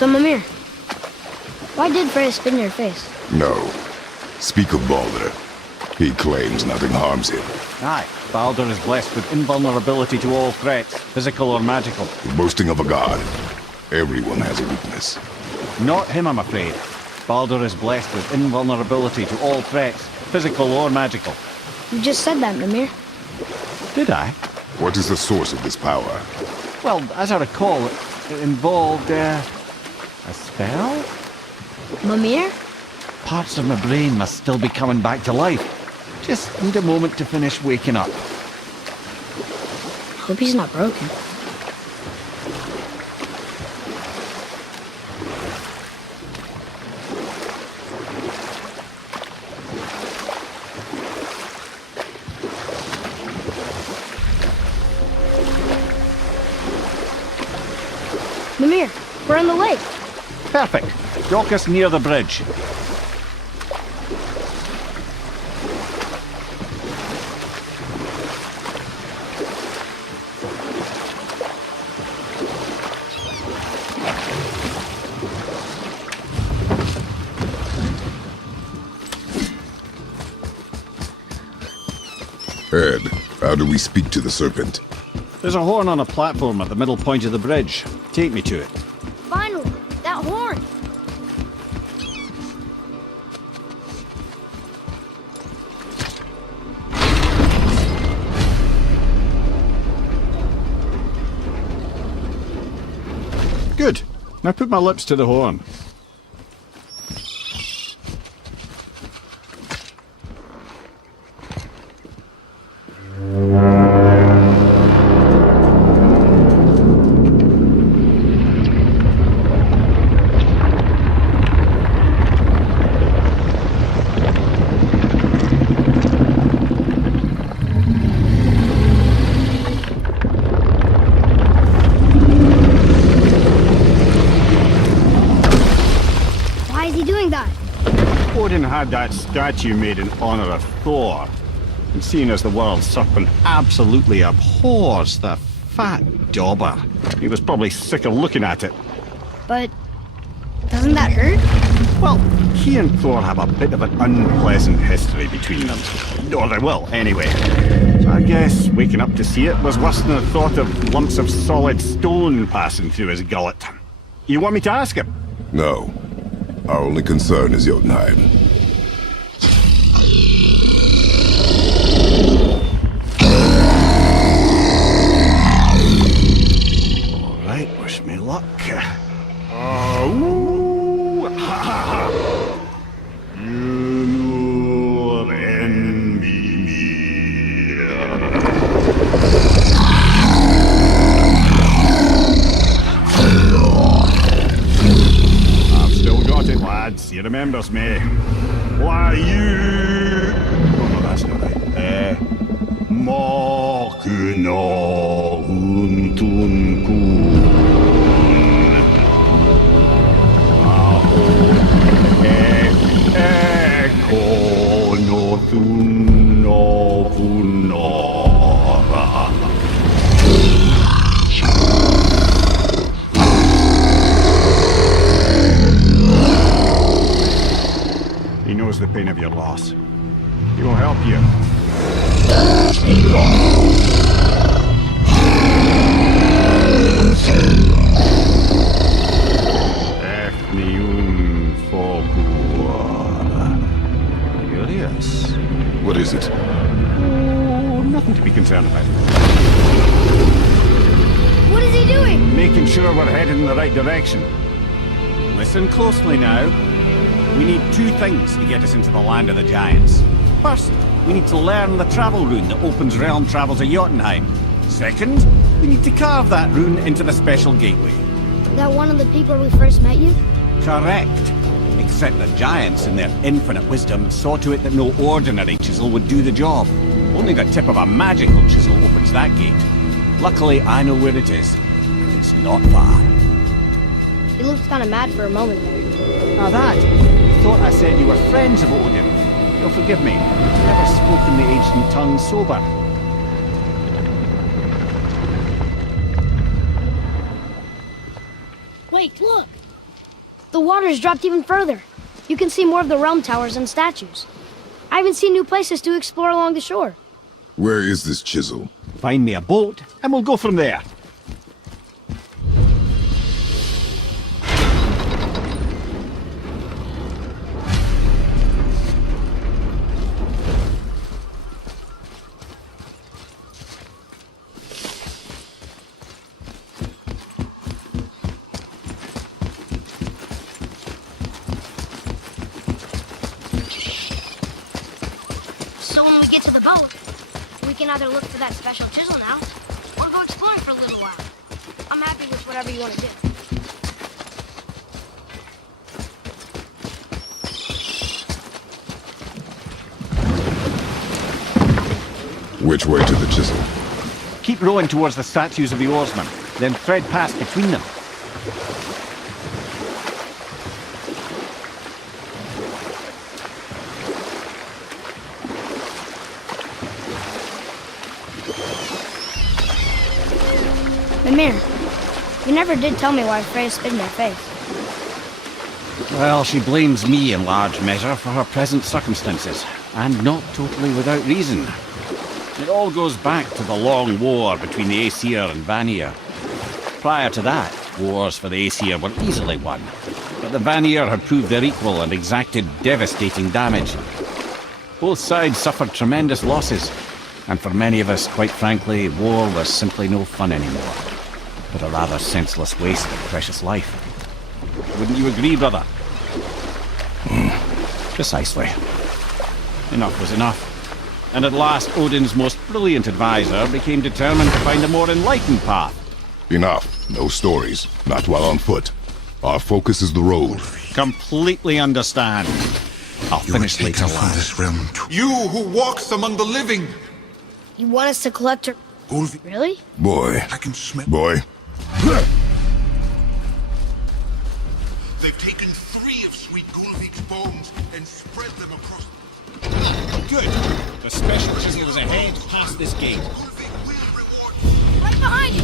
So, Mimir, why did Freya spit in your face? No. Speak of Baldur. He claims nothing harms him. Aye, Baldur is blessed with invulnerability to all threats, physical or magical. Boasting of a god. Everyone has a weakness. Not him, I'm afraid. Baldur is blessed with invulnerability to all threats, physical or magical. You just said that, Mimir. Did I? What is the source of this power? Well, as I recall, it involved, a spell? Mimir? Parts of my brain must still be coming back to life. Just need a moment to finish waking up. Hope he's not broken. Mimir, we're on the lake. Perfect. Dock us near the bridge. Ed, how do we speak to the serpent? There's a horn on a platform at the middle point of the bridge. Take me to it. Finally, that horn. Good. Now put my lips to the horn. Why is he doing that? Odin had that statue made in honor of Thor. And seeing as the world serpent absolutely abhors the fat dauber, he was probably sick of looking at it. But doesn't that hurt? Well, he and Thor have a bit of an unpleasant history between them. Or they will, anyway. So I guess waking up to see it was worse than the thought of lumps of solid stone passing through his gullet. You want me to ask him? No. Our only concern is Jotunheim. Alright, wish me luck. Ooh, ha, ha, ha. Yunur en Mimir. I've still got it, lads. He remembers me. Why you? Oh no, that's not right. Mokuno Untunkun. Eko no Tunno Punora. He knows the pain of your loss. He will help you. Efniun Fogua. Curious. What is it? Oh, nothing to be concerned about. What is he doing? Making sure we're headed in the right direction. Listen closely now. We need two things to get us into the land of the giants. First, we need to learn the travel rune that opens realm travel to Jotunheim. Second, we need to carve that rune into the special gateway. That one of the people we first met you? Correct. Except the giants, in their infinite wisdom, saw to it that no ordinary chisel would do the job. Only the tip of a magical chisel opens that gate. Luckily, I know where it is. It's not far. He looked kind of mad for a moment there. Now that, thought I said you were friends of Odin. You'll forgive me. Never spoken the ancient tongue sober. Wait, look! the water's dropped even further. You can see more of the realm towers and statues. I even see new places to explore along the shore. Where is this chisel? Find me a boat, and we'll go from there. So when we get to the boat, we can either look for that special chisel now, or go exploring for a little while. I'm happy with whatever you want to do. Which way to the chisel? Keep rowing towards the statues of the oarsmen, then thread past between them. Mimir, you never did tell me why Freya spit in her face. Well, she blames me in large measure for her present circumstances, and not totally without reason. It all goes back to the long war between the Aesir and Vanir. Prior to that, wars for the Aesir were easily won, but the Vanir had proved their equal and exacted devastating damage. Both sides suffered tremendous losses, and for many of us, quite frankly, war was simply no fun anymore, but a rather senseless waste of precious life. Wouldn't you agree, brother? Precisely. Enough was enough. And at last, Odin's most brilliant advisor became determined to find a more enlightened path. Enough. No stories. Not while on foot. Our focus is the road. Completely understand. I'll finish later, lad. This realm too. You who walks among the living! You want us to collect her... Ulvi, Really? Boy. I can smell. Boy. They've taken 3 of Sweet Gulvik's bones and spread them across... Good. The special chisel is ahead, past this gate. Gulvik will reward you. Right behind you!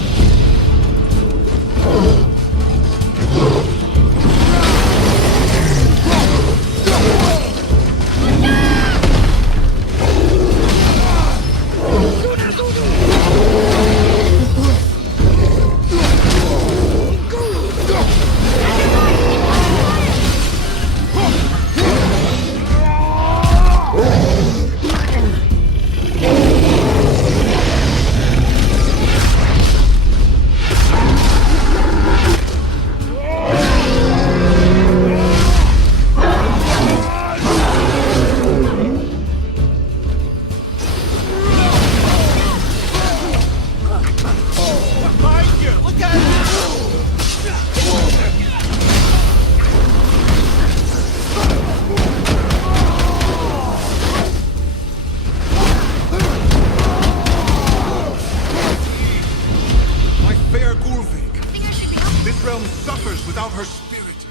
My fair Gulvik! This realm suffers without her spirit.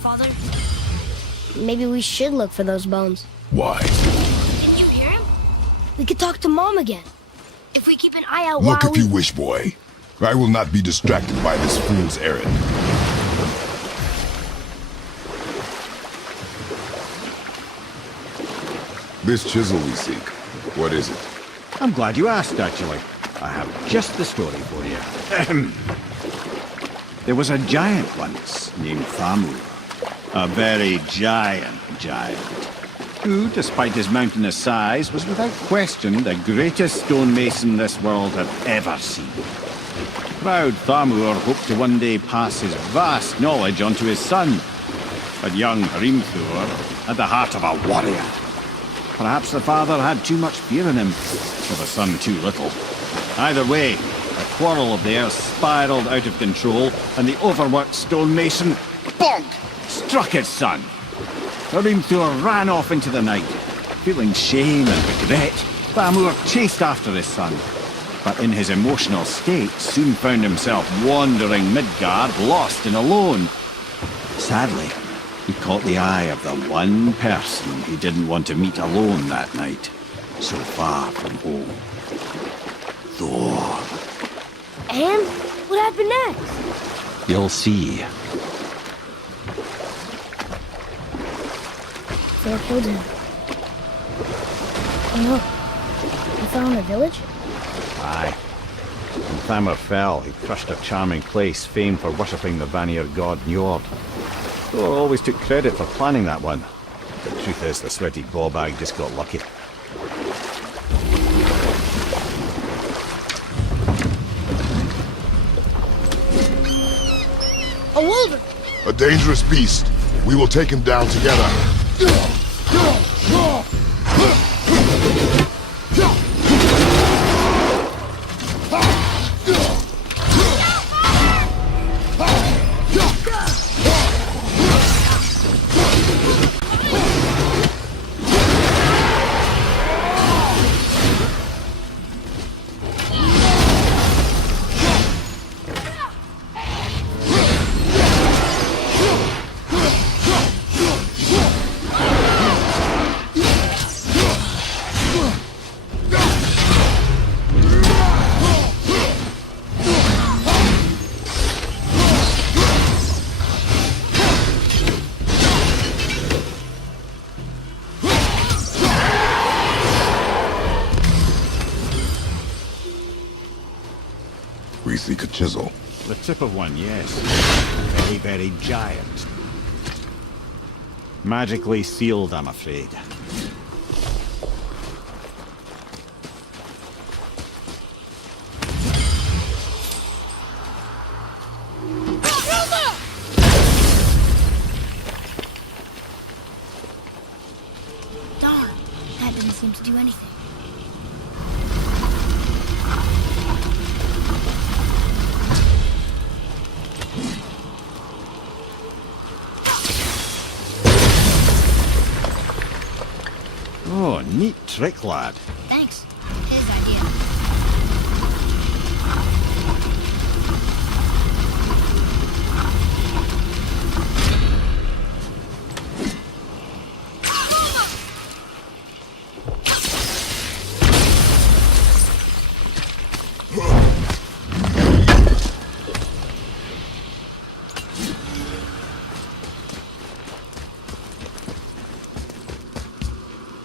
Father, maybe we should look for those bones. Why? Didn't you hear him? We could talk to Mom again. If we keep an eye out Look while if you wish, boy. I will not be distracted by this fool's errand. This chisel we seek, what is it? I'm glad you asked, actually. I have just the story for you. Ahem. There was a giant once named Thamur. A very giant, who, despite his mountainous size, was without question the greatest stonemason this world had ever seen. Proud Thamur hoped to one day pass his vast knowledge on to his son. But young Hrimthur had the heart of a warrior. Perhaps the father had too much fear in him, or the son too little. Either way, a quarrel of theirs spiraled out of control, and the overworked stonemason, bonk, struck his son. Hrimthur ran off into the night. Feeling shame and regret, Thamur chased after his son, but in his emotional state soon found himself wandering Midgard, lost and alone. Sadly, he caught the eye of the one person he didn't want to meet alone that night, so far from home. Thor. And what happened next? You'll see. Thor killed him. Oh no. He fell in the village? Aye. When Thamur fell, he crushed a charming place famed for worshipping the Vanir god Njord. Thor always took credit for planning that one. The truth is, the sweaty ballbag just got lucky. A wolver! A dangerous beast. We will take him down together. We seek a chisel. The tip of one, yes. Very, very giant. Magically sealed, I'm afraid. Darn, that didn't seem to do anything. Oh, neat trick, lad. Thanks. His idea.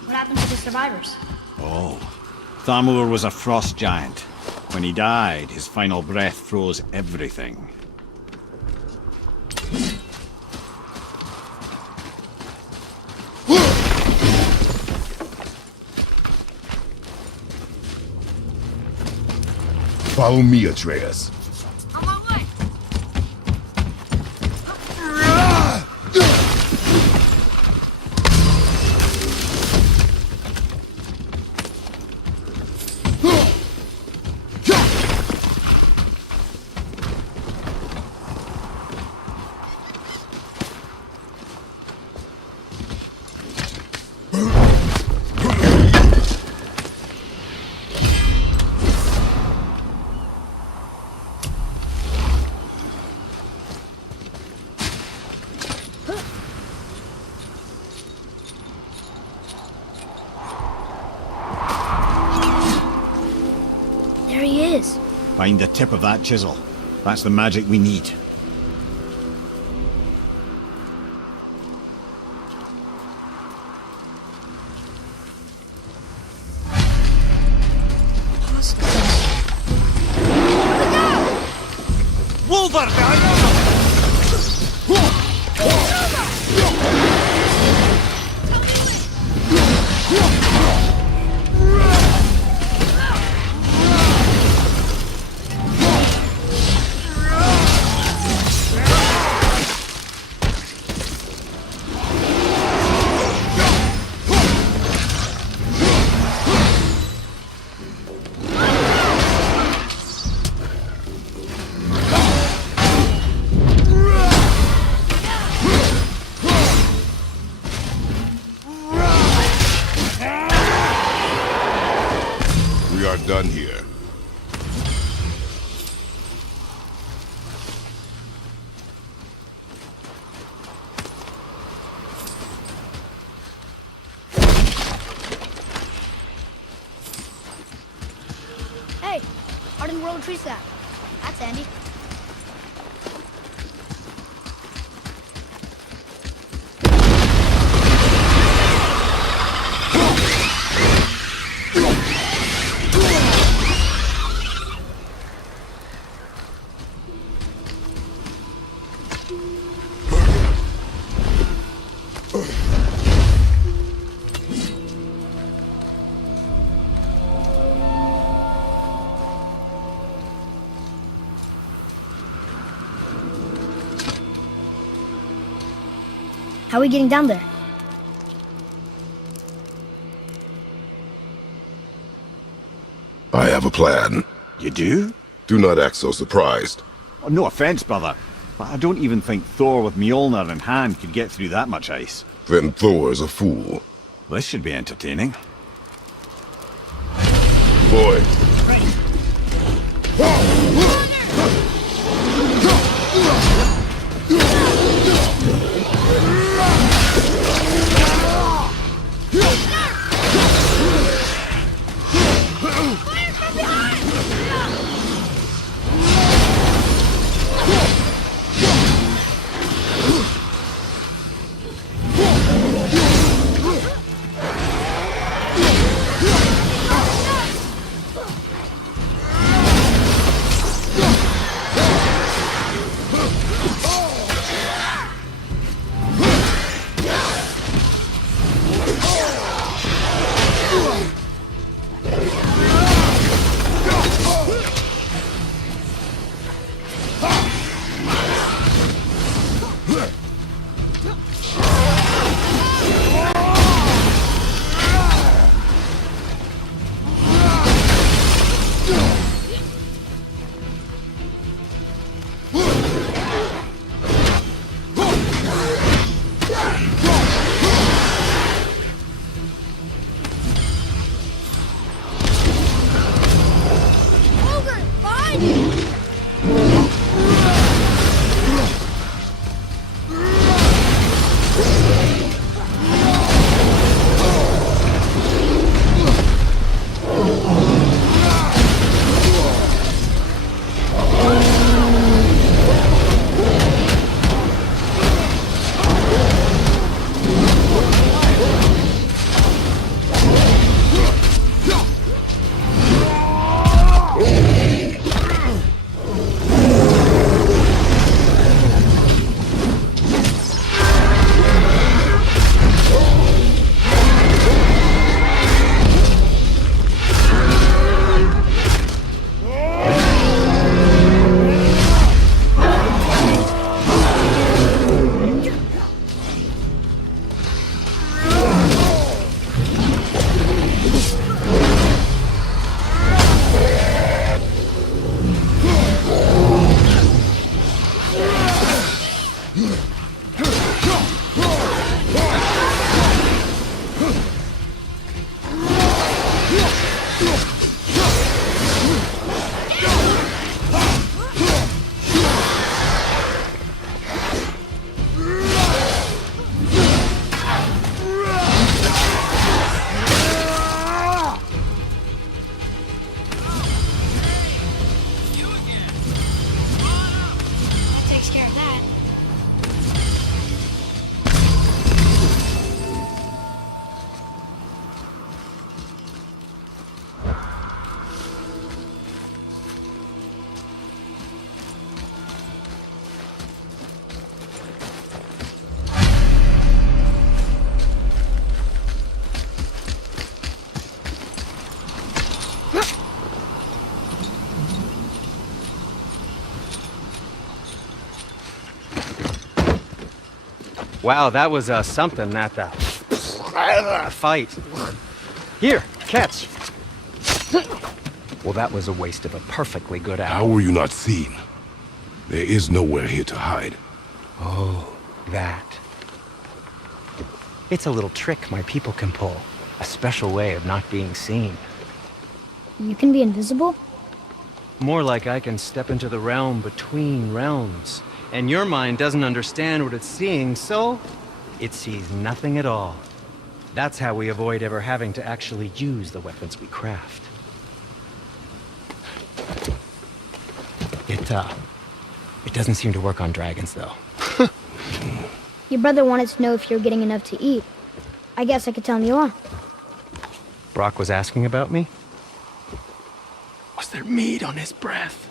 What happened to the survivors? Oh. Thamur was a frost giant. When he died, his final breath froze everything. Follow me, Atreus. On my way! There he is. Find the tip of that chisel. That's the magic we need. Wolver! We are done here. Hey, Arden World Tree Sap. That's handy. How are we getting down there? I have a plan. You do? Do not act so surprised. Oh, no offense, brother, but I don't even think Thor with Mjolnir in hand could get through that much ice. Then Thor is a fool. This should be entertaining. Boy, Ogre, behind you! Takes care of that. Wow, that was something, that fight. Here, catch. Well, that was a waste of a perfectly good how hour. were you not seen? There is nowhere here to hide. Oh, that. It's a little trick my people can pull. A special way of not being seen. You can be invisible? More like I can step into the realm between realms. And your mind doesn't understand what it's seeing, so it sees nothing at all. That's how we avoid ever having to actually use the weapons we craft. It doesn't seem to work on dragons, though. Your brother wanted to know if you're getting enough to eat. I guess I could tell him you are. Brock was asking about me? Was there meat on his breath?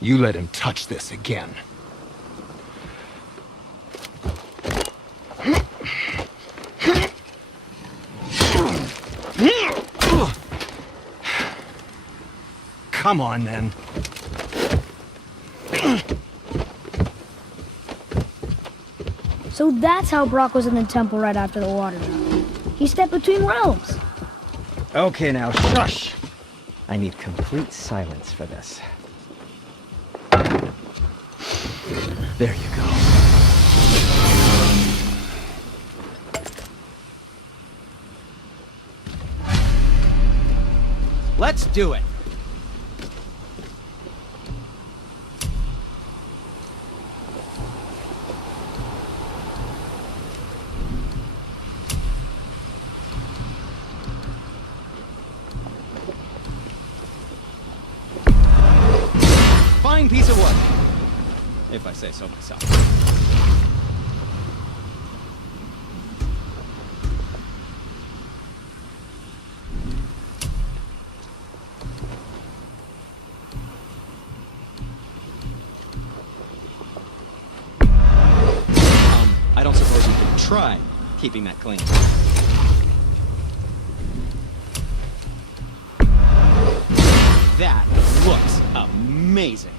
You let him touch this again. Come on, then. So that's how Brock was in the temple right after the water drop. He stepped between realms. Okay, now shush! I need complete silence for this. There you go. Let's do it! Fine piece of work, if I say so myself. I don't suppose you could try keeping that clean. That looks amazing.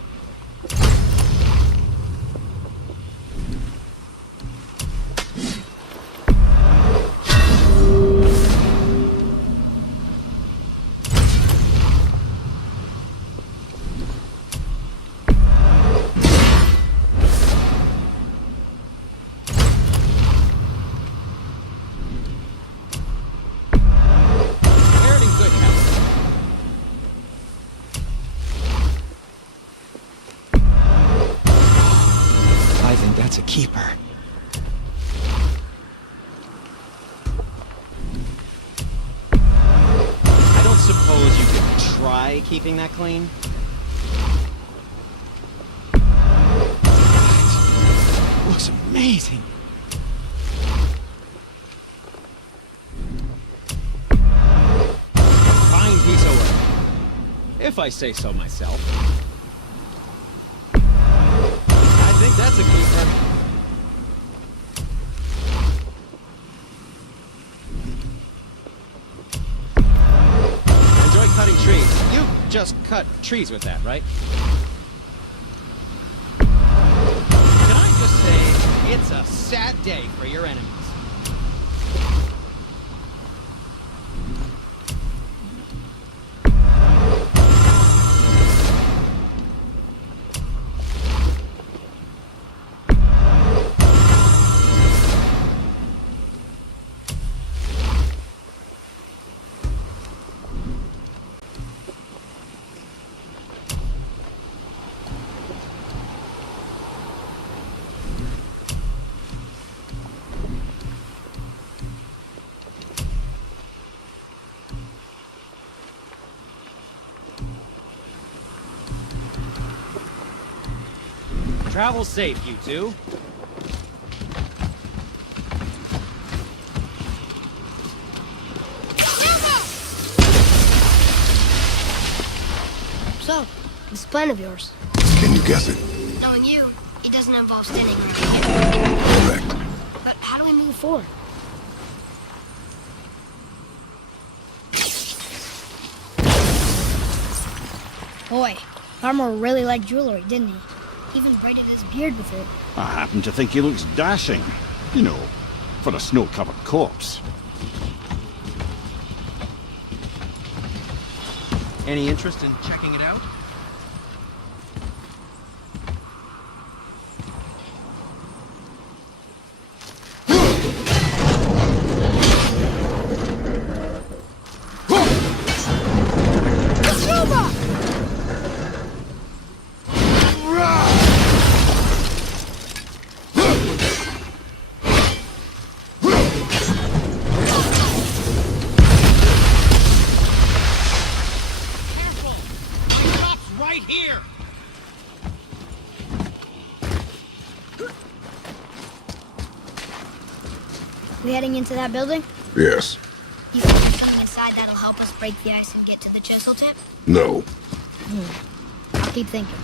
That's a keeper. I don't suppose you could try keeping that clean? That looks amazing. Fine piece of work, if I say so myself. I think that's a keeper. Enjoy cutting trees. You just cut trees with that, right? Can I just say, it's a sad day for your enemies. Travel safe, you two. So, this plan of yours. Can you guess it? Knowing you, it doesn't involve standing around. Correct. But how do we move forward? Boy, Armor really liked jewelry, didn't he? Even braided his beard with it. I happen to think he looks dashing. You know, for a snow-covered corpse. Any interest in checking it out? We heading into that building? Yes. You think there's something inside that'll help us break the ice and get to the chisel tip? No. I'll keep thinking.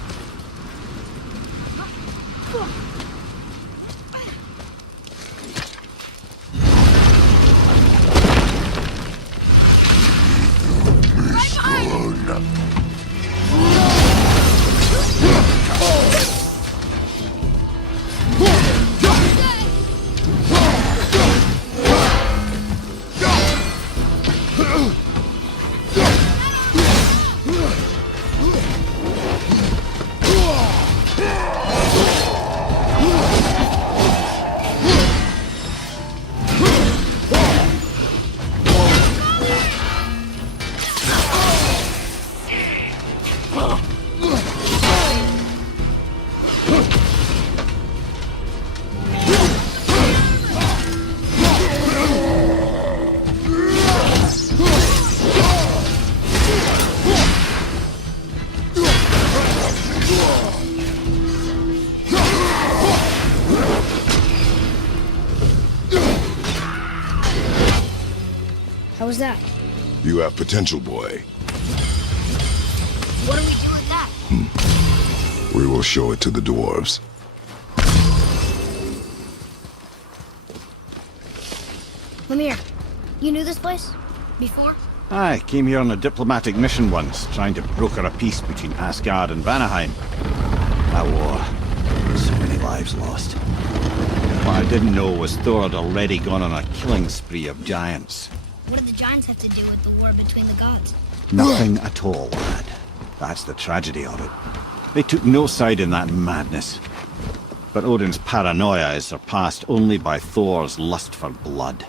was that? You have potential, boy. What do we do with that? We will show it to the dwarves. Lemire, you knew this place? Before? I came here on a diplomatic mission once, trying to broker a peace between Asgard and Vanaheim. That war. So many lives lost. What I didn't know was Thor had already gone on a killing spree of giants. What did the giants have to do with the war between the gods? Nothing at all, lad. That's the tragedy of it. They took no side in that madness. But Odin's paranoia is surpassed only by Thor's lust for blood.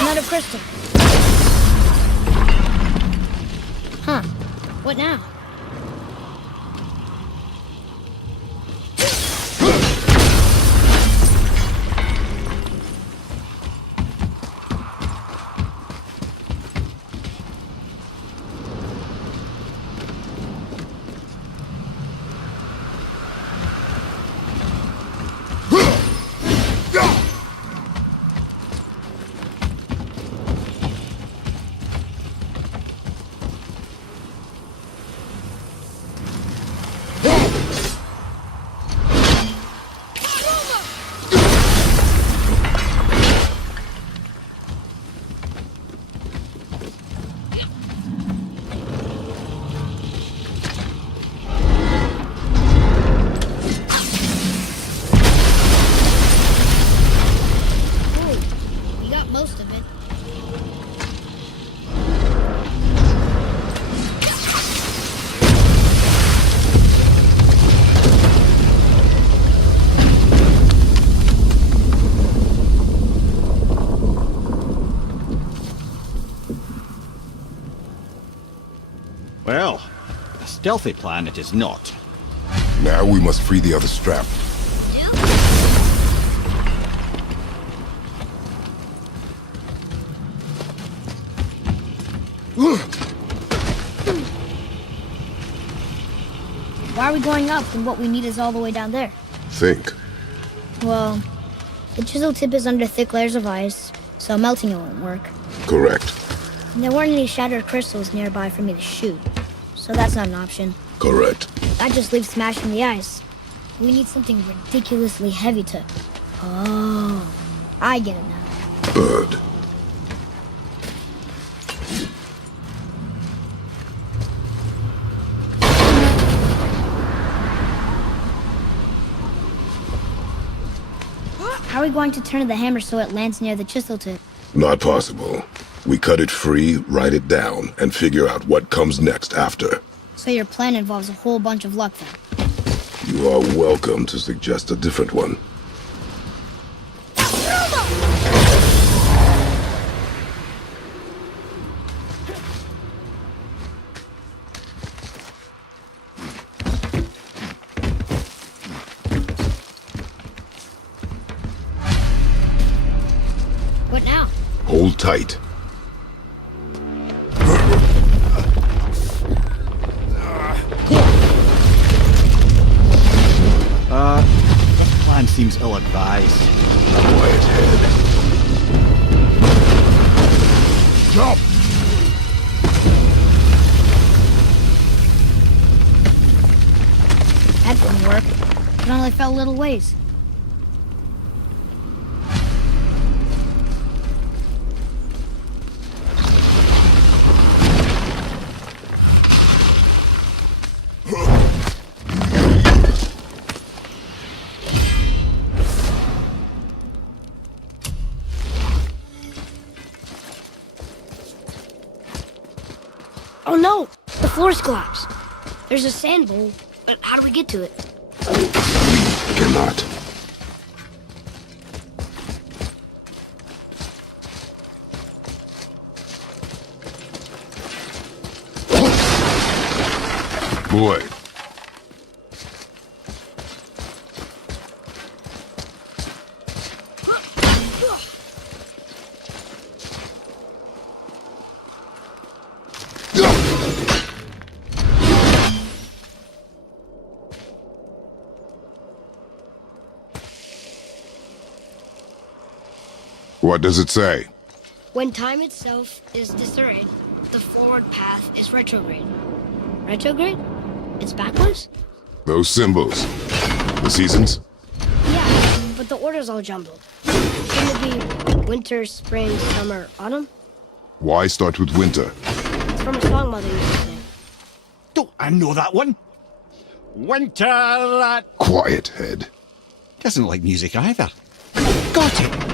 Another crystal. Huh. What now? Most of it. Well, a stealthy plan it is not. Now we must free the other strap. Why are we going up when what we need is all the way down there? Think. Well, the chisel tip is under thick layers of ice, so melting it won't work. Correct. And there weren't any shattered crystals nearby for me to shoot, so that's not an option. Correct. That just leaves smashing the ice. We need something ridiculously heavy to... Oh, I get it now. Good. How are we going to turn the hammer so it lands near the chisel tip? Not possible. We cut it free, write it down, and figure out what comes next after. So your plan involves a whole bunch of luck then. You are welcome to suggest a different one. What now? Hold tight. This plan seems ill-advised. Quiet head. Jump! That didn't work. It only fell a little ways. Oh no! The floor's collapsed. There's a sand bowl, but how do we get to it? Cannot. Boy. What does it say? When time itself is disarrayed, the forward path is retrograde. Retrograde? It's backwards? Those symbols. The seasons? Yeah, but the order's all jumbled. Shouldn't it be winter, spring, summer, autumn? Why start with winter? It's from a song Mother used to sing. Don't I know that one? Winter that... Quiet head. Doesn't like music either. Got it!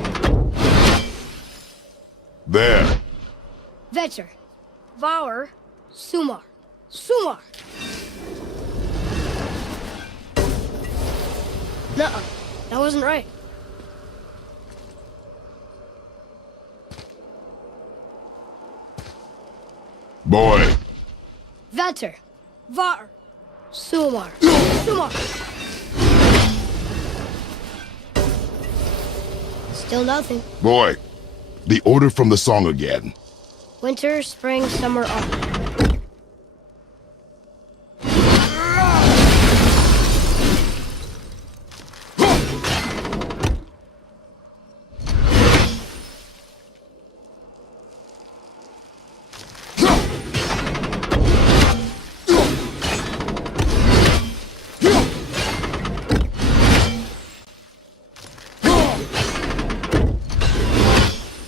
There. Vetter. Vour. Sumar. Sumar. Nuh-uh. That wasn't right. Boy. Vetter. Var. Sumar. Sumar. Still nothing. Boy. The order from the song again. Winter, spring, summer, autumn.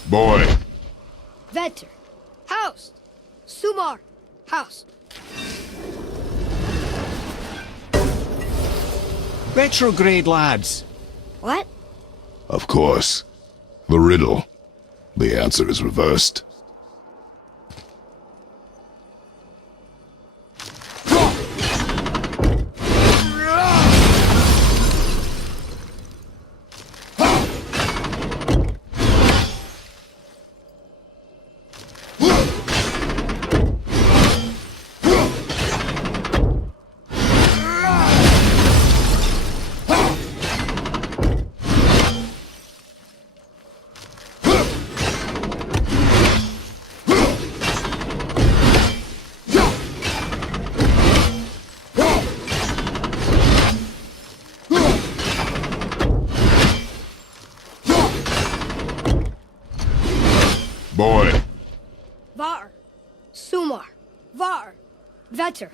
Boy. Vetter. House. Sumar. House. Retrograde, lads. What? Of course. The riddle. The answer is reversed. Vetter.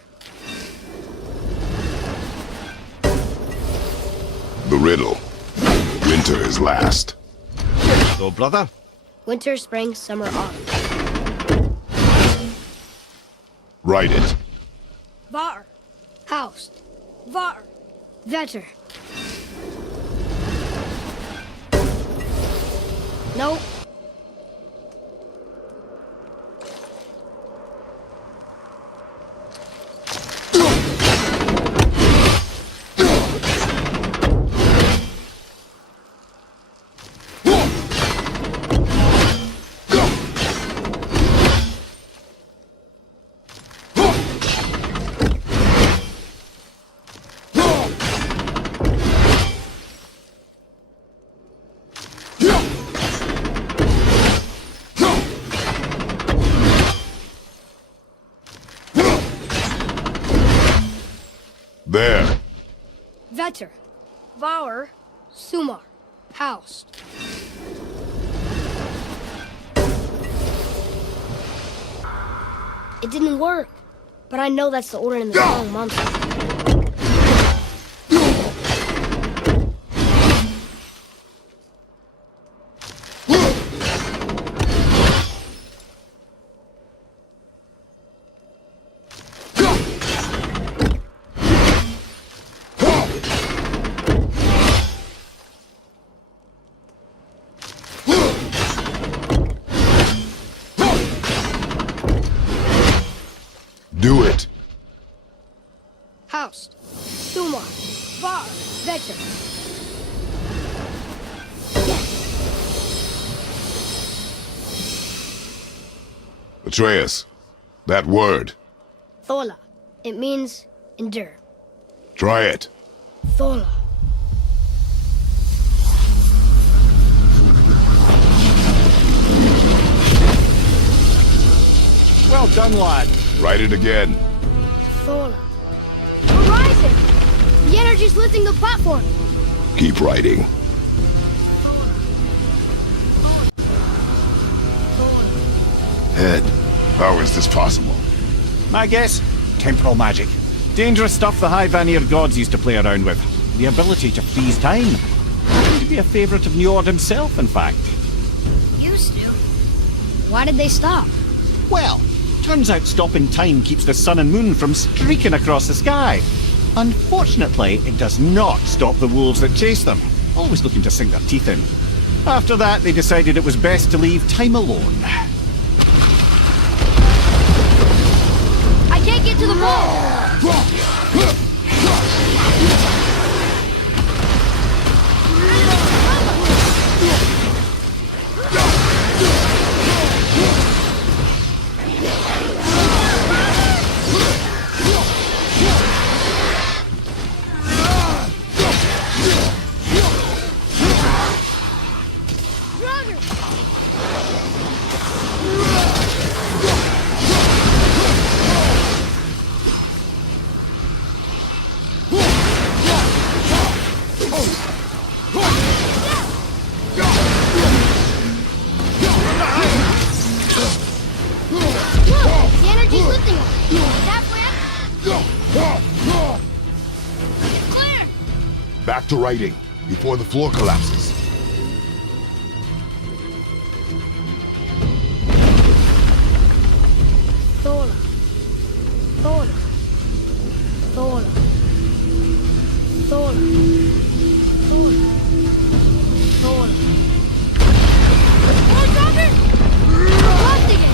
The riddle. Winter is last. So, brother, Winter, spring, summer, autumn. Write it. Var. House. Var. Vetter. Nope. There. Vetter. Var. Sumar. House. It didn't work, but I know that's the order in the song Mom said. Do it. House. Sumar. Var. Vetter. Atreus, that word. Thola. It means endure. Try it. Thola. well done, lad. Write it again. Thola. We're rising! The energy's lifting the platform. Keep writing. Head, how is this possible? My guess? Temporal magic. Dangerous stuff the High Vanir gods used to play around with. The ability to freeze time. Happened to be a favourite of Njord himself, in fact. Used to. Why did they stop? Well, turns out stopping time keeps the sun and moon from streaking across the sky. Unfortunately, it does not stop the wolves that chase them, always looking to sink their teeth in. After that, they decided it was best to leave time alone. I can't get to the ball! Back to writing, before the floor collapses. Thola. Thola. Thola. Thola. Thola. Thola. Oh, drop it! Dropped again!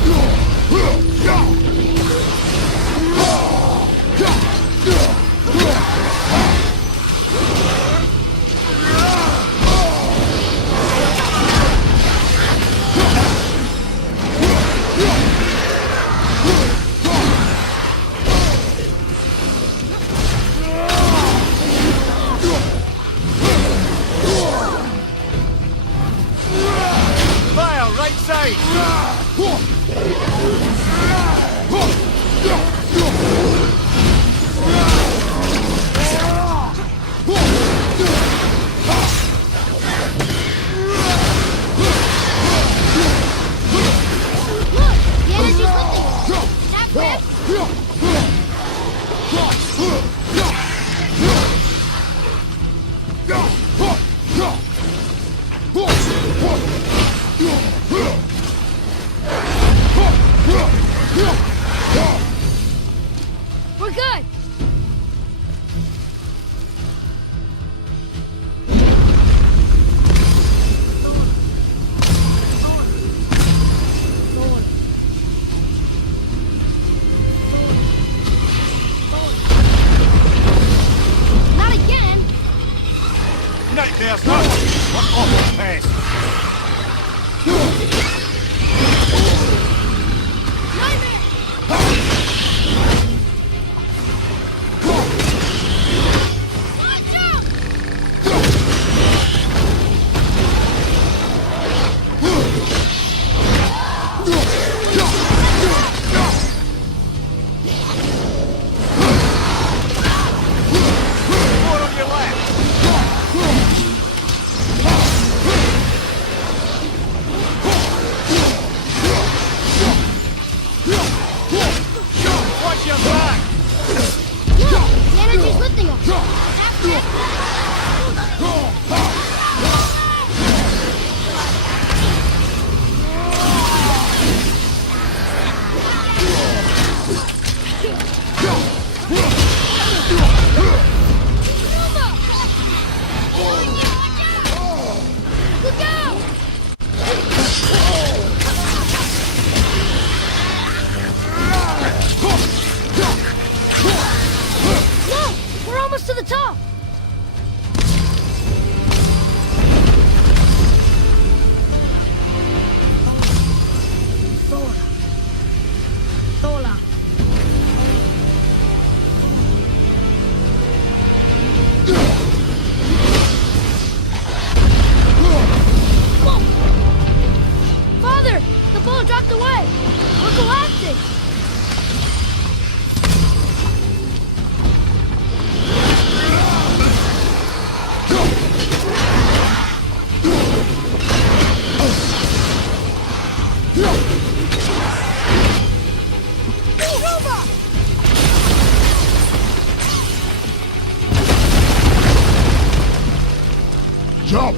There's nothing. What awful pest. More on your left. Watch your back. The energy's lifting us. Look out! No! We're almost to the top! Thor. Thola. Whoa! Father! The ball dropped away! We're collapsing! Robot! Jump!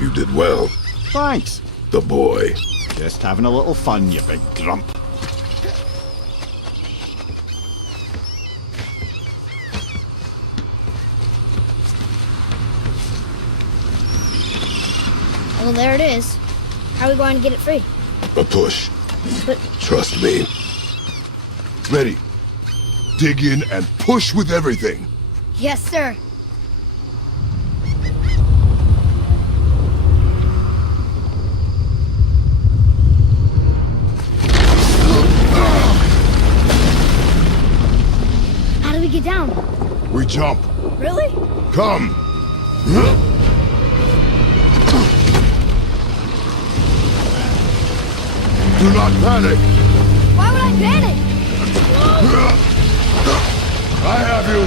You did well. Thanks. The boy. Just having a little fun, you big grump. Well, there it is. How are we going to get it free? A push. But Trust me. Ready. Dig in and push with everything. yes, sir. How do we get down? We jump. Really? Come. Do not panic. Why would I panic? I have you.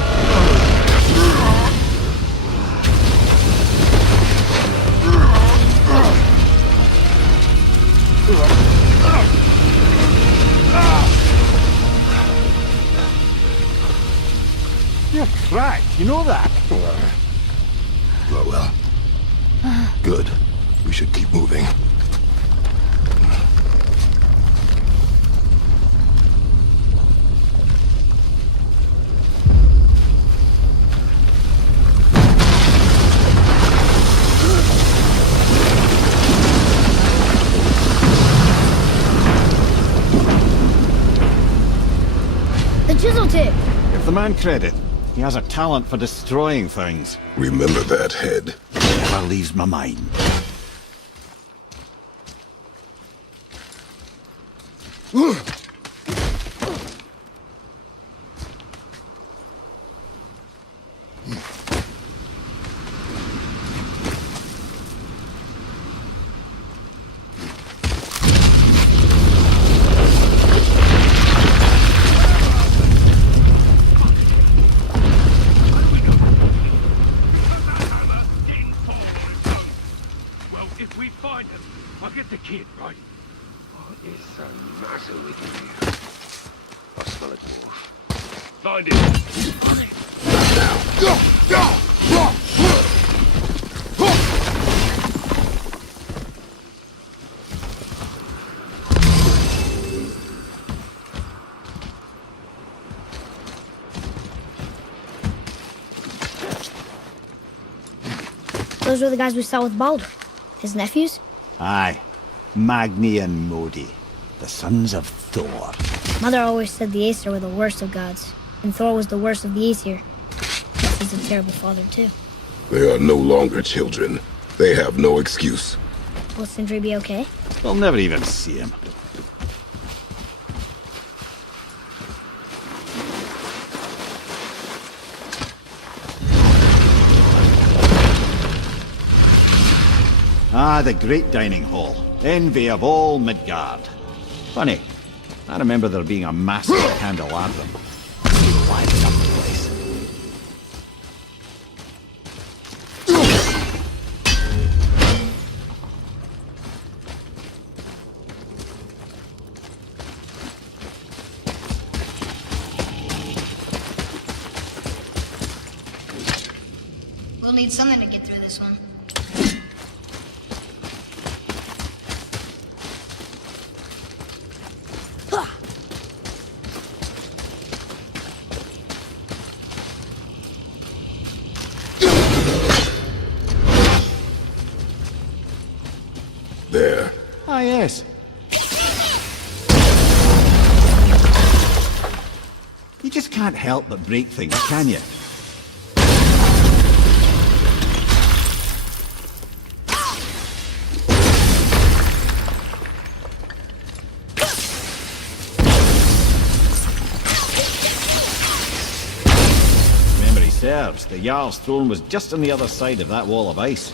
You're cracked, you know that. Well. Good. We should keep moving. The chisel tip. Give the man credit. He has a talent for destroying things. Remember that head. Never leaves my mind. Well, if we find them, I'll get the kid, right? What is the matter with you? I smell a dwarf. Find him. Those were the guys we saw with Baldur. His nephews? Aye. Magni and Modi, the sons of Thor. Mother always said the Aesir were the worst of gods, and Thor was the worst of the Aesir. He's a terrible father, too. They are no longer children. They have no excuse. Will Sindri be okay? We'll never even see him. Ah, the great dining hall. Envy of all Midgard. Funny, I remember there being a massive candelabrum. Lighting up the place. We'll need something to get through this one. There. Ah, yes. You just can't help but break things, can you? Memory serves, the Jarl's throne was just on the other side of that wall of ice.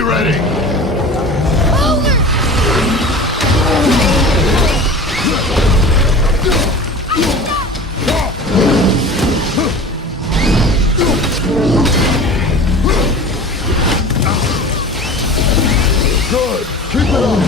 Be ready! Good! Keep it up!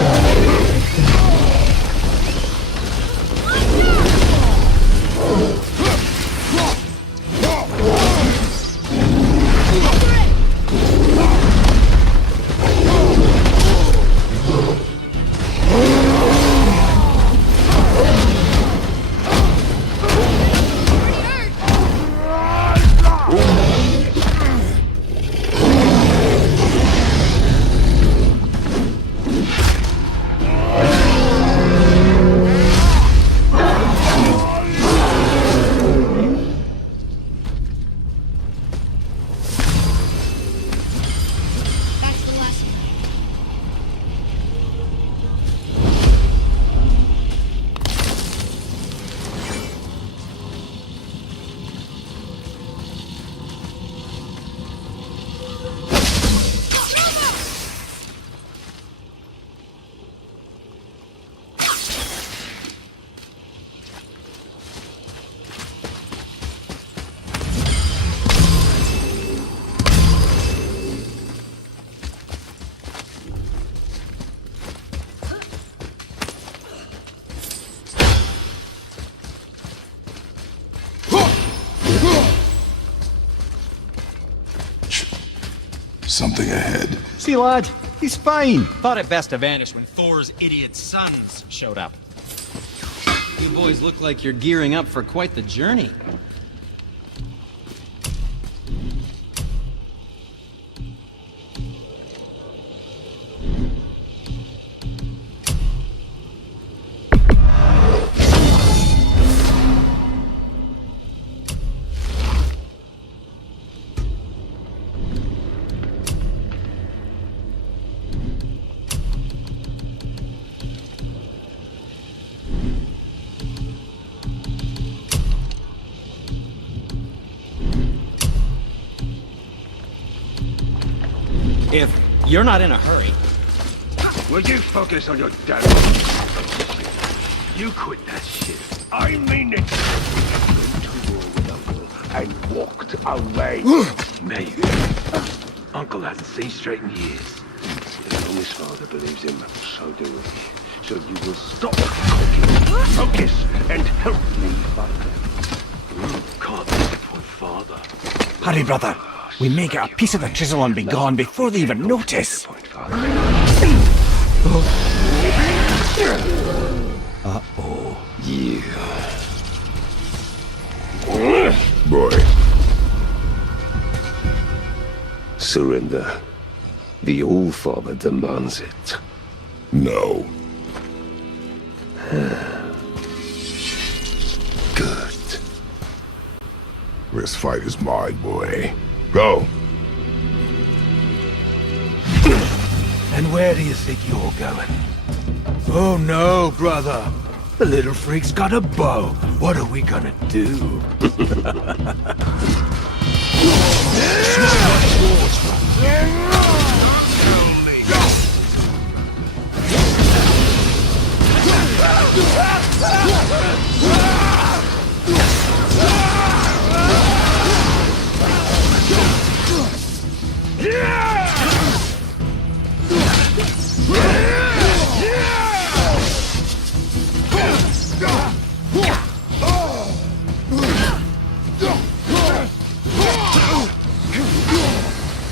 That's the lesson. Something ahead. See, lad, he's fine. Thought it best to vanish when Thor's idiot sons showed up. You boys look like you're gearing up for quite the journey. If you're not in a hurry, Will you focus on your damn... You quit that shit. I mean it. Went to war with Uncle and walked away. Maybe. Uncle hasn't seen straight in years. As long as father believes him, so do we. So you will stop talking, focus, and help me fight them. Can't disappoint father. Hurry, brother. We may get a piece of the chisel and be gone before they even notice. Disappoint father. Uh-oh. You. Boy. Surrender. The All-Father demands it. No. Good. This fight is mine, boy. Go. And where do you think you're going? Oh no, brother. The little freak's got a bow. What are we gonna do?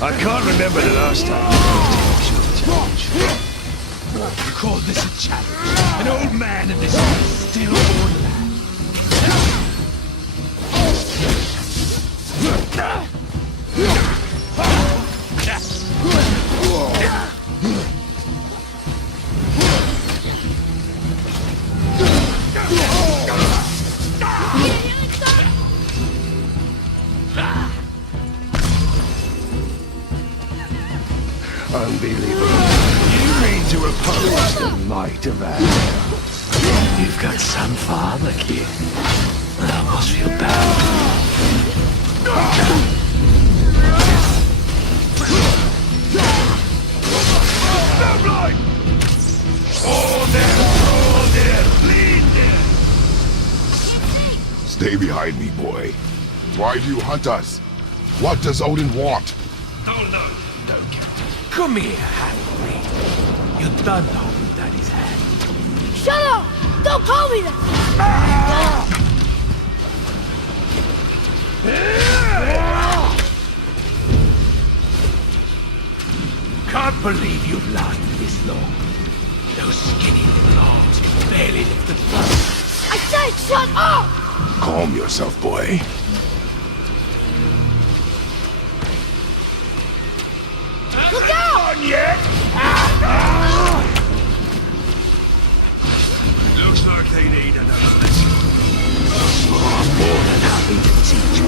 I can't remember the last time. You call this a challenge? An old man in this stillborn land. Unbelievable. You mean to oppose the might of Azrael? You've got some father, kid. I almost feel bad. Stay behind me, boy. Why do you hunt us? What does Odin want? Oh no, no, Captain. Come here, half-breed. You done holding Daddy's hand. Shut up! Don't call me that! Can't believe you've lasted this long. Those skinny little arms can barely lift the blood. I said shut up! Calm yourself, boy. Look out! On yet? Looks like they need another lesson. I'm more than happy to teach you.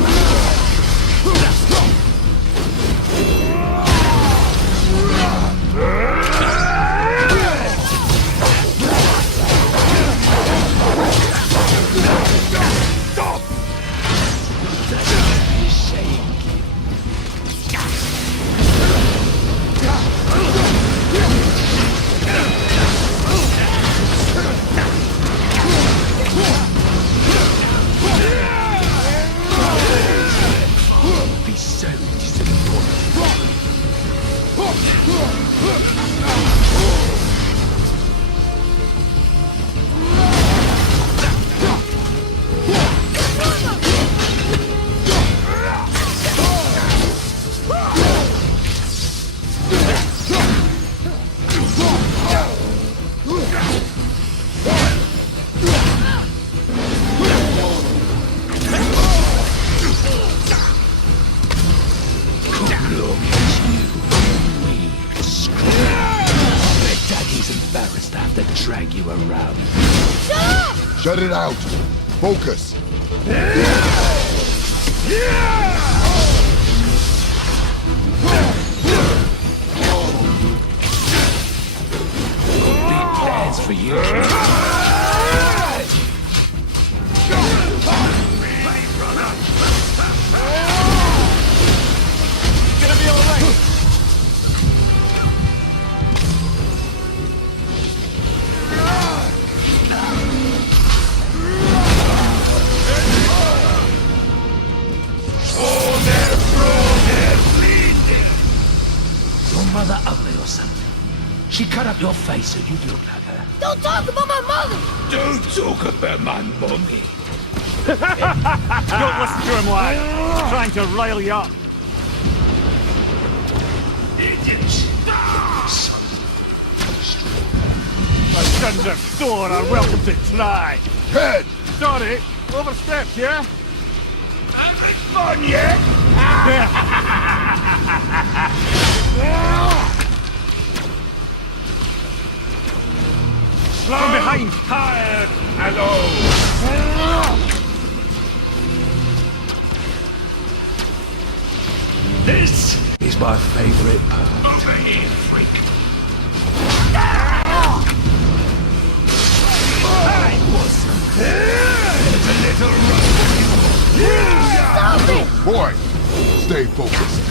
Let's go. Stop! That's a shame. Be so disappointed. Daddy's embarrassed to have to drag you around. Shut it out. Focus. Big plans for you. Gonna be alright. Your mother ugly or something? She cut up your face so you'd look like her. Don't talk about my mother! Don't talk about my mommy. Don't listen to him, lad. He's trying to rile you up. Idiots! My sons of Thor are welcome to try. Head! Sorry, overstepped, yeah? Having fun yet? From behind. Tired and old. This He's my favorite part. over here, freak. I was a little Stop it! Boy, stay focused.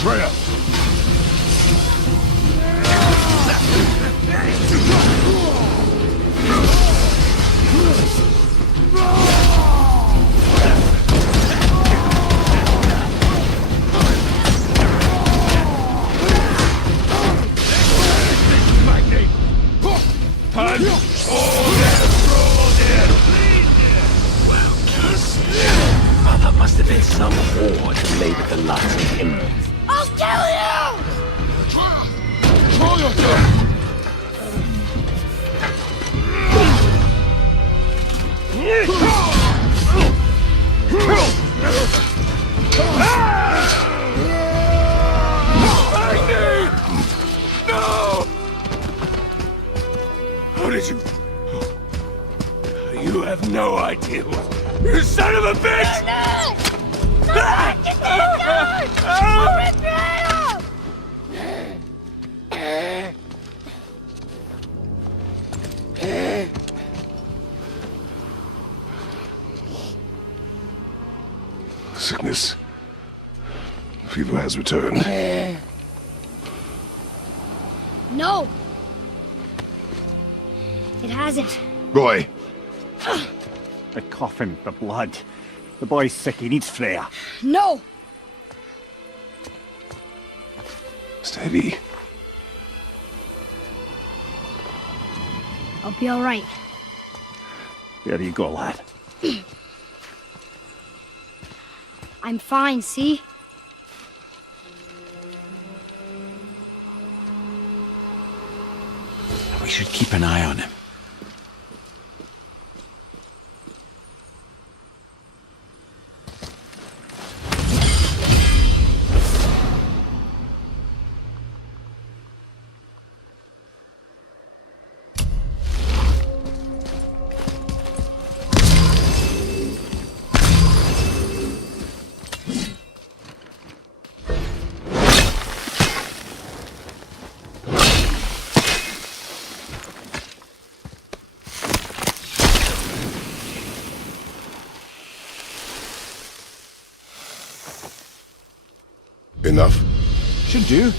Freya! Mother must have been some whore to lay with the likes of him. I'll kill you! Control yourself! No! How did you... You have no idea You son of a bitch! Sickness. Fever has returned. No! It hasn't. Roy, The coffin, the blood. The boy's sick, he needs Freya. No! steady. I'll be alright. There you go, lad. I'm fine, see? We should keep an eye on him. Enough? Should do.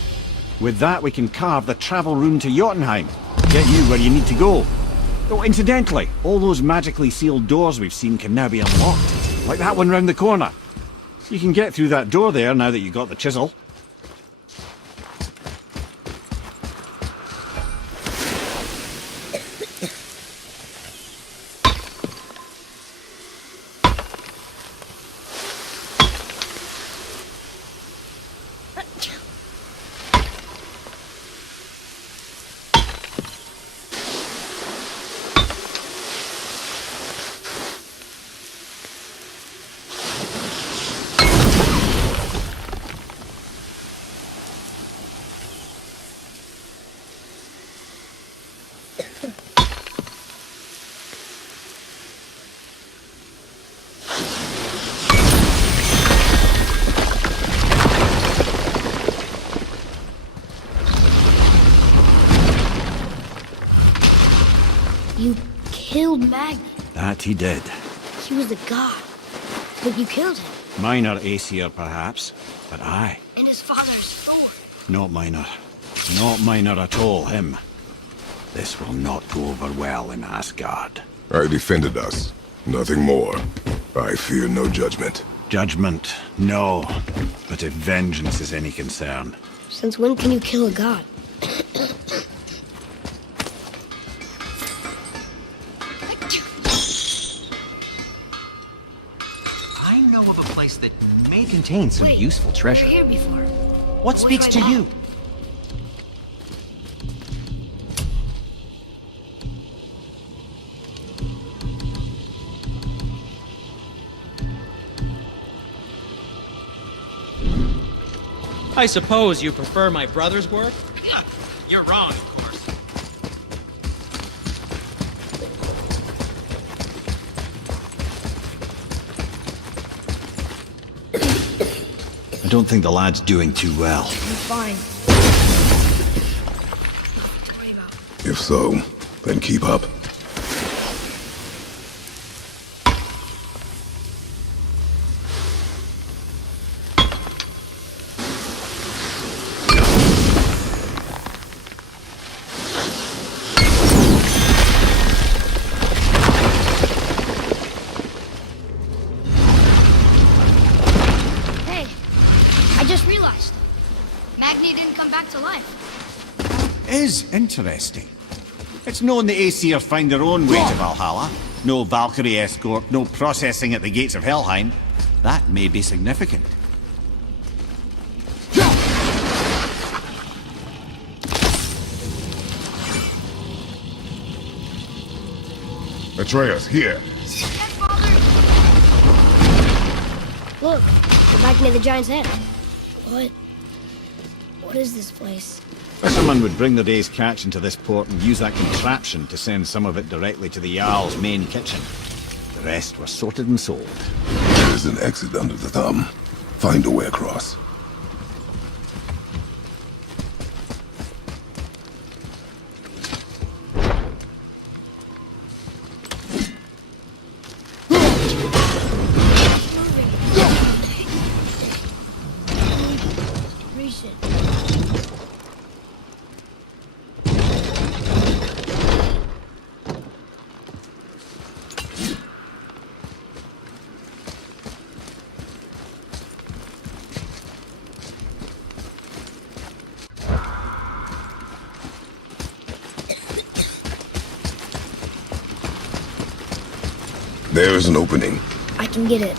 With that, we can carve the travel rune to Jotunheim. Get you where you need to go. Oh, incidentally, all those magically sealed doors we've seen can now be unlocked. Like that one round the corner. You can get through that door there now that you got the chisel. You killed Magni. That he did. He was a god. But you killed him. Minor Aesir, perhaps, but I. And his father's sword. Not minor. Not minor at all, him. This will not go over well in Asgard. I defended us. Nothing more. I fear no judgment. Judgment, no. But if vengeance is any concern, Since when can you kill a god? I know of a place that may contain some Wait, useful we treasure. were here before. What speaks to you? I suppose you prefer my brother's work? You're wrong, of course. I don't think the lad's doing too well. I'm fine. Nothing to worry about. If so, then keep up. Hey, I just realized. Magni didn't come back to life. Is interesting. It's known the Aesir find their own way to Valhalla. No Valkyrie escort, no processing at the gates of Helheim. That may be significant. Atreus, here. Look, we're back near the giant's head. What is this place? Fishermen would bring their day's catch into this port and use that contraption to send some of it directly to the Jarl's main kitchen. The rest were sorted and sold. There's an exit under the thumb. Find a way across. Reset. There's an opening. I can get it.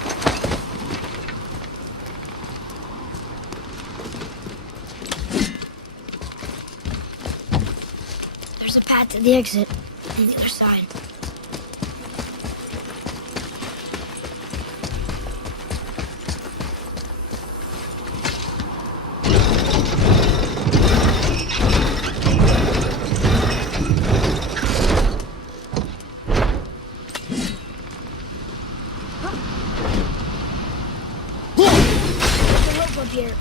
There's a path to the exit on the other side. There's a rope up here.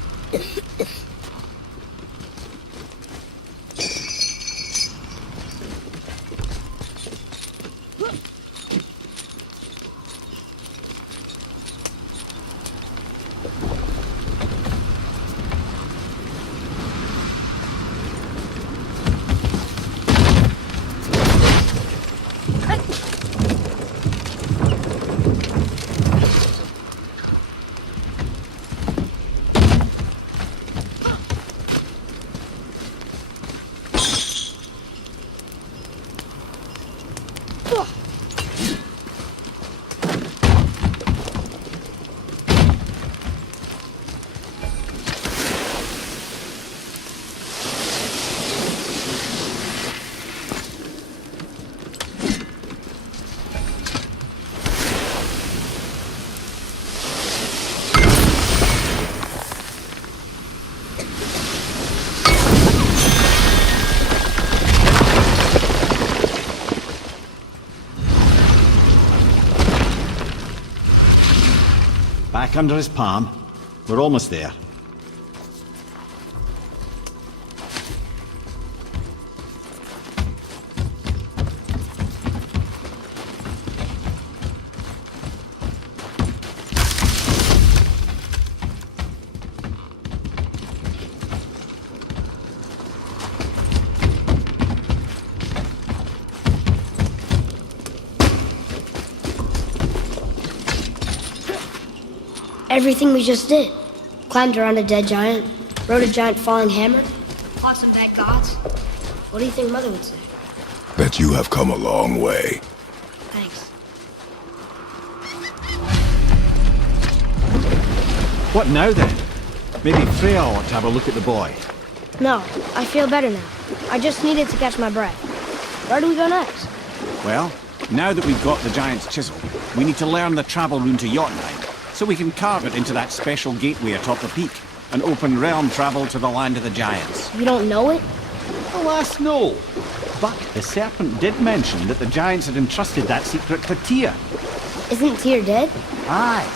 Back under his palm. We're almost there. Everything we just did. Climbed around a dead giant, rode a giant falling hammer, fought some bad gods. What do you think Mother would say? Bet you have come a long way. Thanks. What now then? Maybe Freya ought to have a look at the boy. No, I feel better now. I just needed to catch my breath. Where do we go next? Well, now that we've got the giant's chisel, we need to learn the travel rune to Jotunheim, so we can carve it into that special gateway atop the peak and open realm travel to the land of the giants. You don't know it? Alas, no. But the serpent did mention that the giants had entrusted that secret to Tyr. Isn't Tyr dead? Aye,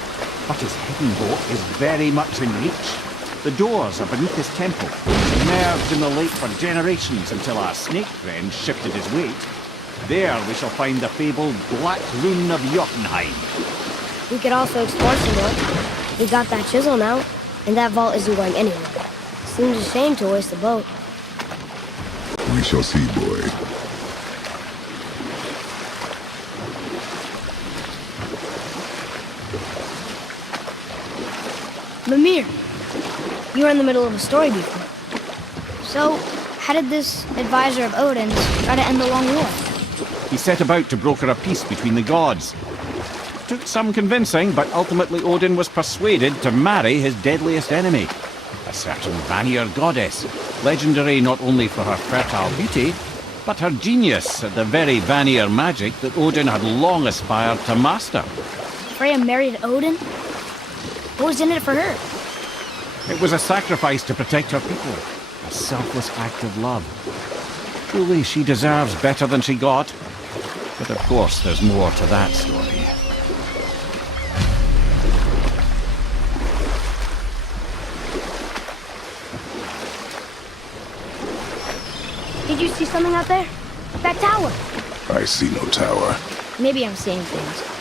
but his hidden boat is very much in reach. The doors are beneath his temple, immersed in the lake for generations until our snake friend shifted his weight. There we shall find the fabled Black Rune of Jotunheim. We could also explore some more. We got that chisel now, and that vault isn't going anywhere. Seems a shame to waste the boat. We shall see, boy. Mimir, you were in the middle of a story before. So, how did this advisor of Odin's try to end the long war? He set about to broker a peace between the gods. Took some convincing, but ultimately Odin was persuaded to marry his deadliest enemy, a certain Vanir goddess, legendary not only for her fertile beauty, but her genius at the very Vanir magic that Odin had long aspired to master. Freya married Odin? What was in it for her? It was a sacrifice to protect her people, a selfless act of love. Truly, she deserves better than she got. But of course, there's more to that story. Did you see something out there? That tower. I see no tower. Maybe I'm seeing things.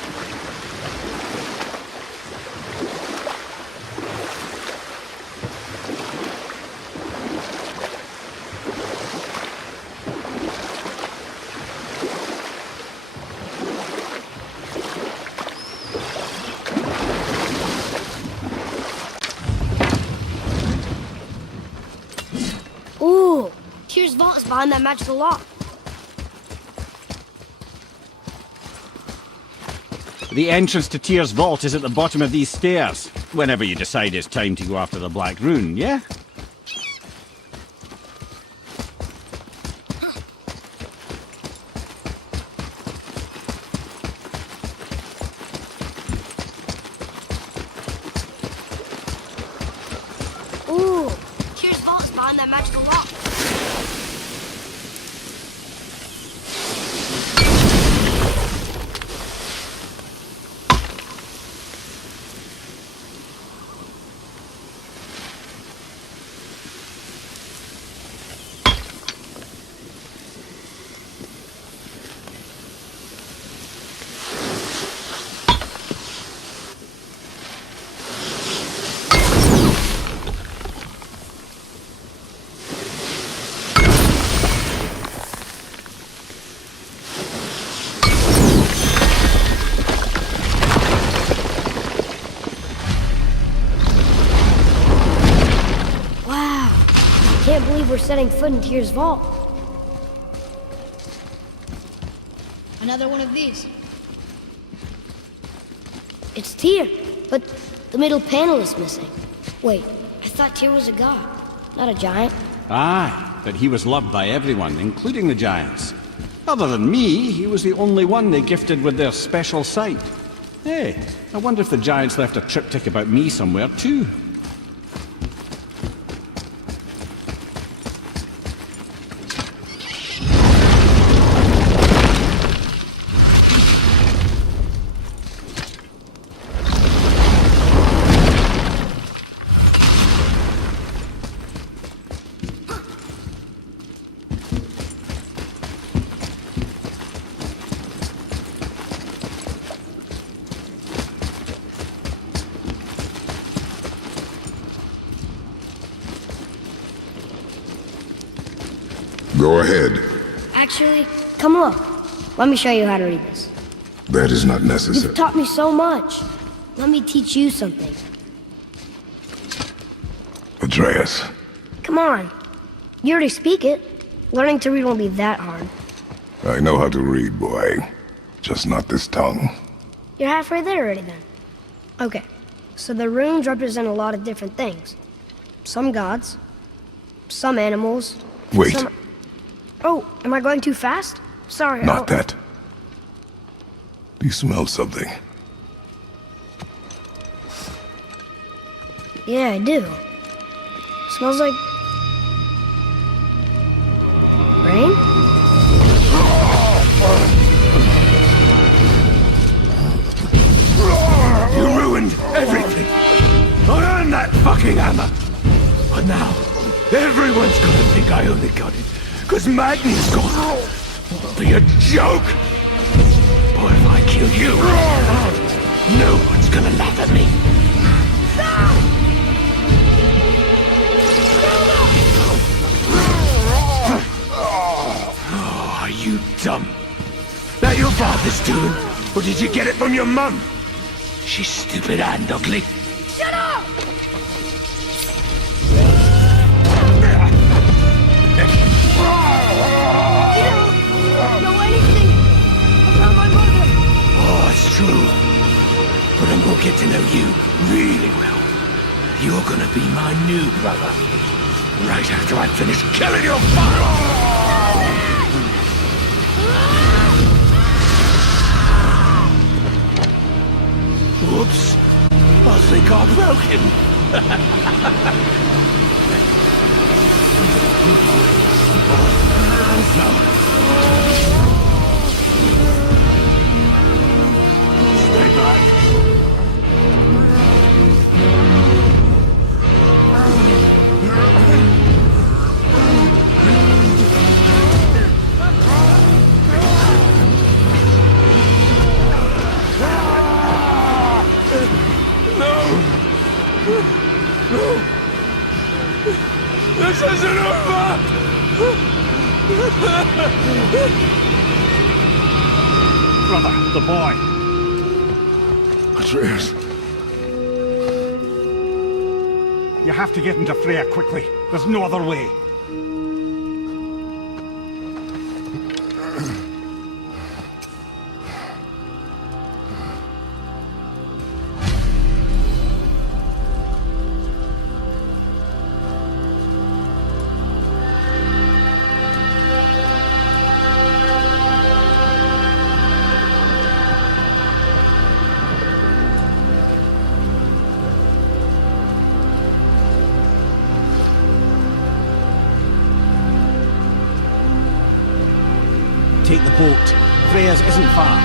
Ooh, Tyr's vault is behind that magical lock. The entrance to Tyr's vault is at the bottom of these stairs. Whenever you decide it's time to go after the Black Rune, yeah? Ooh, Tyr's vault is behind that magical lock. Can't believe we're setting foot in Tyr's vault. Another one of these. It's Tyr, but the middle panel is missing. Wait, I thought Tyr was a god, not a giant. Aye, but he was loved by everyone, including the giants. Other than me, he was the only one they gifted with their special sight. Hey, I wonder if the giants left a triptych about me somewhere too. Go ahead. Actually, come look. Let me show you how to read this. That is not necessary. You've taught me so much. Let me teach you something. Atreus. Come on. You already speak it. Learning to read won't be that hard. I know how to read, boy. Just not this tongue. You're halfway there already then. Okay, so the runes represent a lot of different things. Some gods, some animals. Wait. Some... Oh, am I going too fast? Sorry. Not that. Do you smell something? Yeah, I do. Smells like... rain? You ruined everything! I earned that fucking hammer! But now, everyone's gonna think I only got it, cause Magni's gone! It'll be a joke! But if I kill you, no one's gonna laugh at me! Oh, are you dumb? That your father's doing? Or did you get it from your mum? She's stupid and ugly. Shut up! You don't know anything about my mother. Oh, it's true. But I'm gonna get to know you really well. You're gonna be my new brother. Right after I finish killing your father! Whoops. I think I broke him. Stay back. This isn't over! Brother, the boy. Atreus. You have to get into Freya quickly. There's no other way. Take the boat. Freya's isn't far.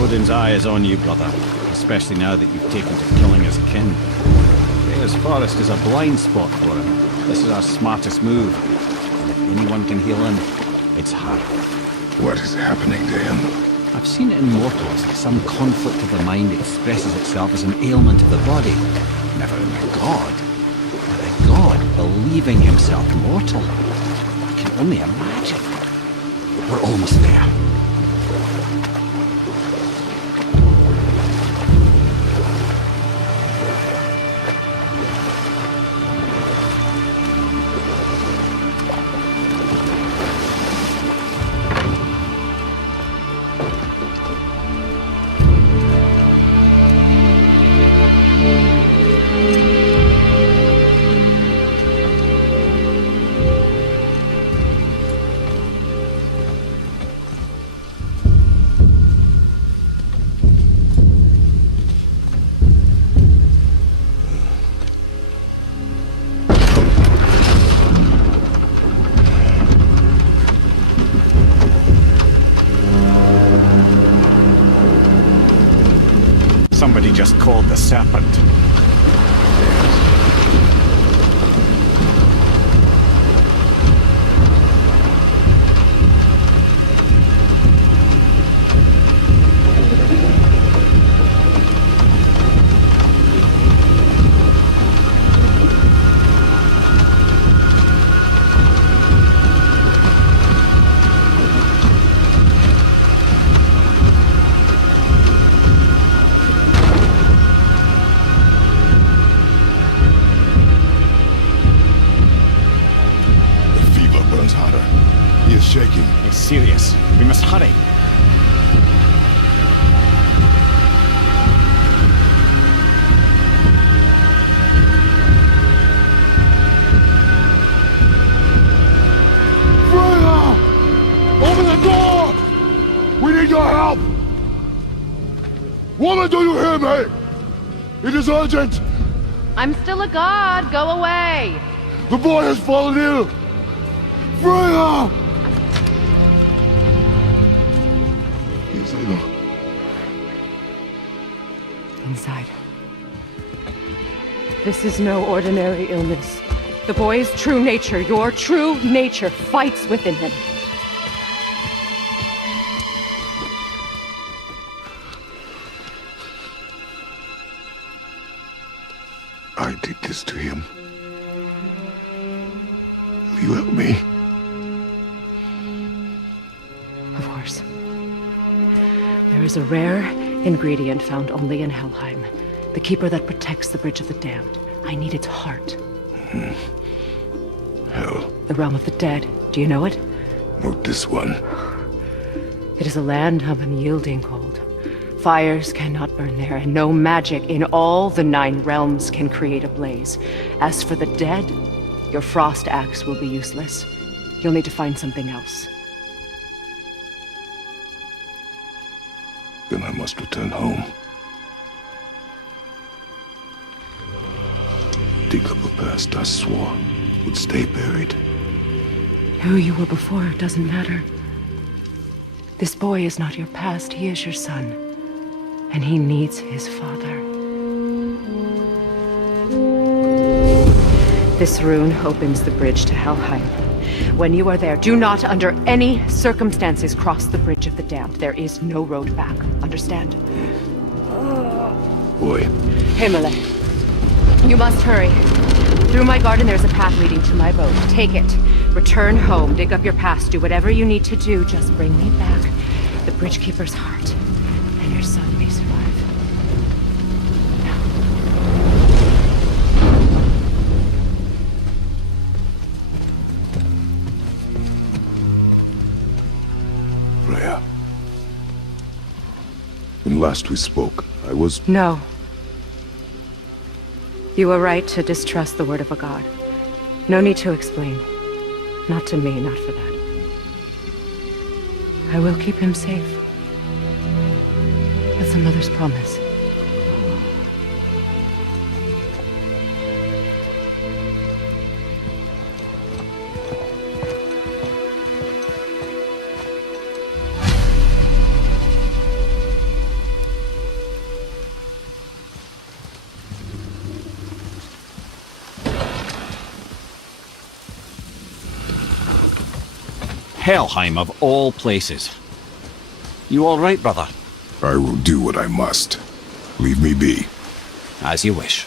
Odin's eye is on you, brother, especially now that you've taken to killing his kin. Freya's forest is a blind spot for him. This is our smartest move. And if anyone can heal him, it's her. What is happening to him? I've seen it in mortals that some conflict of the mind expresses itself as an ailment of the body. Never in a god. But a god believing himself mortal. I can only imagine. We're almost there. Somebody just called the serpent. Shaking. It's serious. We must hurry. Freya! Open the door! We need your help! Woman, do you hear me? It is urgent! I'm still a god. Go away. The boy has fallen ill! Freya! Inside. This is no ordinary illness. The boy's true nature, your true nature, fights within him. I did this to him. Will you help me? Of course. There is a rare ingredient found only in Helheim. The keeper that protects the Bridge of the Damned. I need its heart. Hell. The realm of the dead. Do you know it? Not this one. It is a land of unyielding cold. Fires cannot burn there, and no magic in all the 9 realms can create a blaze. As for the dead, your frost axe will be useless. You'll need to find something else. Then I must return home. Dig up a past I swore would stay buried. Who you were before doesn't matter. This boy is not your past, he is your son. And he needs his father. This rune opens the bridge to Helheim. When you are there, do not under any circumstances cross the Bridge of the Damned. There is no road back. Understand? Boy. Himmele, you must hurry. Through my garden there's a path leading to my boat. Take it. Return home, dig up your past, do whatever you need to do. Just bring me back the Bridgekeeper's heart, and your son may survive. Freya. When last we spoke, I was... No. You were right to distrust the word of a god. No need to explain. Not to me, not for that. I will keep him safe. That's a mother's promise. Helheim of all places. You all right, brother? I will do what I must. Leave me be. As you wish.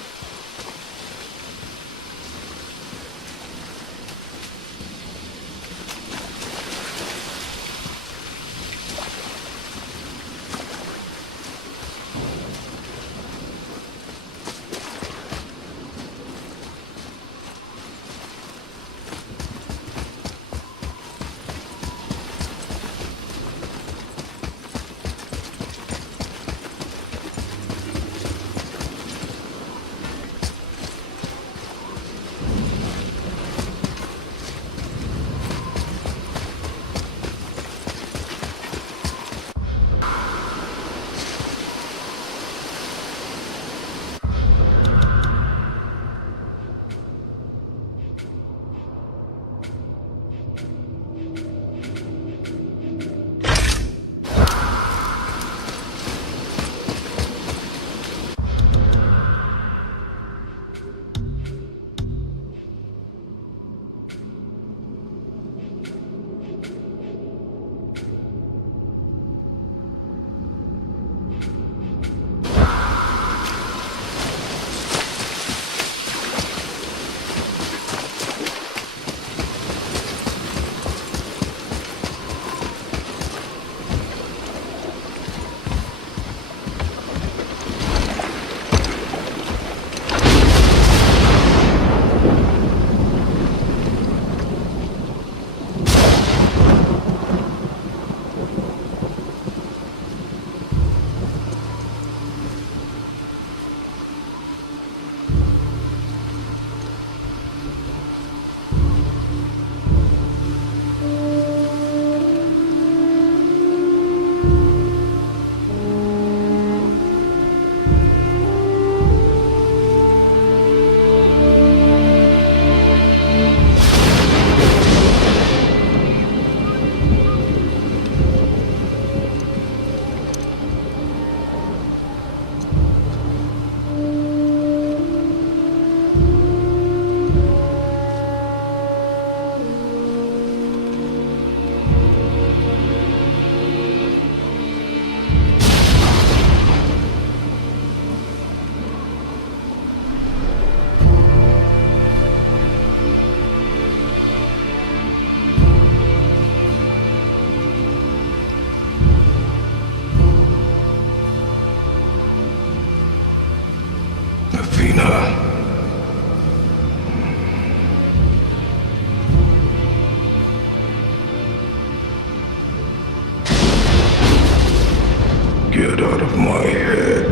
Get out of my head.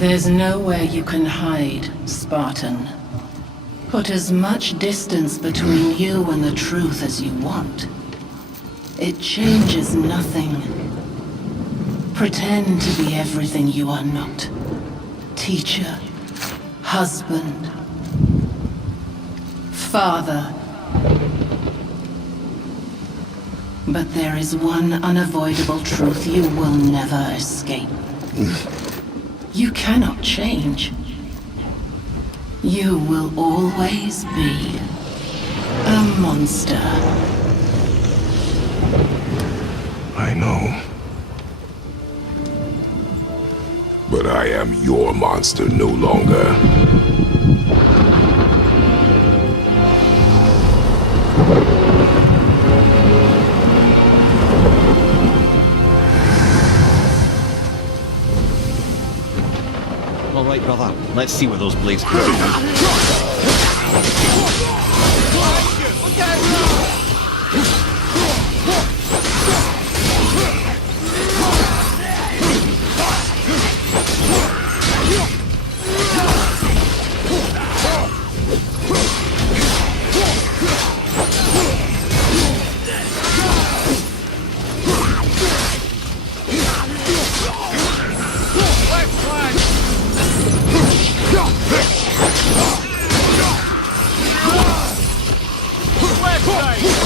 There's nowhere you can hide, Spartan. Put as much distance between you and the truth as you want. It changes nothing. Pretend to be everything you are not. Teacher, husband, father. But there is one unavoidable truth you will never escape. You cannot change. You will always be a monster. I know. But I am your monster no longer. All right, brother. Let's see where those blades go. Left side!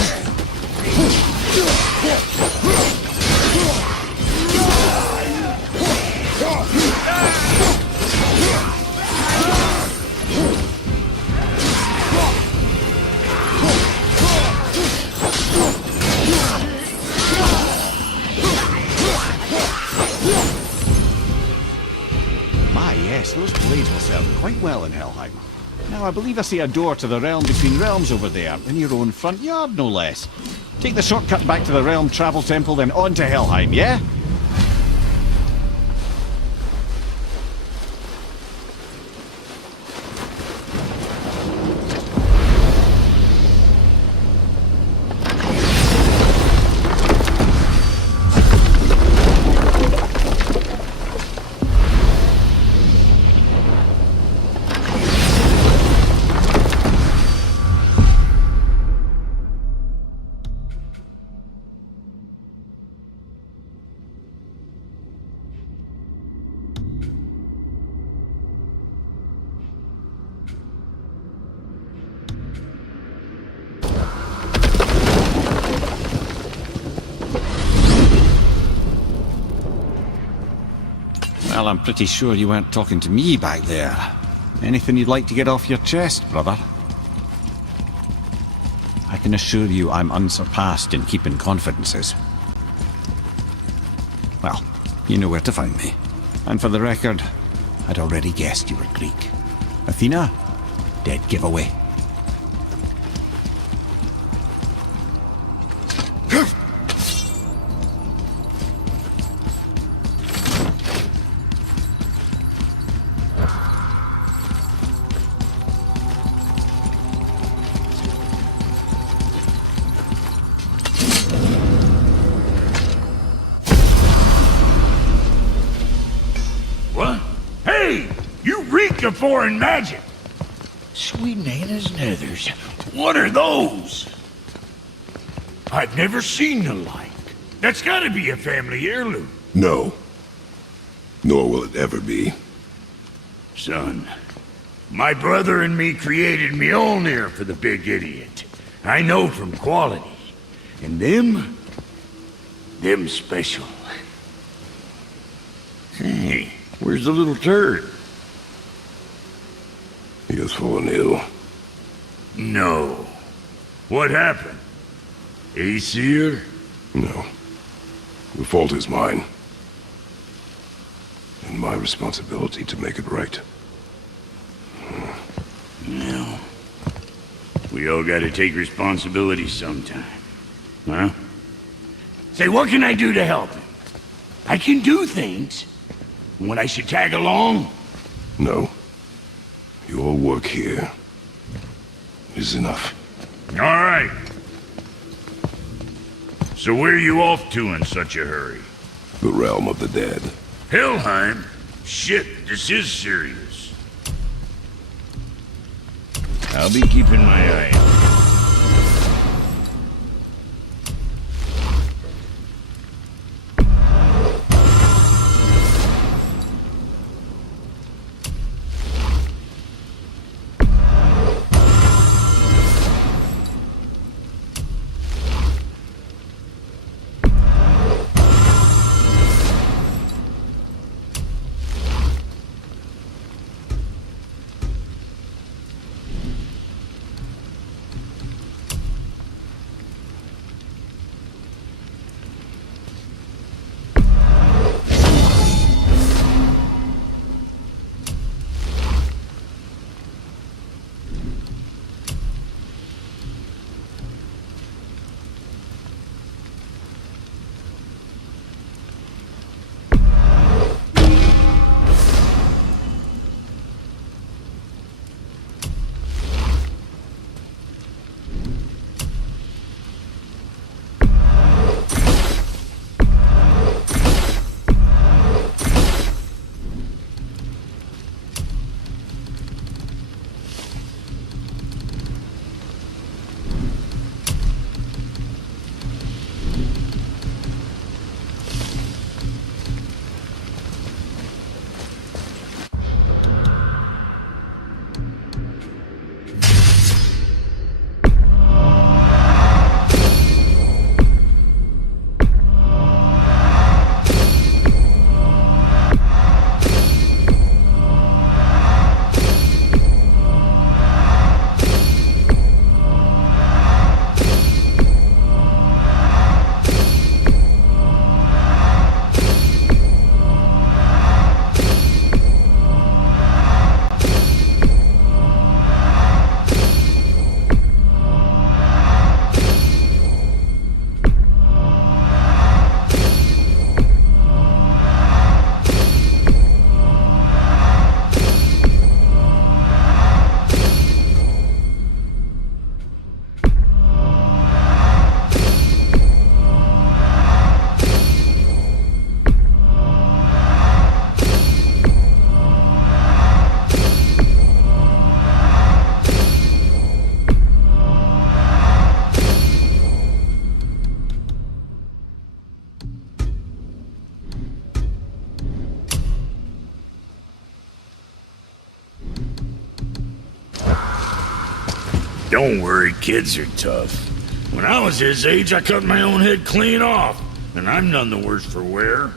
Yes, those blades will serve quite well in Helheim. Now, I believe I see a door to the realm between realms over there, in your own front yard, no less. Take the shortcut back to the realm travel temple, then on to Helheim, yeah? Well, I'm pretty sure you weren't talking to me back there. Anything you'd like to get off your chest, brother? I can assure you I'm unsurpassed in keeping confidences. Well, you know where to find me. And for the record, I'd already guessed you were Greek. Athena? Dead giveaway. What? Hey! You reek of foreign magic! Sweet Nana's nethers. What are those? I've never seen the like. That's gotta be a family heirloom. No. Nor will it ever be. Son, my brother and me created Mjolnir for the big idiot. I know from quality. And them special. Hey, where's the little turd? He has fallen ill. No. What happened? Aesir? No. The fault is mine. And my responsibility to make it right. Well, we all gotta take responsibility sometime. Huh? Say, what can I do to help him? I can do things. When I should tag along? No. Your work here is enough. All right. So where are you off to in such a hurry? The realm of the dead. Helheim? Shit, this is serious. I'll be keeping my eye out. Don't worry, kids are tough. When I was his age, I cut my own head clean off, and I'm none the worse for wear.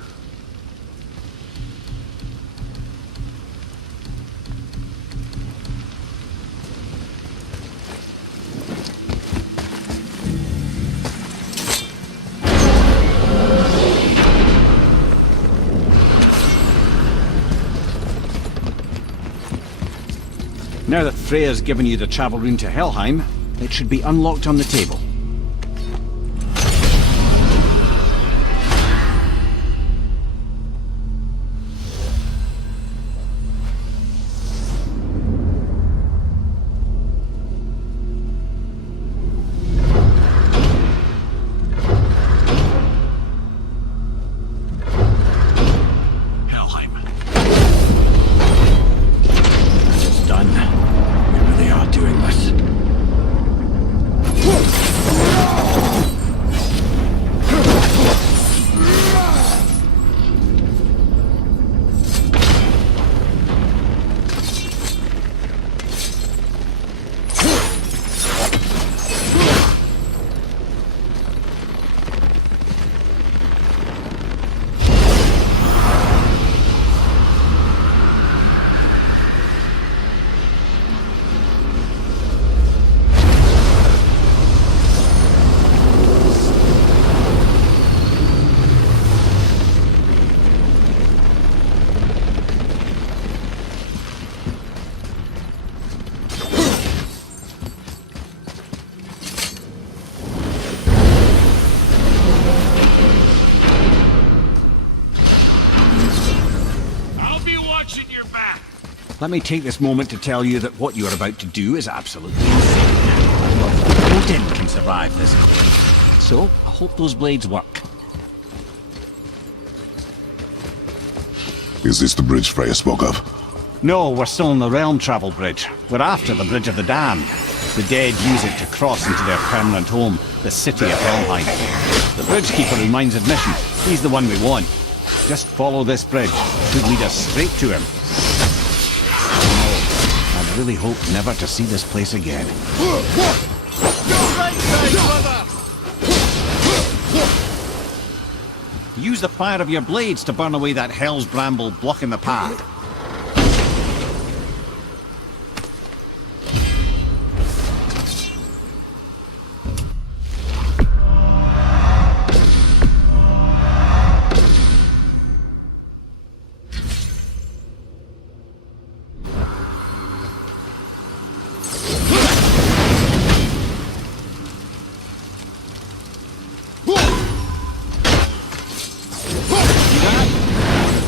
Now that Freya's given you the travel rune to Helheim, it should be unlocked on the table. Let me take this moment to tell you that what you are about to do is absolutely insane. Odin can survive this. So, I hope those blades work. Is this the bridge Freya spoke of? No, we're still on the Realm Travel Bridge. We're after the Bridge of the Damned. The dead use it to cross into their permanent home, the city of Helheim. The Bridgekeeper who minds admission, he's the one we want. Just follow this bridge. It should lead us straight to him. I really hope never to see this place again. Use the fire of your blades to burn away that hell's bramble blocking the path.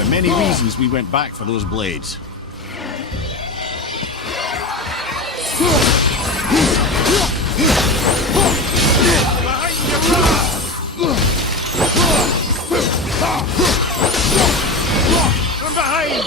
Many reasons we went back for those blades. From behind!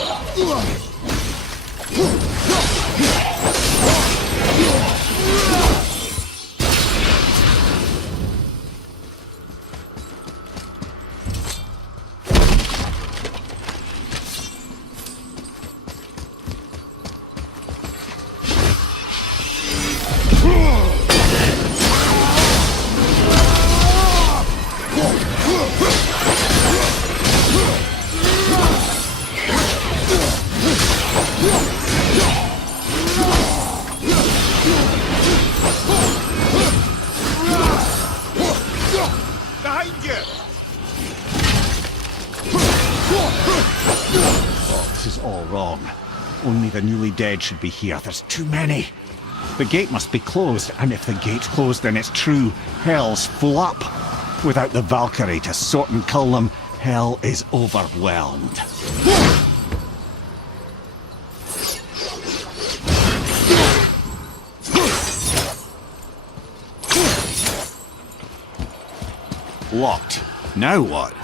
Oh, this is all wrong. Only the newly dead should be here. There's too many. The gate must be closed, and if the gate's closed, then it's true. Hell's full up. Without the Valkyrie to sort and cull them, hell is overwhelmed. Locked. Now what?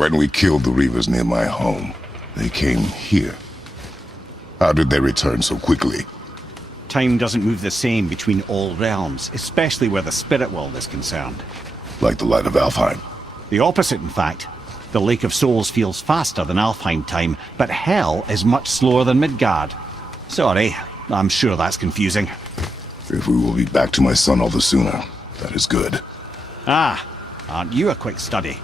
When we killed the Reavers near my home, they came here. How did they return so quickly? Time doesn't move the same between all realms, especially where the spirit world is concerned. Like the light of Alfheim. The opposite, in fact. The Lake of Souls feels faster than Alfheim time, but Hell is much slower than Midgard. Sorry, I'm sure that's confusing. If we will be back to my son all the sooner, that is good. Ah, aren't you a quick study?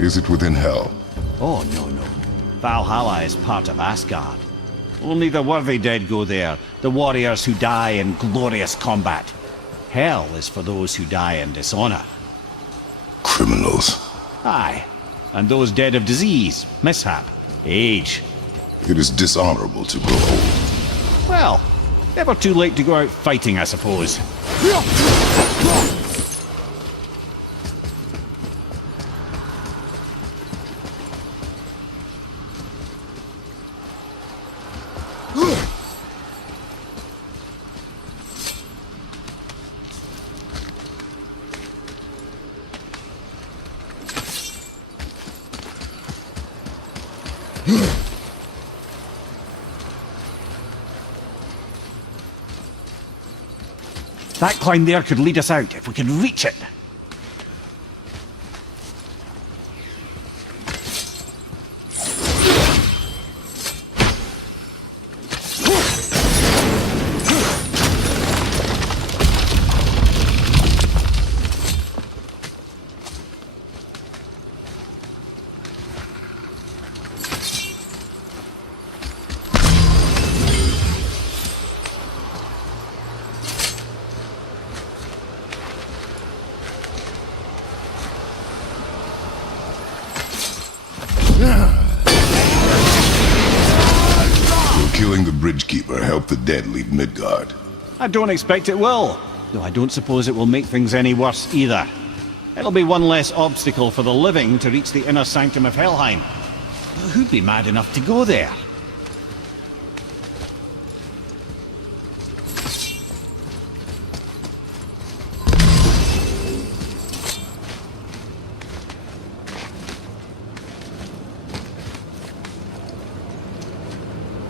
Is it within Hell? Oh, no. Valhalla is part of Asgard. Only the worthy dead go there, the warriors who die in glorious combat. Hell is for those who die in dishonor. Criminals. Aye, and those dead of disease, mishap, age. It is dishonorable to grow old. Well, never too late to go out fighting, I suppose. That climb there could lead us out if we can reach it. Killing the Bridgekeeper help the dead leave Midgard? I don't expect it will, though I don't suppose it will make things any worse either. It'll be one less obstacle for the living to reach the inner sanctum of Helheim. Who'd be mad enough to go there?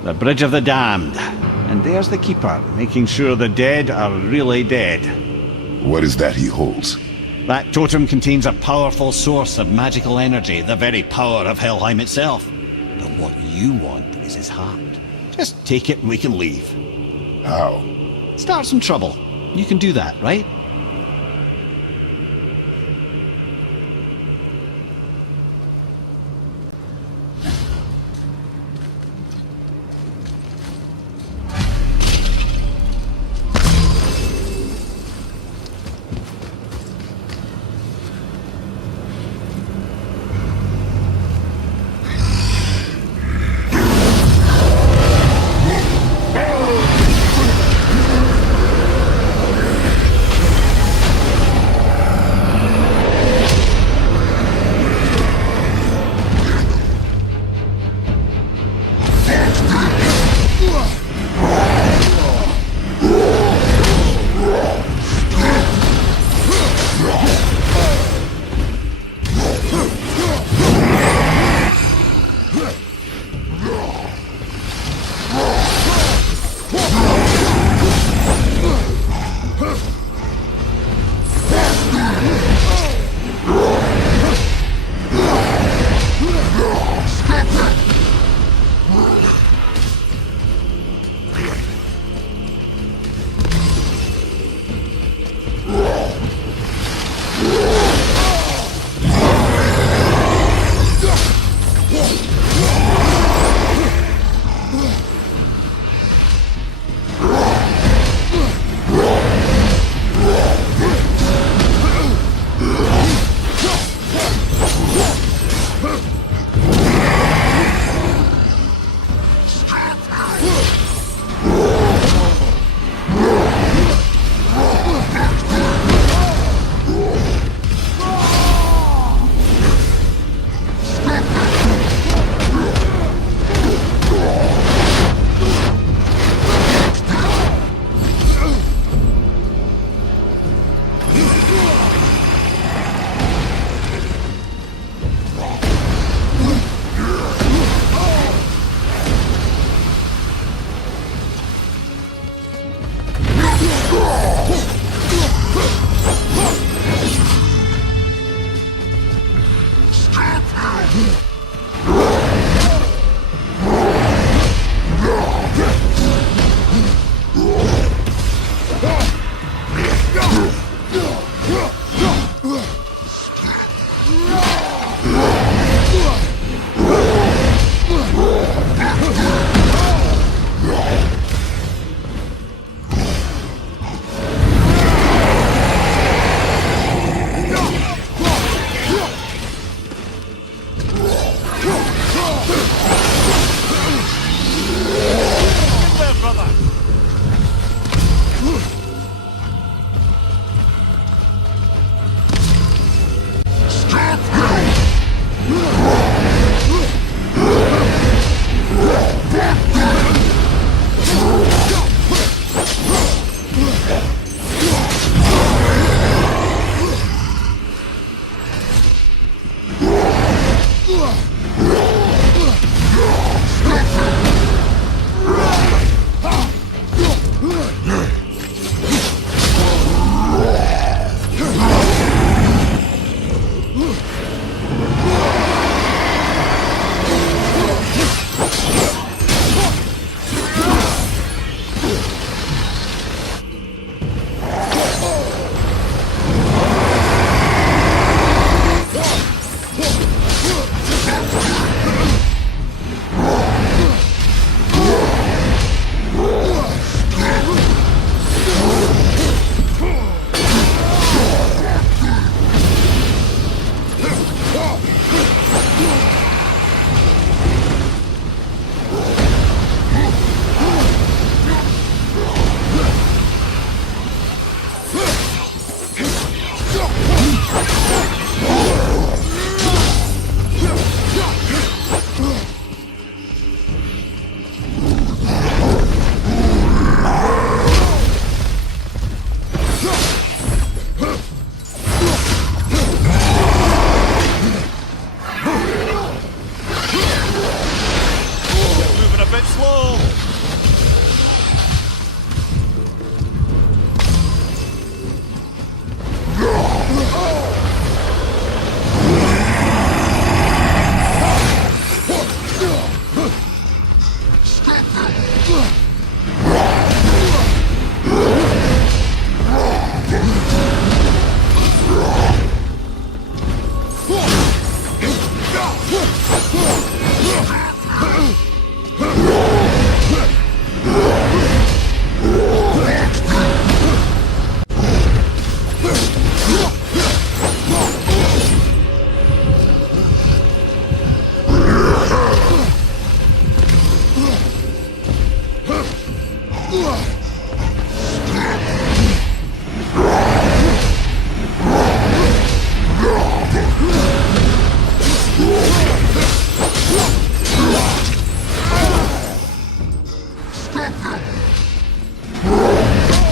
The Bridge of the Damned. And there's the Keeper, making sure the dead are really dead. What is that he holds? That totem contains a powerful source of magical energy, the very power of Helheim itself. But what you want is his heart. Just take it and we can leave. How? Start some trouble. You can do that, right?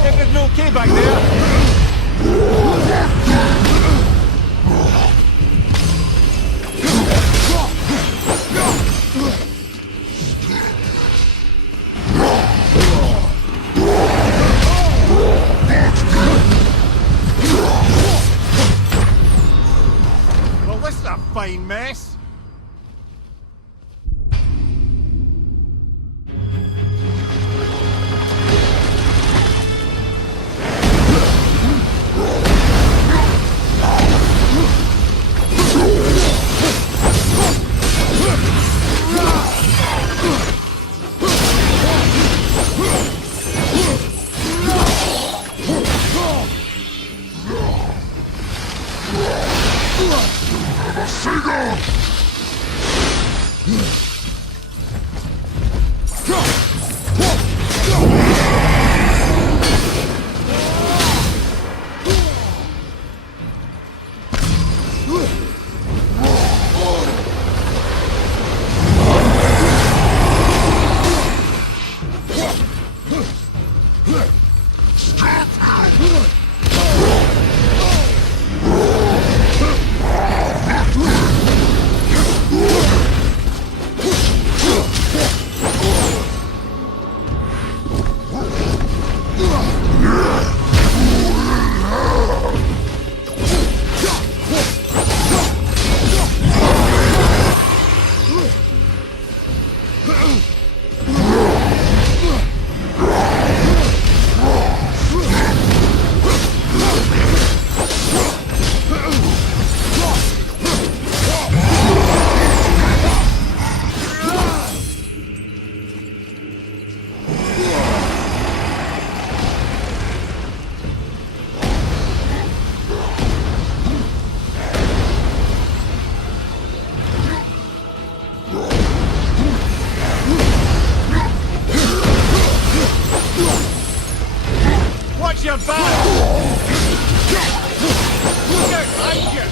Everything okay back there? Well, this is a fine mess. Watch your back! Look out behind you!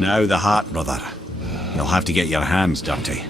Now the heart, brother. You'll have to get your hands dirty.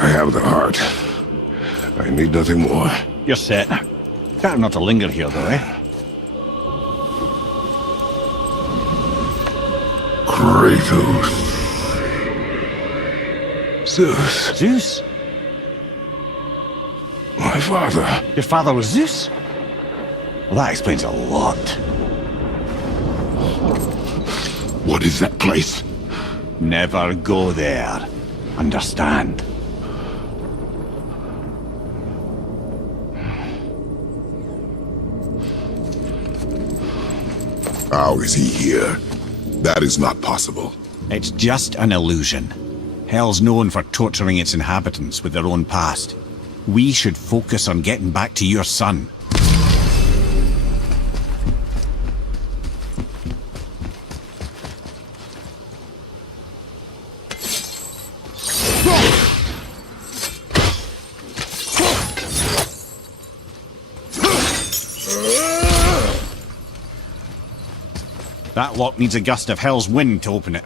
I have the heart. I need nothing more. You're set. Better not to linger here, though, eh? Kratos. Zeus. Zeus? My father. Your father was Zeus? Well, that explains a lot. What is that place? Never go there. Understand? How is he here? That is not possible. It's just an illusion. Hell's known for torturing its inhabitants with their own past. We should focus on getting back to your son. That lock needs a gust of hell's wind to open it.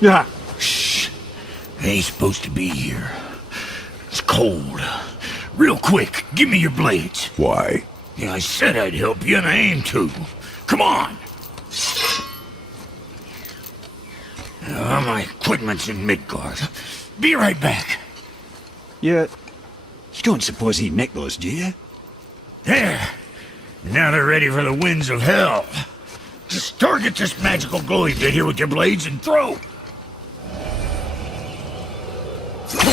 Yeah. Shh. Ain't supposed to be here. It's cold. Real quick, give me your blades. Why? Yeah, I said I'd help you, and I aim to. Come on! My equipment's in Midgard. Be right back. You don't suppose he nicked those, do you? There. Now they're ready for the winds of hell. Just target this magical glowy bit here with your blades and throw. Now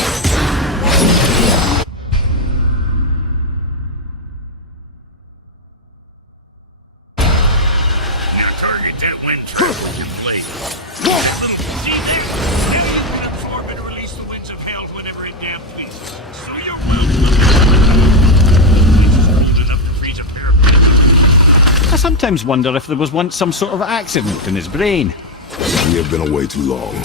target that wind trap with your blade. See there? Now you can absorb and release the winds of hell whenever it damp winds. So you're cold enough to freeze a pair of blades. I sometimes wonder if there was once some sort of accident in his brain. We have been away too long.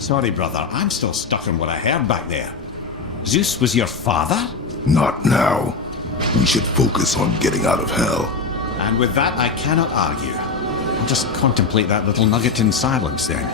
Sorry, brother, I'm still stuck on what I heard back there. Zeus was your father? Not now. We should focus on getting out of hell. And with that, I cannot argue. I'll just contemplate that little nugget in silence then.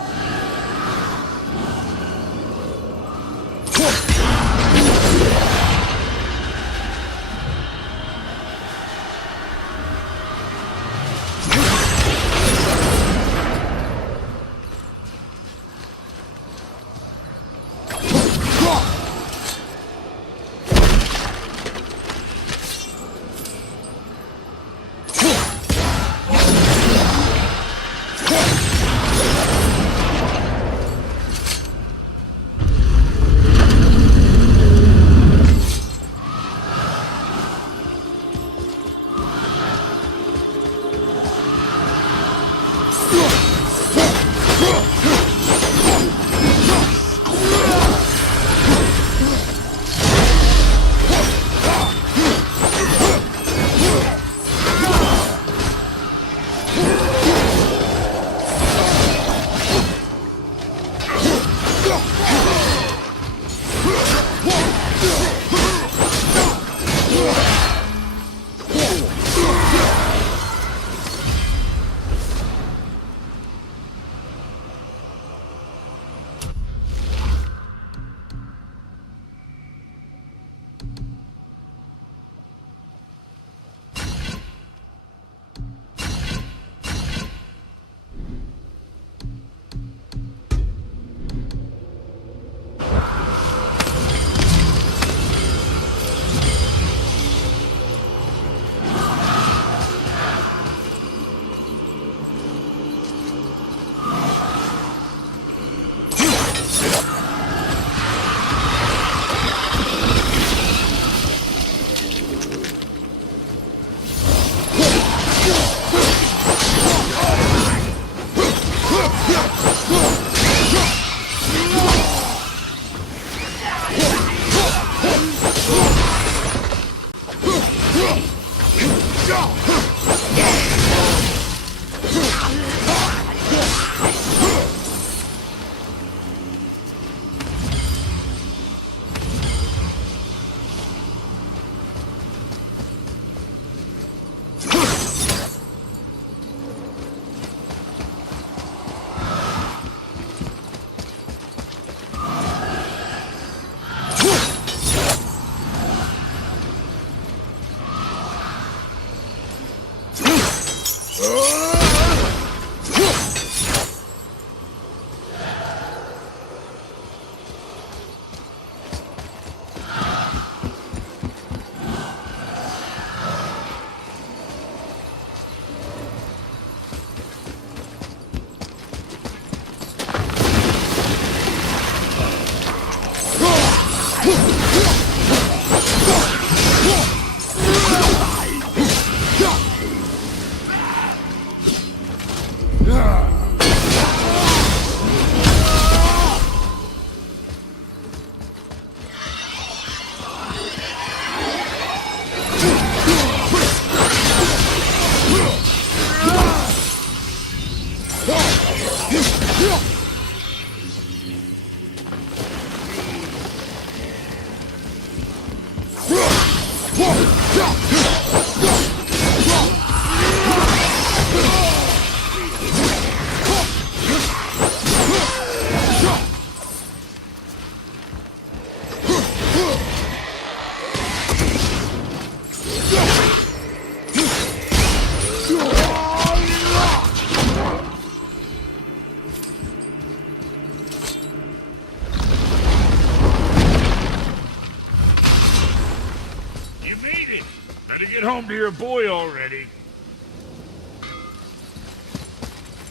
You made it. Better get home to your boy already.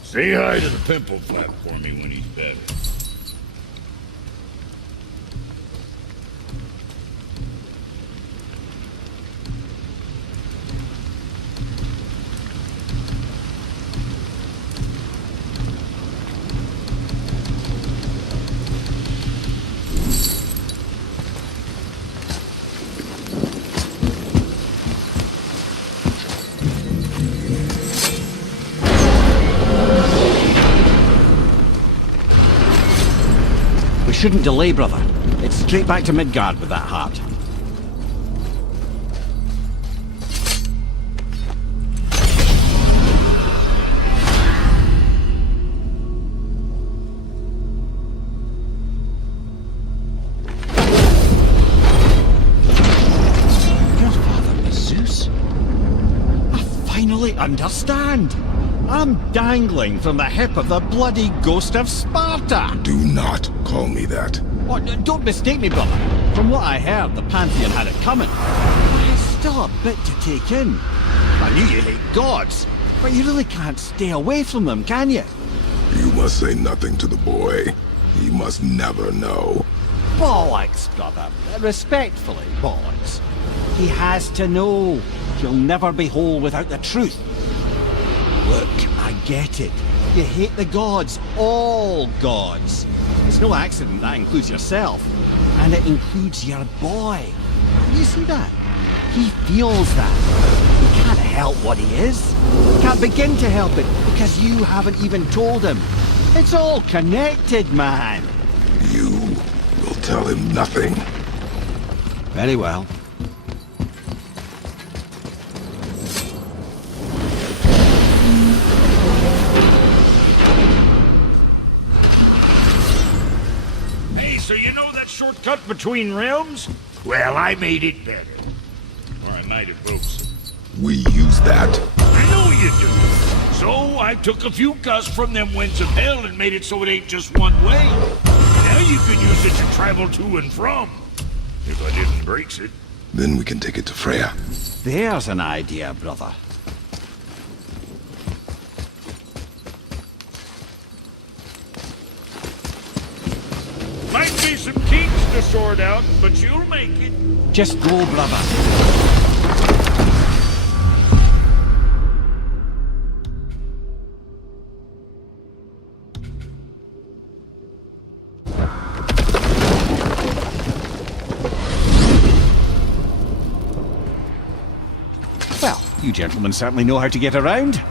Say hi to the pimple flap for me when he's better. Shouldn't delay, brother. It's straight back to Midgard with that heart. Your father is Zeus? I finally understand. I'm dangling from the hip of the bloody ghost of Sparta! Do not call me that. Oh, don't mistake me, brother. From what I heard, the Pantheon had it coming. But it's still a bit to take in. I knew you hate gods, but you really can't stay away from them, can you? You must say nothing to the boy. He must never know. Bollocks, brother. Respectfully, bollocks. He has to know. He'll never be whole without the truth. Look, I get it. You hate the gods. All gods. It's no accident that includes yourself. And it includes your boy. You see that? He feels that. He can't help what he is. Can't begin to help it because you haven't even told him. It's all connected, man. You will tell him nothing. Very well. So you know that shortcut between realms? Well, I made it better. Or I might have broke some. We use that. I know you do. So I took a few cuss from them winds of hell and made it so it ain't just one way. Now you can use it to travel to and from. If I didn't break it. Then we can take it to Freya. There's an idea, brother. Might be some kinks to sort out, but you'll make it. Just go, brother. Well, You gentlemen certainly know how to get around.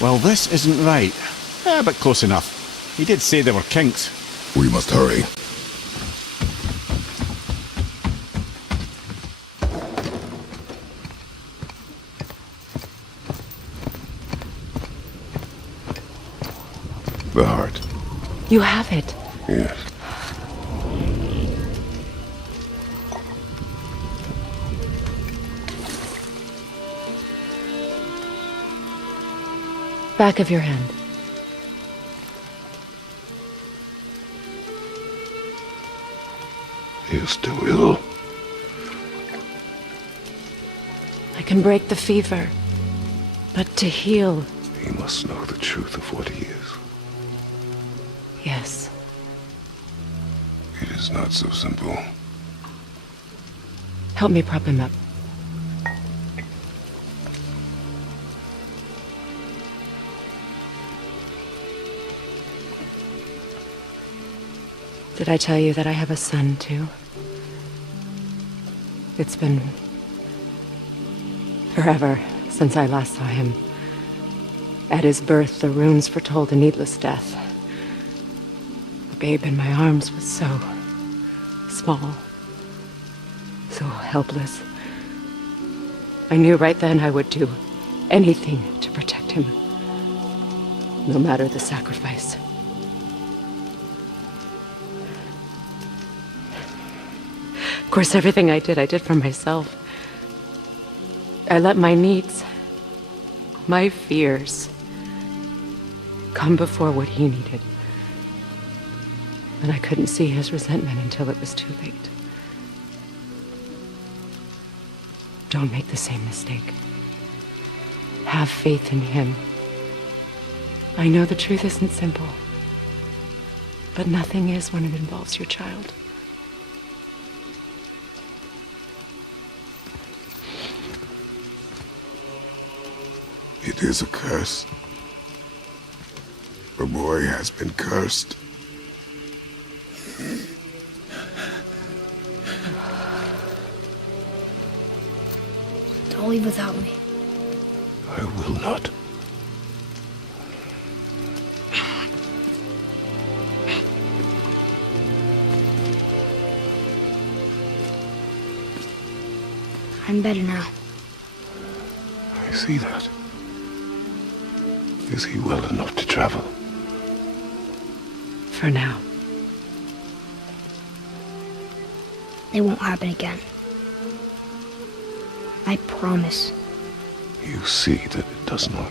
Well, this isn't right. But close enough. He did say there were kinks. We must hurry. The heart. You have it. Yes. Back of your hand. He is still ill. I can break the fever. But to heal... He must know the truth of what he is. Yes. It is not so simple. Help me prop him up. Did I tell you that I have a son, too? It's been forever since I last saw him. At his birth, the runes foretold a needless death. The babe in my arms was so small, so helpless. I knew right then I would do anything to protect him, no matter the sacrifice. Of course, everything I did for myself. I let my needs, my fears, come before what he needed. And I couldn't see his resentment until it was too late. Don't make the same mistake. Have faith in him. I know the truth isn't simple, but nothing is when it involves your child. It is a curse. The boy has been cursed. Don't leave without me. I will not. I'm better now. I see that. Is he well enough to travel? For now. It won't happen again. I promise. You see that it does not.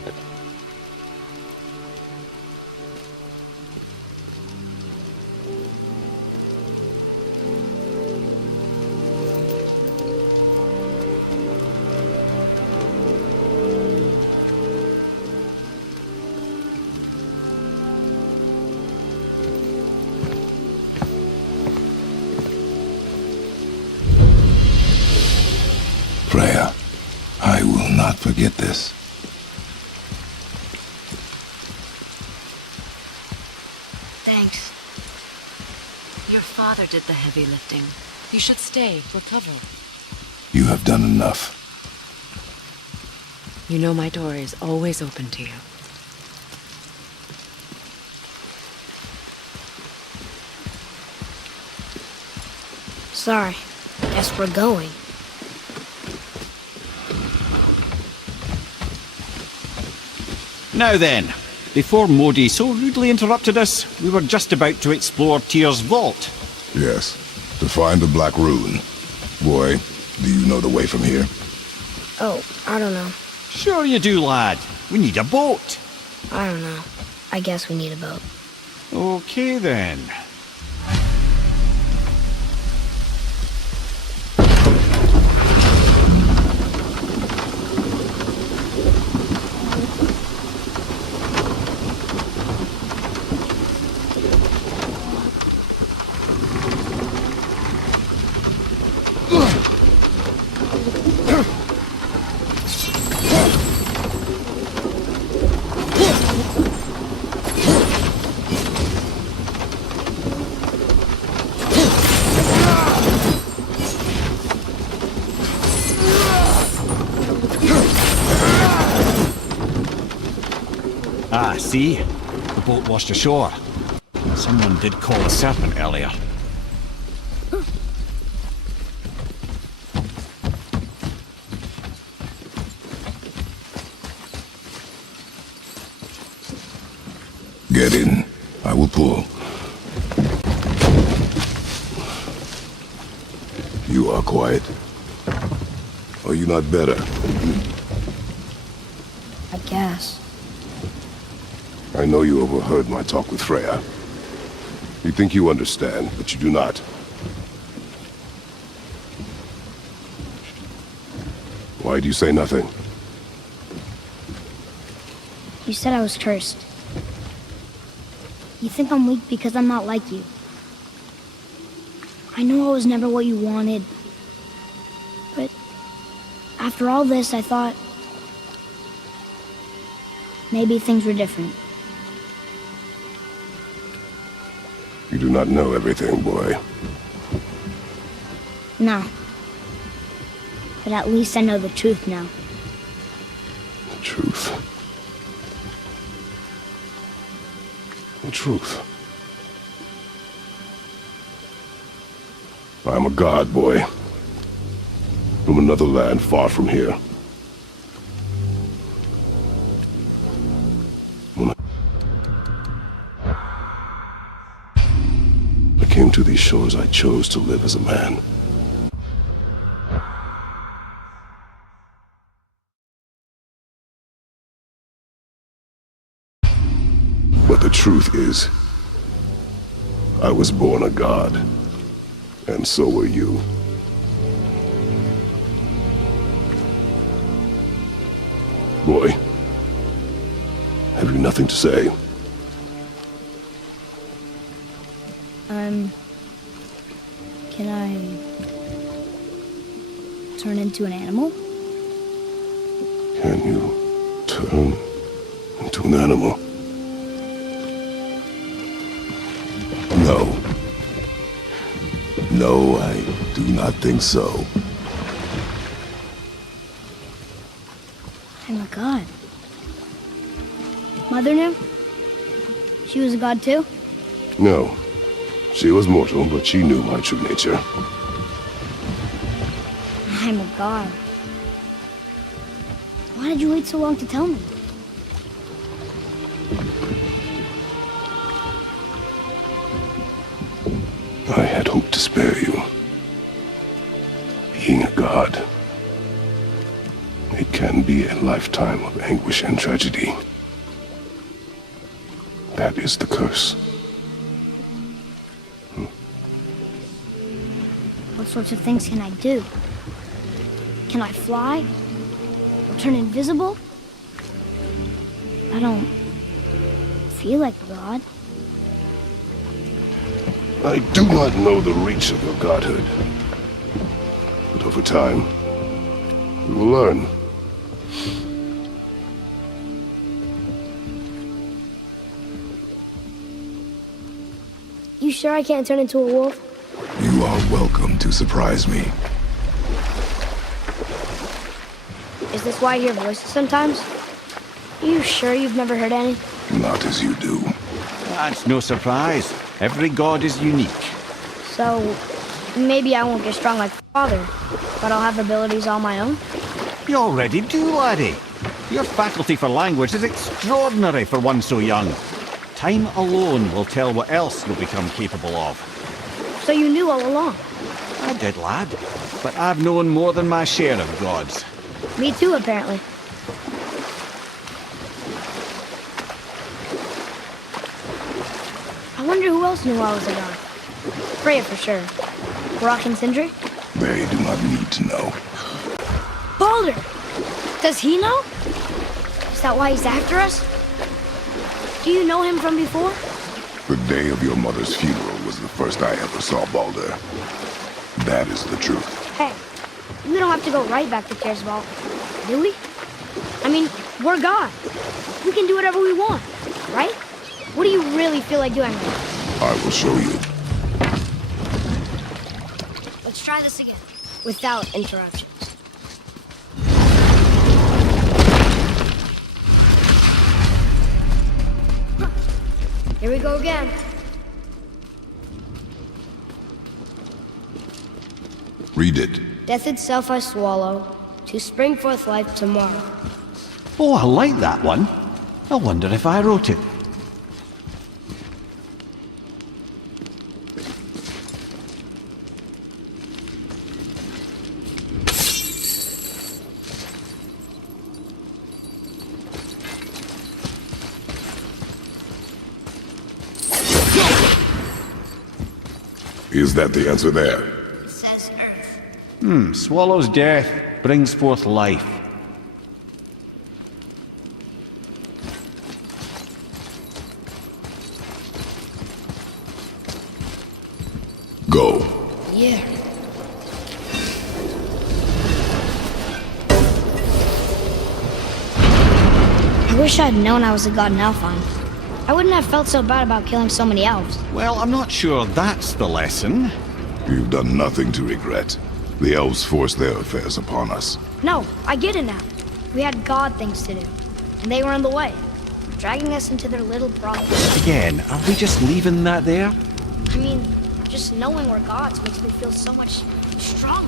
Freya, I will not forget this. Thanks. Your father did the heavy lifting. You should stay, recover. You have done enough. You know my door is always open to you. Sorry. Guess we're going. Now then, before Modi so rudely interrupted us, we were just about to explore Tyr's vault. Yes, to find the Black Rune. Boy, do you know the way from here? Oh, I don't know. Sure you do, lad. We need a boat. I don't know. I guess we need a boat. Okay, then. Ah, see? The boat washed ashore. Someone did call the Serpent earlier. Get in. I will pull. You are quiet. Are you not better? I guess. I know you overheard my talk with Freya. You think you understand, but you do not. Why do you say nothing? You said I was cursed. You think I'm weak because I'm not like you. I know I was never what you wanted. But after all this, I thought maybe things were different. You do not know everything, boy. No. But at least I know the truth now. The truth. The truth. I'm a god, boy. From another land far from here. When I came to these shores, I chose to live as a man. But the truth is, I was born a god, and so were you. Boy, have you nothing to say? Can I turn into an animal? Can you turn into an animal? No. No, I do not think so. I'm a god. Mother knew? She was a god too? No. She was mortal, but she knew my true nature. I'm a god. Why did you wait so long to tell me? I had hoped to spare you. Being a god, it can be a lifetime of anguish and tragedy. That is the curse. What sorts of things can I do? Can I fly? Or turn invisible? I don't feel like a god. I do not know the reach of your godhood. But over time, you will learn. You sure I can't turn into a wolf? You are welcome to surprise me. Is this why I hear voices sometimes? You sure you've never heard any? Not as you do. That's no surprise. Every god is unique. So, maybe I won't get strong like Father, but I'll have abilities all my own? You already do, laddie. Your faculty for language is extraordinary for one so young. Time alone will tell what else you'll become capable of. So you knew all along? I did, lad. But I've known more than my share of gods. Me too, apparently. I wonder who else knew I was a god. Freya for sure. Rock and Sindri? They do not need to know. Baldur! Does he know? Is that why he's after us? Do you know him from before? The day of your mother's funeral was the first I ever saw Baldur. That is the truth. Hey, we don't have to go right back to Tyr's vault, do we? I mean, we're God. We can do whatever we want, right? What do you really feel like doing right now? I will show you. Let's try this again, without interruptions. Here we go again. Read it. Death itself I swallow, to spring forth life tomorrow. Oh, I like that one. I wonder if I wrote it. Is that the answer there? It says Earth. Swallows death, brings forth life. Go. Yeah. I wish I'd known I was a god in Alfheim. I wouldn't have felt so bad about killing so many elves. Well, I'm not sure that's the lesson. You've done nothing to regret. The elves forced their affairs upon us. No, I get it now. We had god things to do, and they were in the way, dragging us into their little problems. Again, are we just leaving that there? I mean, just knowing we're gods makes me feel so much stronger.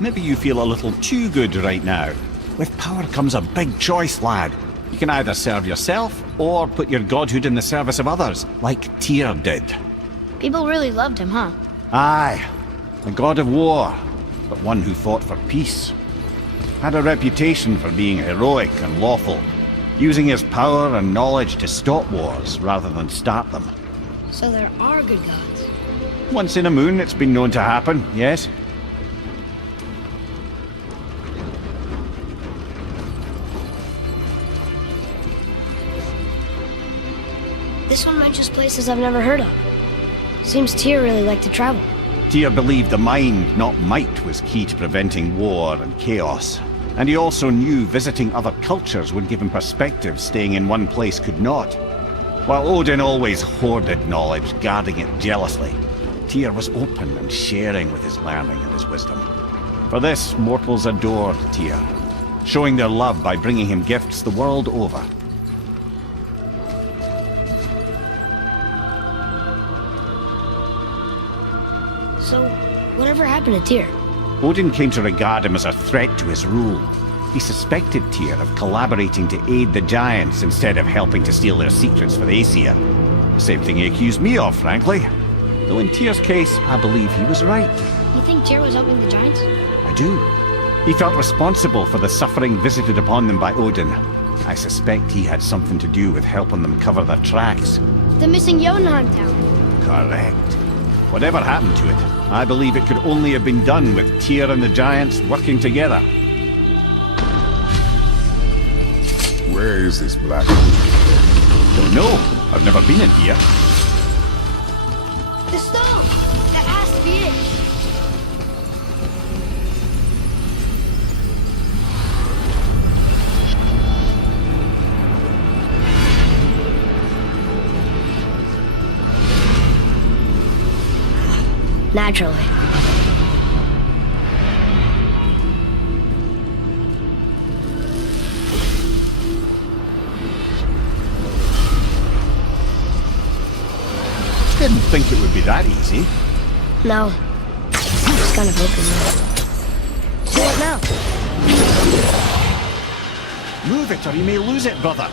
Maybe you feel a little too good right now. With power comes a big choice, lad. You can either serve yourself, or put your godhood in the service of others, like Tyr did. People really loved him, huh? Aye, a god of war, but one who fought for peace. Had a reputation for being heroic and lawful, using his power and knowledge to stop wars rather than start them. So there are good gods. Once in a moon, it's been known to happen, yes? This one mentions places I've never heard of. Seems Tyr really liked to travel. Tyr believed the mind, not might, was key to preventing war and chaos. And he also knew visiting other cultures would give him perspective staying in one place could not. While Odin always hoarded knowledge, guarding it jealously, Tyr was open and sharing with his learning and his wisdom. For this, mortals adored Tyr, showing their love by bringing him gifts the world over. So, whatever happened to Tyr? Odin came to regard him as a threat to his rule. He suspected Tyr of collaborating to aid the Giants instead of helping to steal their secrets for the Aesir. Same thing he accused me of, frankly. Though in Tyr's case, I believe he was right. You think Tyr was helping the Giants? I do. He felt responsible for the suffering visited upon them by Odin. I suspect he had something to do with helping them cover their tracks. The missing Jotunheim Tower. Correct. Whatever happened to it, I believe it could only have been done with Tyr and the Giants working together. Where is this black? Don't know. I've never been in here. The stone! That has to be it! Naturally. Didn't think it would be that easy. No. I was kind of hoping that. So what now? Move it or you may lose it, brother.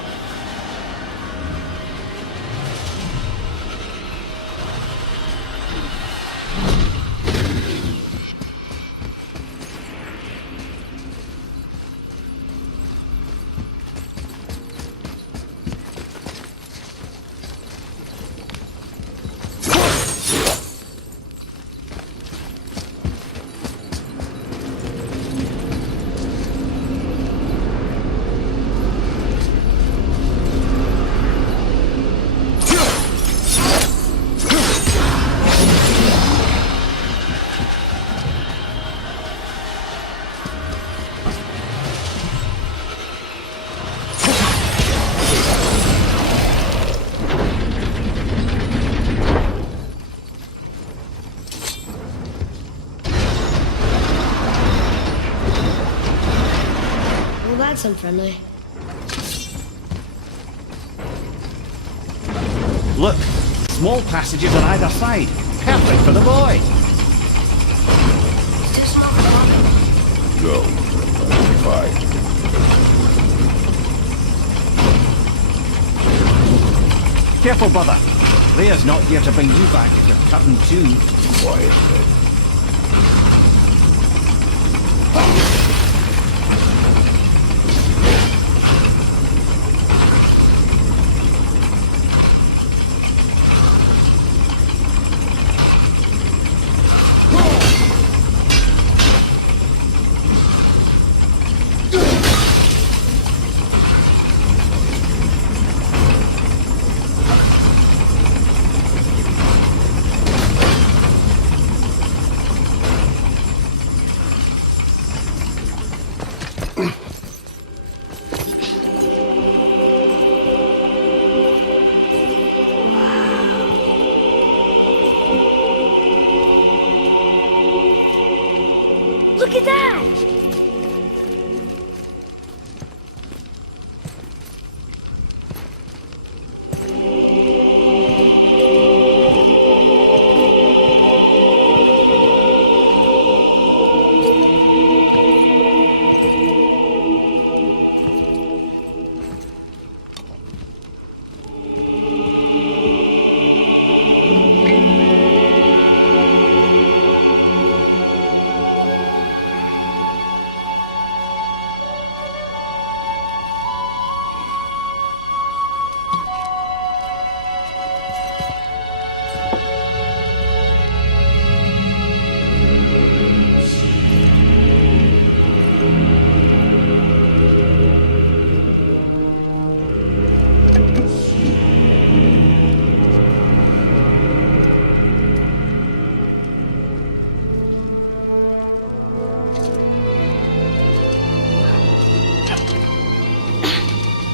unfriendly. Look, small passages on either side. Perfect for the boy. No. Fine. Careful, brother. Leah's not here to bring you back if you're cutting too. Quiet. Look at that!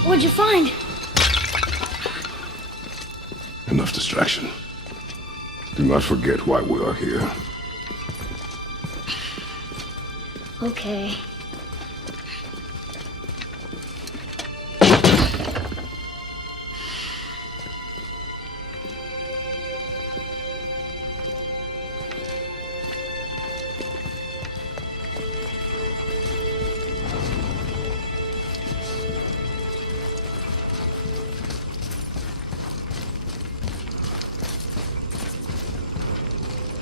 What'd you find? Enough distraction. Do not forget why we are here. Okay.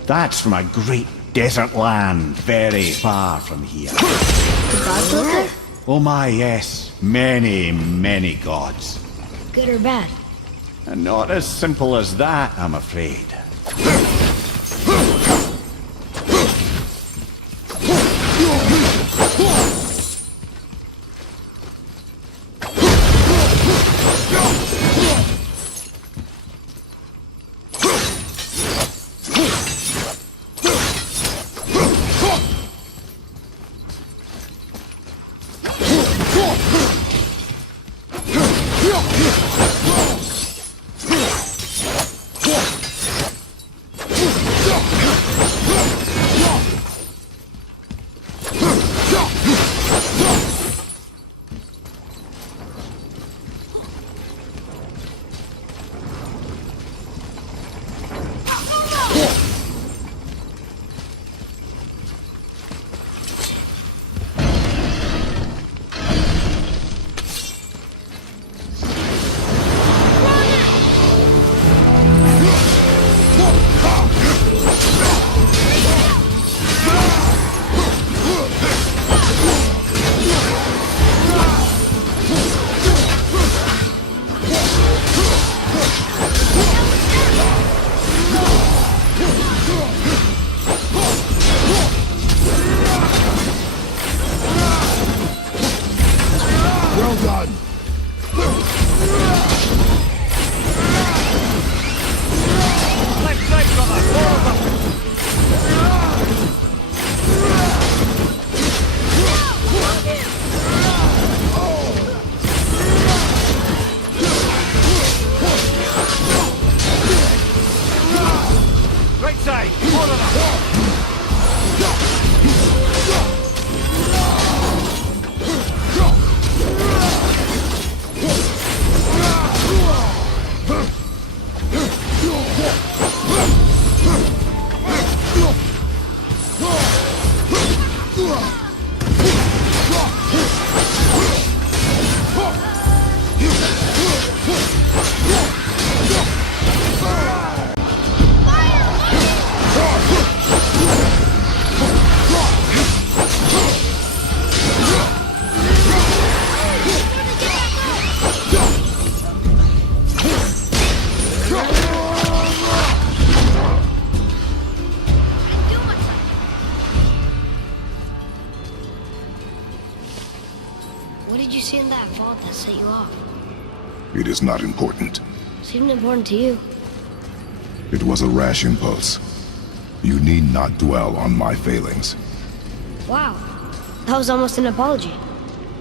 That's from a great desert land, very far from here. The gods live there? Oh my, yes. Many, many gods. Good or bad? And not as simple as that, I'm afraid. see in that vault that set you off? It is not important. Seemed important to you. It was a rash impulse. You need not dwell on my failings. Wow. That was almost an apology.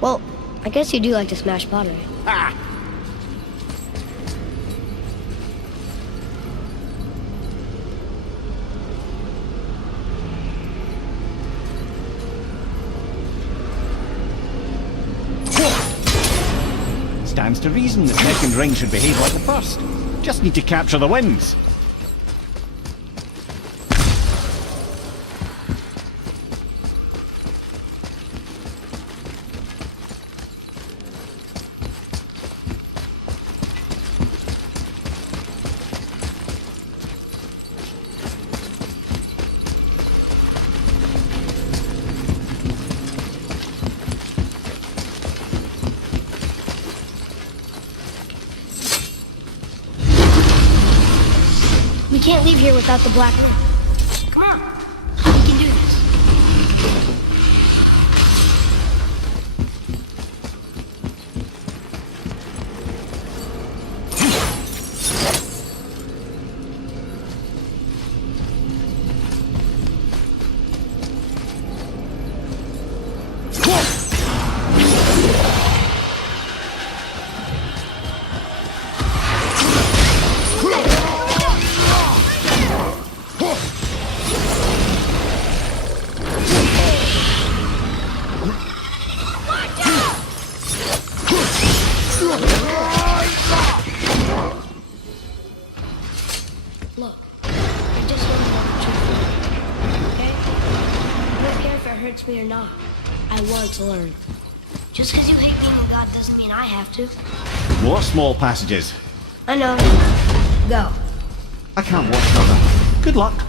Well, I guess you do like to smash pottery. Ah! Stands to reason the second ring should behave like the first. Just need to capture the winds. We can't leave here without the black ring. Come on. We can do this. Look, I just want to know the truth. Okay? I don't care if it hurts me or not. I want to learn. Just because you hate being a god doesn't mean I have to. More small passages. I know. Go. I can't watch, brother. Good luck.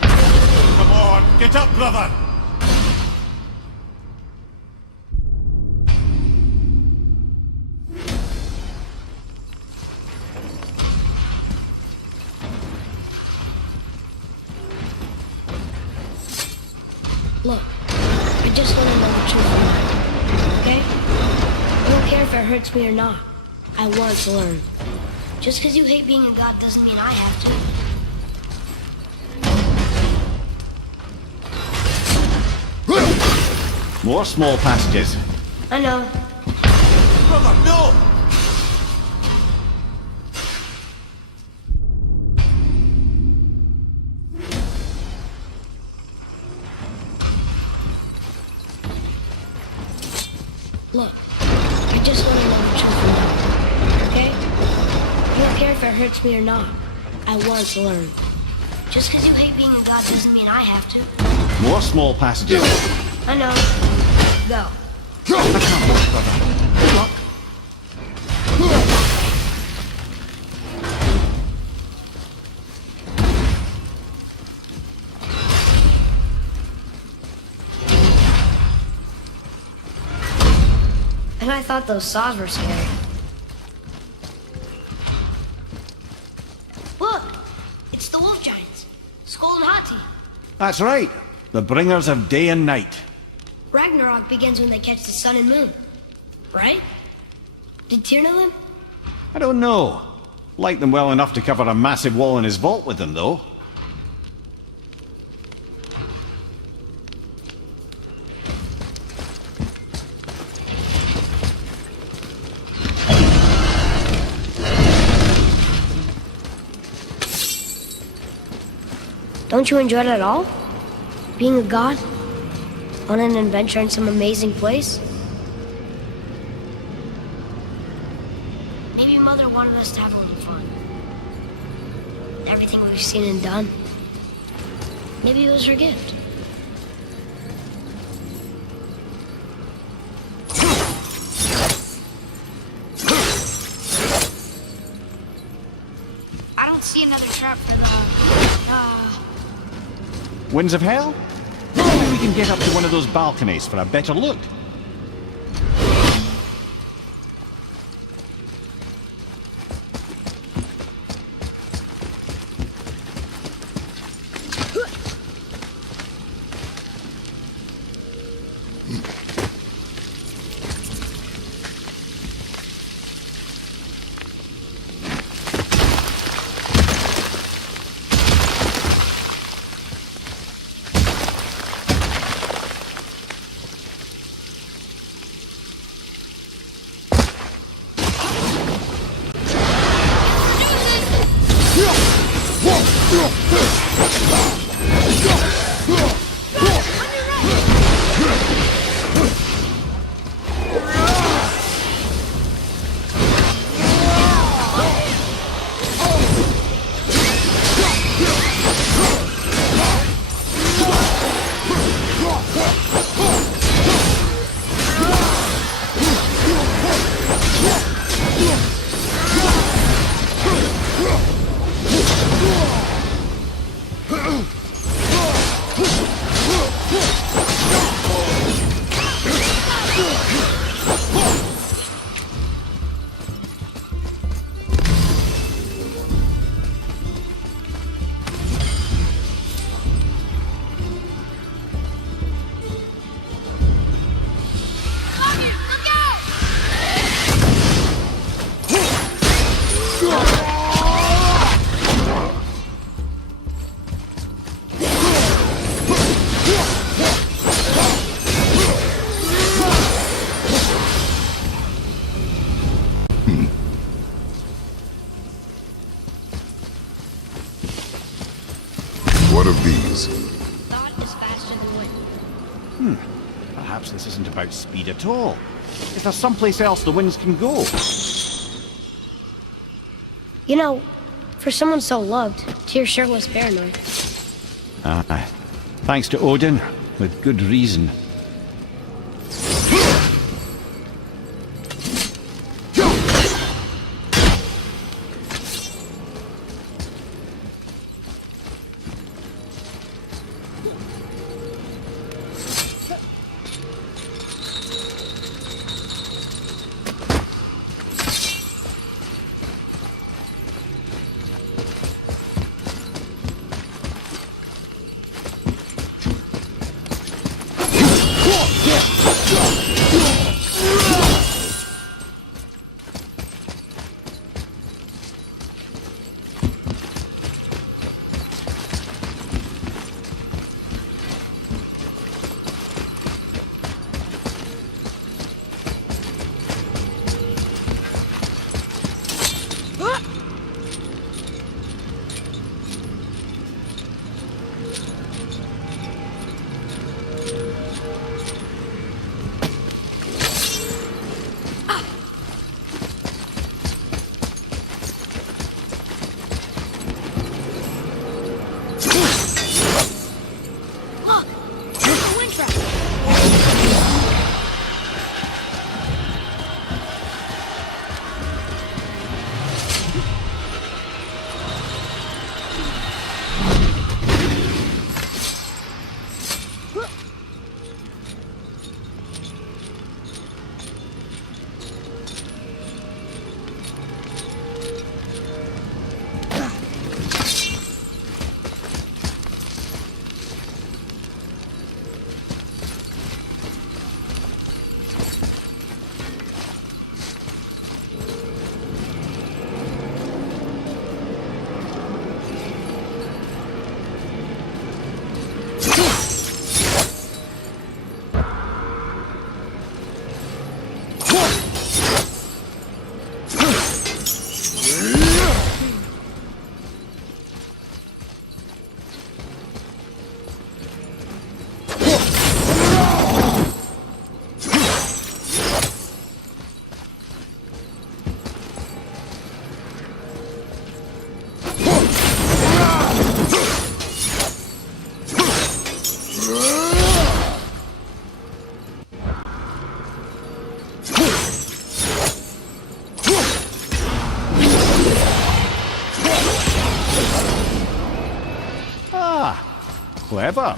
Come on, get up, brother! Look, I just want to know the truth or not. Okay? I don't care if it hurts me or not. I want to learn. Just because you hate being a god doesn't mean I have to. More small passages. I know. Brother, no! Look, I just want to know the truth or not. Okay? I don't care if it hurts me or not. I want to learn. Just because you hate being a god doesn't mean I have to. More small passages. I know. Go. I can't watch, brother. Good luck. And I thought those saws were scary. Look! It's the wolf giants. Skull and Hati. That's right. The bringers of day and night. Ragnarok begins when they catch the sun and moon. Right? Did Tyr know them? I don't know. Like them well enough to cover a massive wall in his vault with them, though. Don't you enjoy it at all? Being a god? On an adventure in some amazing place? Maybe Mother wanted us to have a little fun. Everything we've seen and done. Maybe it was her gift. I don't see another trap for the... Winds of Hell? Maybe we can get up to one of those balconies for a better look. What of these? Thought is faster than wind. Perhaps this isn't about speed at all. Is there someplace else the winds can go? You know, for someone so loved, Tyr sure was paranoid. Aye. Thanks to Odin, with good reason. Clever.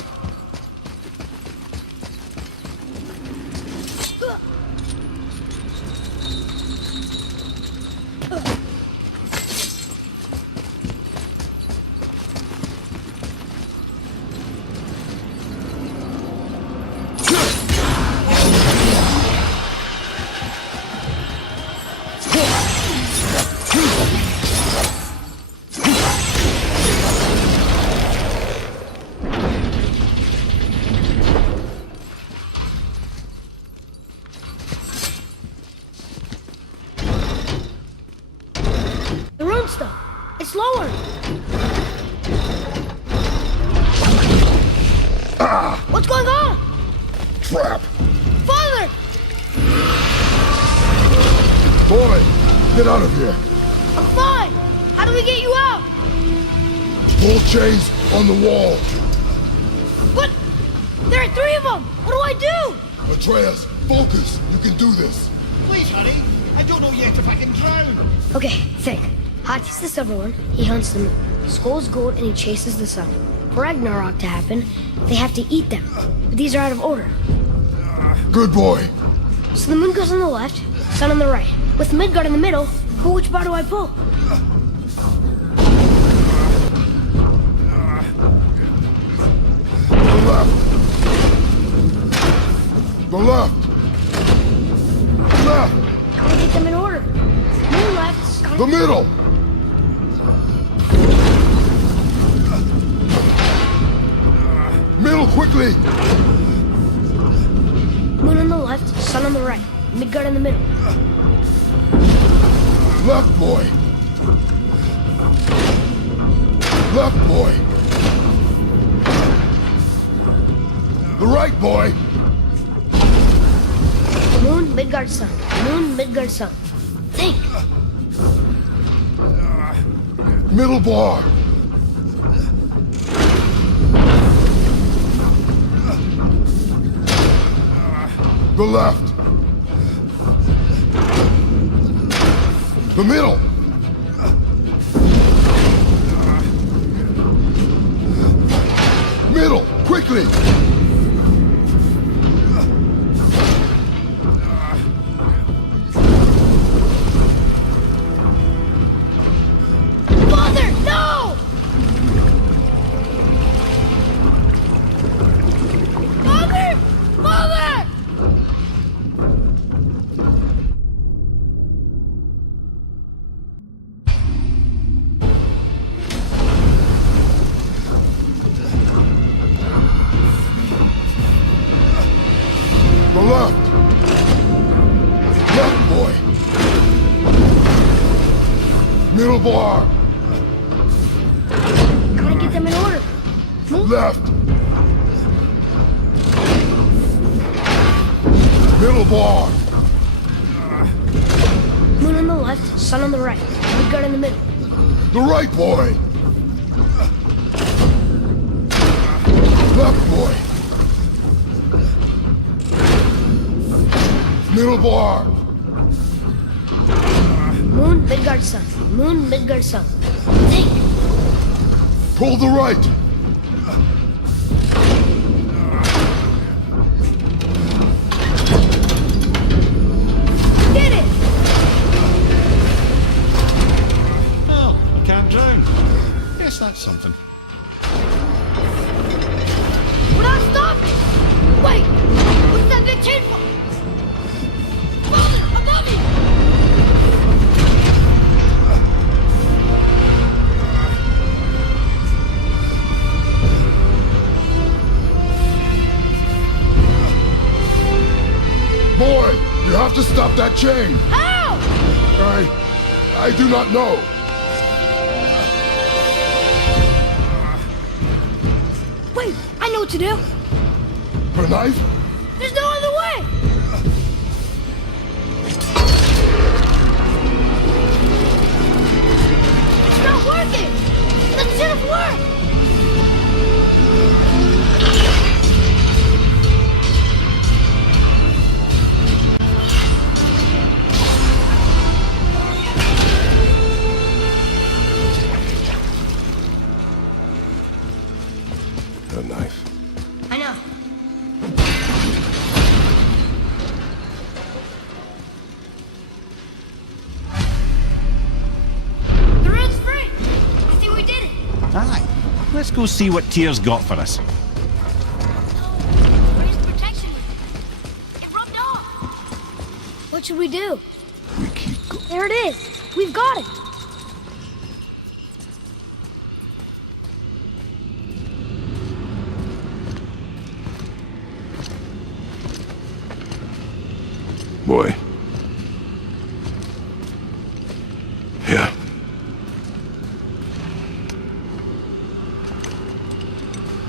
The rune stone. It's lower. What's going on? Trap! Father! Boy, get out of here! I'm fine! How do we get you out? Pull chains on the wall! But there are 3 of them! What do I do? Atreus, focus! You can do this! Please, hurry. I don't know yet if I can drown. Okay, think. Hati's the silver one, he hunts the moon. Skull's gold and he chases the sun. For Ragnarok to happen, they have to eat them. But these are out of order. Good boy! So the moon goes on the left, sun on the right. With Midgard in the middle, but which bar do I pull? The left! The left! Left! How do I get them in order? Moon left, sun... The middle! Middle, quickly! Moon on the left, sun on the right. Midgard in the middle. Left, boy! Left, boy! The right, boy! Moon, Midgard, sun. Moon, Midgard, sun. Think! Middle bar! The left! The middle! Middle! Quickly! Father, no! Father! Father! The left! Left, boy! Middle bar! Gotta get them in order. Move. Left! Middle bar! Moon on the left, sun on the right. Midgard in the middle. The right, boy! Left, boy! Middle bar! Moon, Midgard, sun. Moon, Midgard, sun. Think! Pull the right! Did it! Oh, I can't drown. Guess that's something. We're not stopping! Wait! What's that big chain for? Father, above me! Boy, you have to stop that chain! How? I do not know. Wait, I know what to do. Her knife? There's no other way! It's not working! That should have worked! Her knife. I know. The red's free! I think we did it! Aye. Let's go see what Tyr's got for us. Where's the protection? It rubbed off! What should we do? We keep going. There it is! We've got it! Boy. Yeah.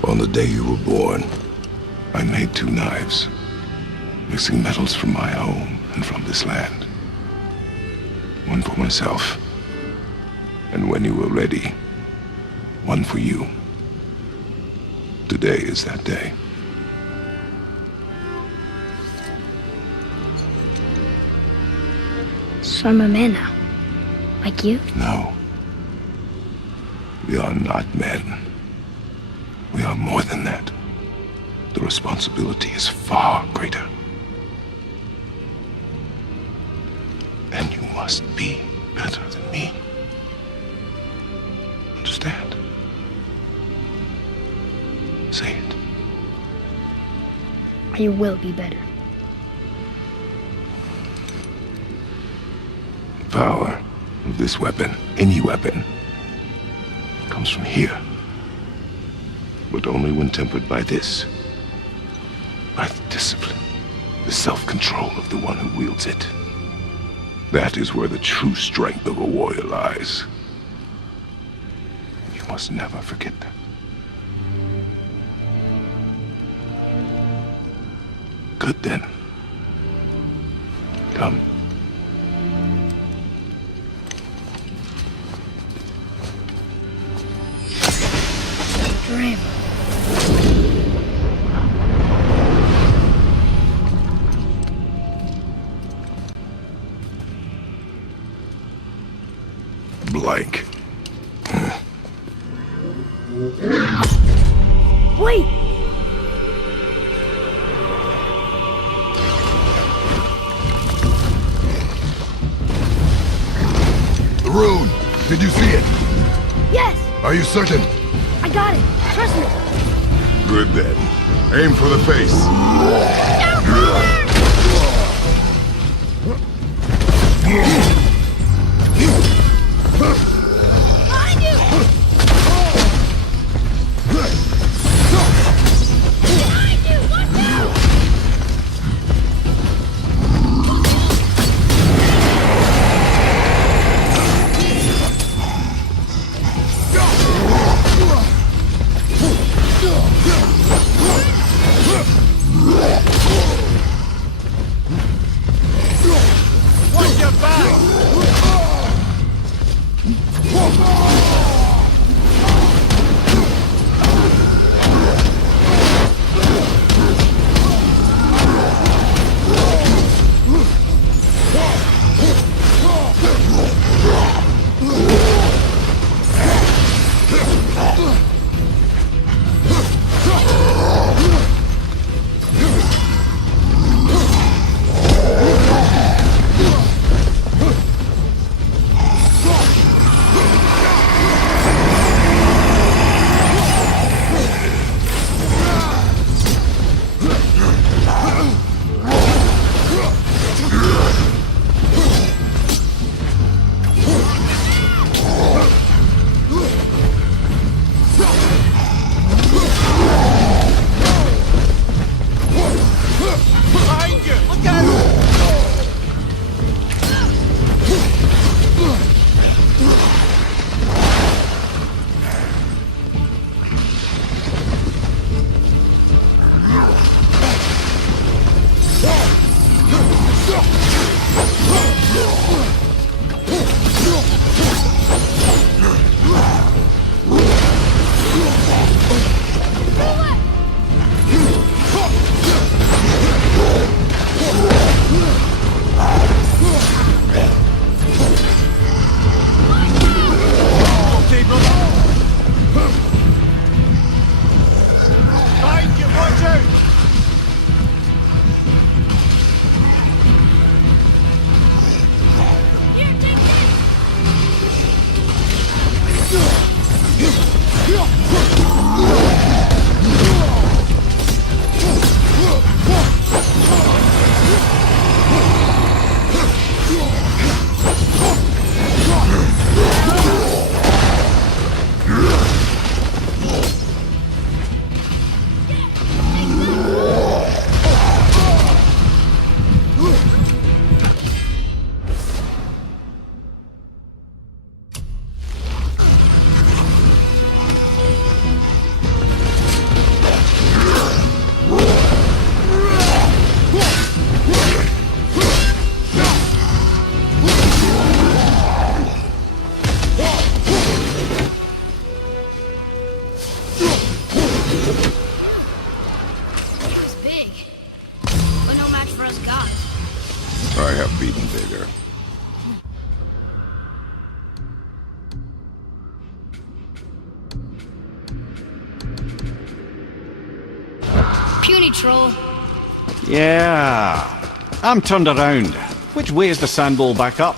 On the day you were born, I made 2 knives, mixing metals from my home and from this land. One for myself, and when you were ready, one for you. Today is that day. So I'm a man now. Like you? No. We are not men. We are more than that. The responsibility is far greater. And you must be better than me. Understand? Say it. I will be better. The power of this weapon, any weapon, comes from here. But only when tempered by this. By the discipline, the self-control of the one who wields it. That is where the true strength of a warrior lies. You must never forget that. Good then. Come. Dream. Blank. Wait! The rune! Did you see it? Yes! Are you certain? I got it! Trust me! Good then. Aim for the face. Behind you! Behind you! Watch out! Watch your back! Troll. Yeah. I'm turned around. Which way is the sandball back up?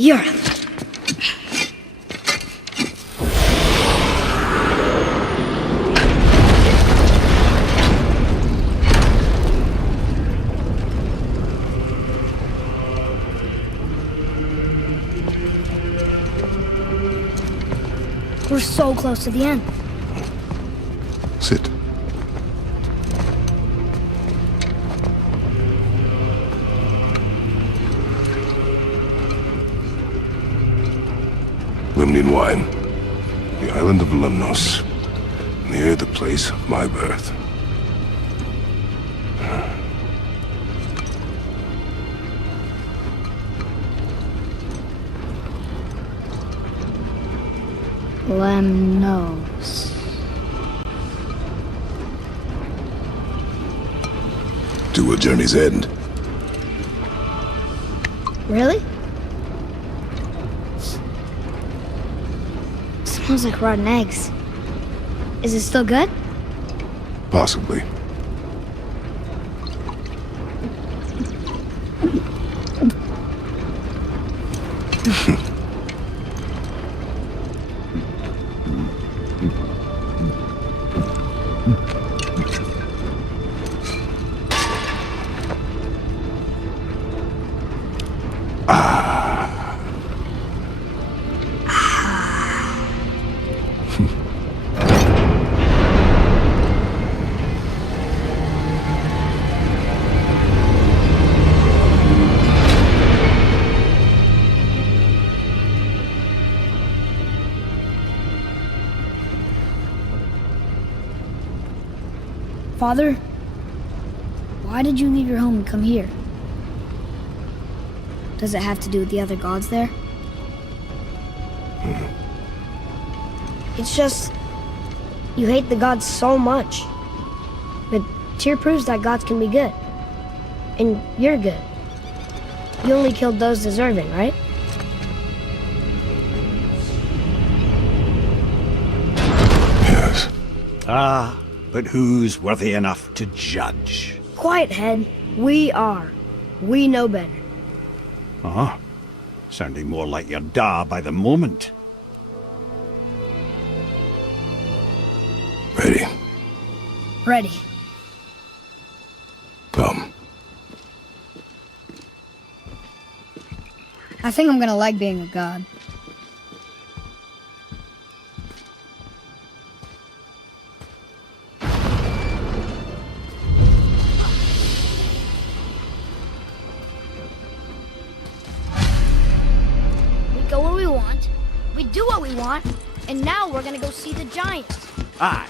You're... We're so close to the end. Sit. Limnian wine. The island of Lemnos. Near the place of my birth. Lemnos. To a journey's end. Really? Smells like rotten eggs. Is it still good? Possibly. Father, why did you leave your home and come here? Does it have to do with the other gods there? It's just, you hate the gods so much. But Tyr proves that gods can be good. And you're good. You only killed those deserving, right? Yes. Ah, but who's worthy enough to judge? Quiet, head. We are. We know better. Uh-huh. Sounding more like your da by the moment. Ready? Ready. Come. I think I'm gonna like being a god. We go where we want, we do what we want, and now we're gonna go see the giants. Aye.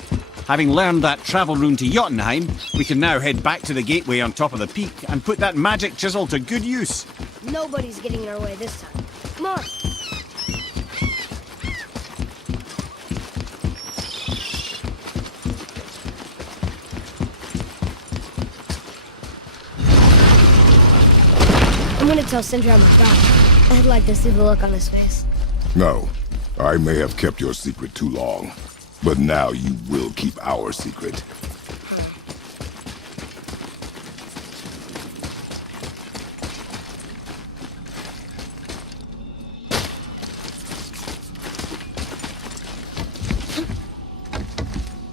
Having learned that travel rune to Jotunheim, we can now head back to the gateway on top of the peak and put that magic chisel to good use. Nobody's getting in our way this time. Come on. I'm gonna tell Sindri I'm a god. I'd like to see the look on his face. No. I may have kept your secret too long. But now you will keep our secret.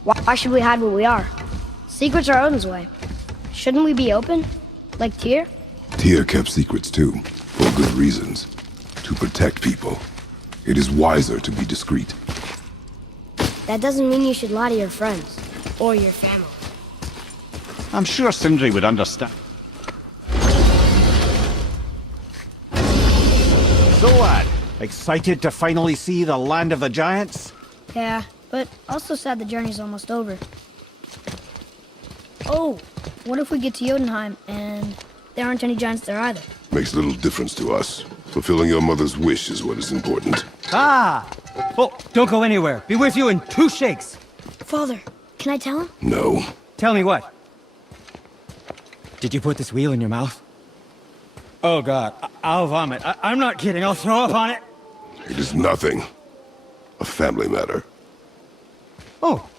Why should we hide where we are? Secrets are Odin's way. Shouldn't we be open? Like Tyr? Tyr kept secrets too, for good reasons. To protect people. It is wiser to be discreet. That doesn't mean you should lie to your friends. Or your family. I'm sure Sindri would understand. So, lad, excited to finally see the land of the giants? Yeah, but also sad the journey's almost over. Oh, what if we get to Jotunheim and there aren't any giants there either? Makes little difference to us. Fulfilling your mother's wish is what is important. Ah! Oh, don't go anywhere. Be with you in 2 shakes. Father, can I tell him? No. Tell me what? Did you put this wheel in your mouth? Oh God, I'll vomit. I'm not kidding. I'll throw up on it. It is nothing. A family matter. Oh.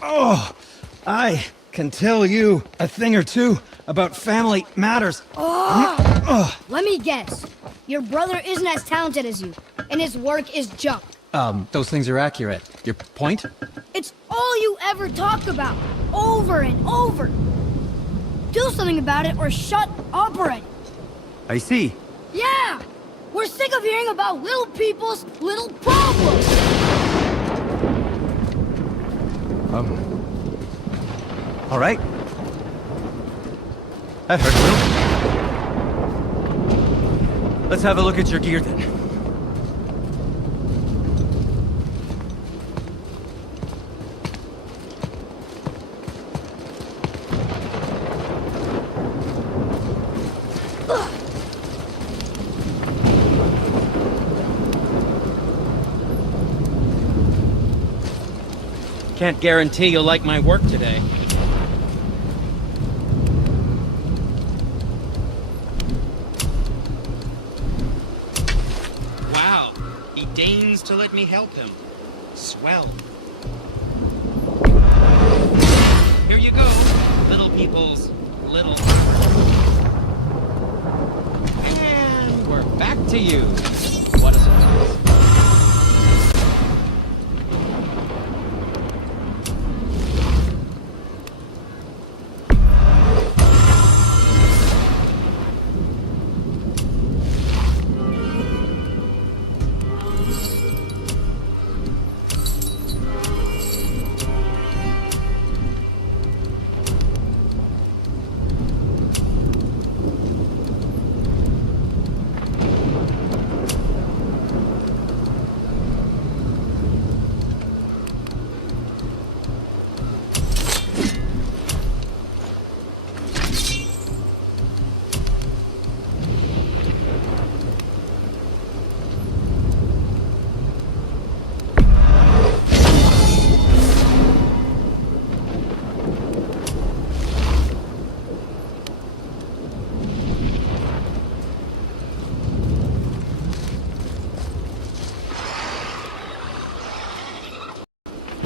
Oh, I can tell you a thing or two about family matters. Let me guess. Your brother isn't as talented as you, and his work is junk. Those things are accurate. Your point? It's all you ever talk about, over and over. Do something about it or shut up already. I see. Yeah! We're sick of hearing about little people's little problems! All right. I've heard little. Let's have a look at your gear then. Can't guarantee you'll like my work today. Wow, he deigns to let me help him. Swell. Here you go, little people's little armor. And we're back to you. What a surprise.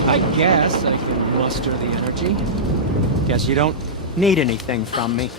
I guess I can muster the energy. Guess you don't need anything from me.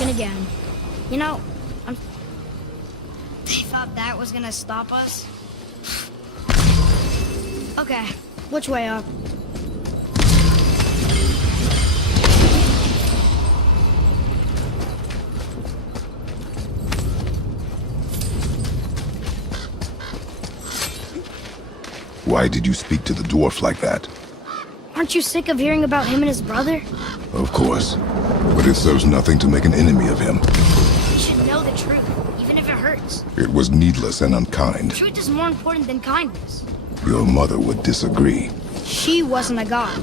Again. You know, they thought that was gonna stop us. Okay, which way up? Why did you speak to the dwarf like that? Aren't you sick of hearing about him and his brother? Of course. But it serves nothing to make an enemy of him. You should know the truth, even if it hurts. It was needless and unkind. Truth is more important than kindness. Your mother would disagree. She wasn't a god.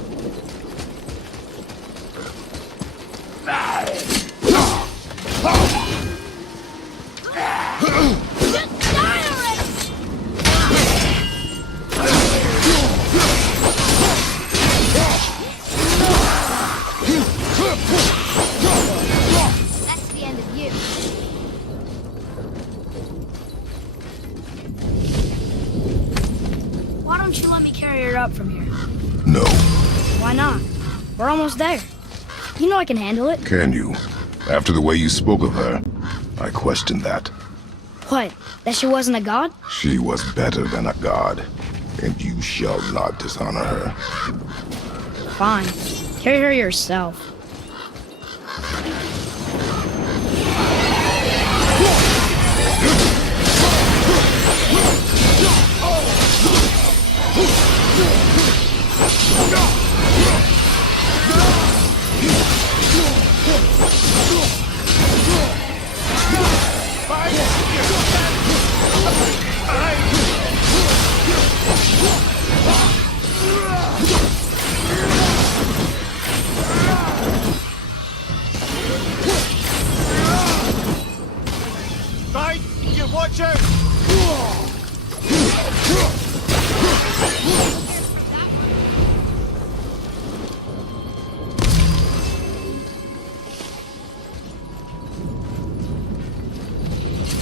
That's the end of you. Why don't you let me carry her up from here? No. Why not? We're almost there. You know I can handle it. Can you? After the way you spoke of her, I question that. What? That she wasn't a god? She was better than a god, and you shall not dishonor her. Fine. Carry her yourself. Right, you watch out!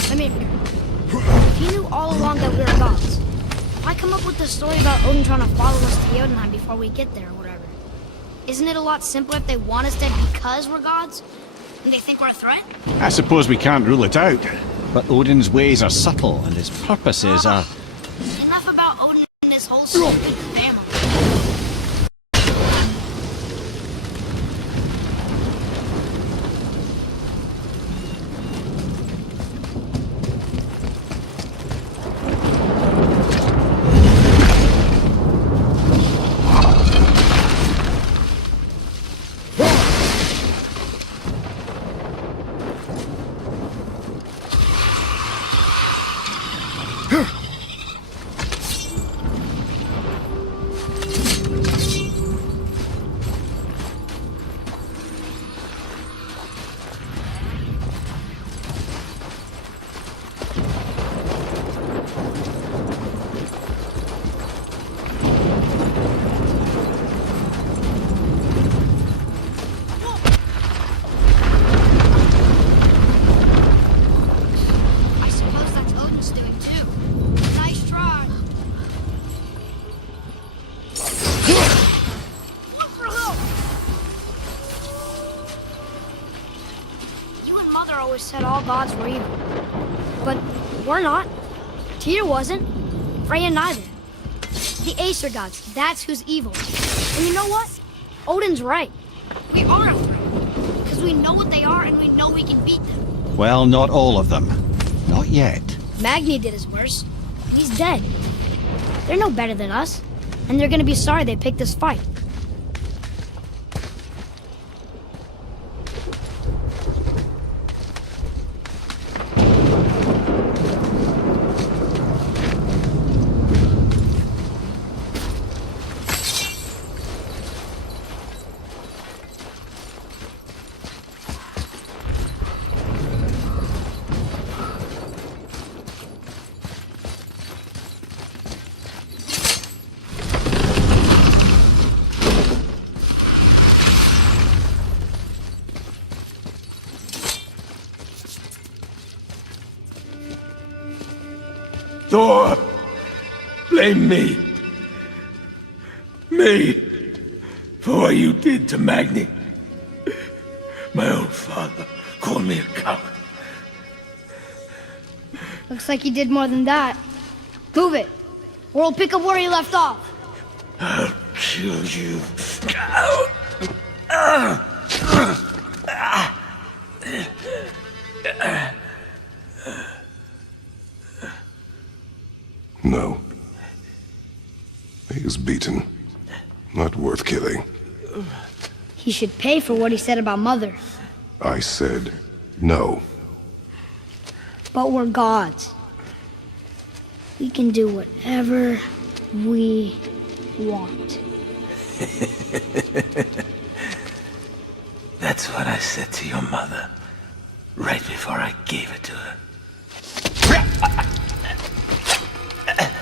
I mean, if you knew all along that we were gods, why come up with the story about Odin trying to follow us to Jotunheim before we get there or whatever? Isn't it a lot simpler if they want us dead because we're gods? And they think we're a threat? I suppose we can't rule it out. But Odin's ways are subtle, and his purposes are... Enough about Odin and his whole stupid family. I suppose that's Odin's doing too. Nice try. Look for help! You and Mother always said all gods were evil. But we're not. Tyr wasn't. Freya neither. The Aesir gods, that's who's evil. And you know what? Odin's right. We are a threat. Because we know what they are and we know we can beat them. Well, not all of them. Not yet. Magni did his worst. And he's dead. They're no better than us. And they're gonna be sorry they picked this fight. Thor, blame me. Me. For what you did to Magni. My own father called me a coward. Looks like he did more than that. Move it, or we'll pick up where he left off. I'll kill you. No. He is beaten. Not worth killing. He should pay for what he said about Mother. I said no. But we're gods. We can do whatever we want. That's what I said to your mother, right before I gave it to her.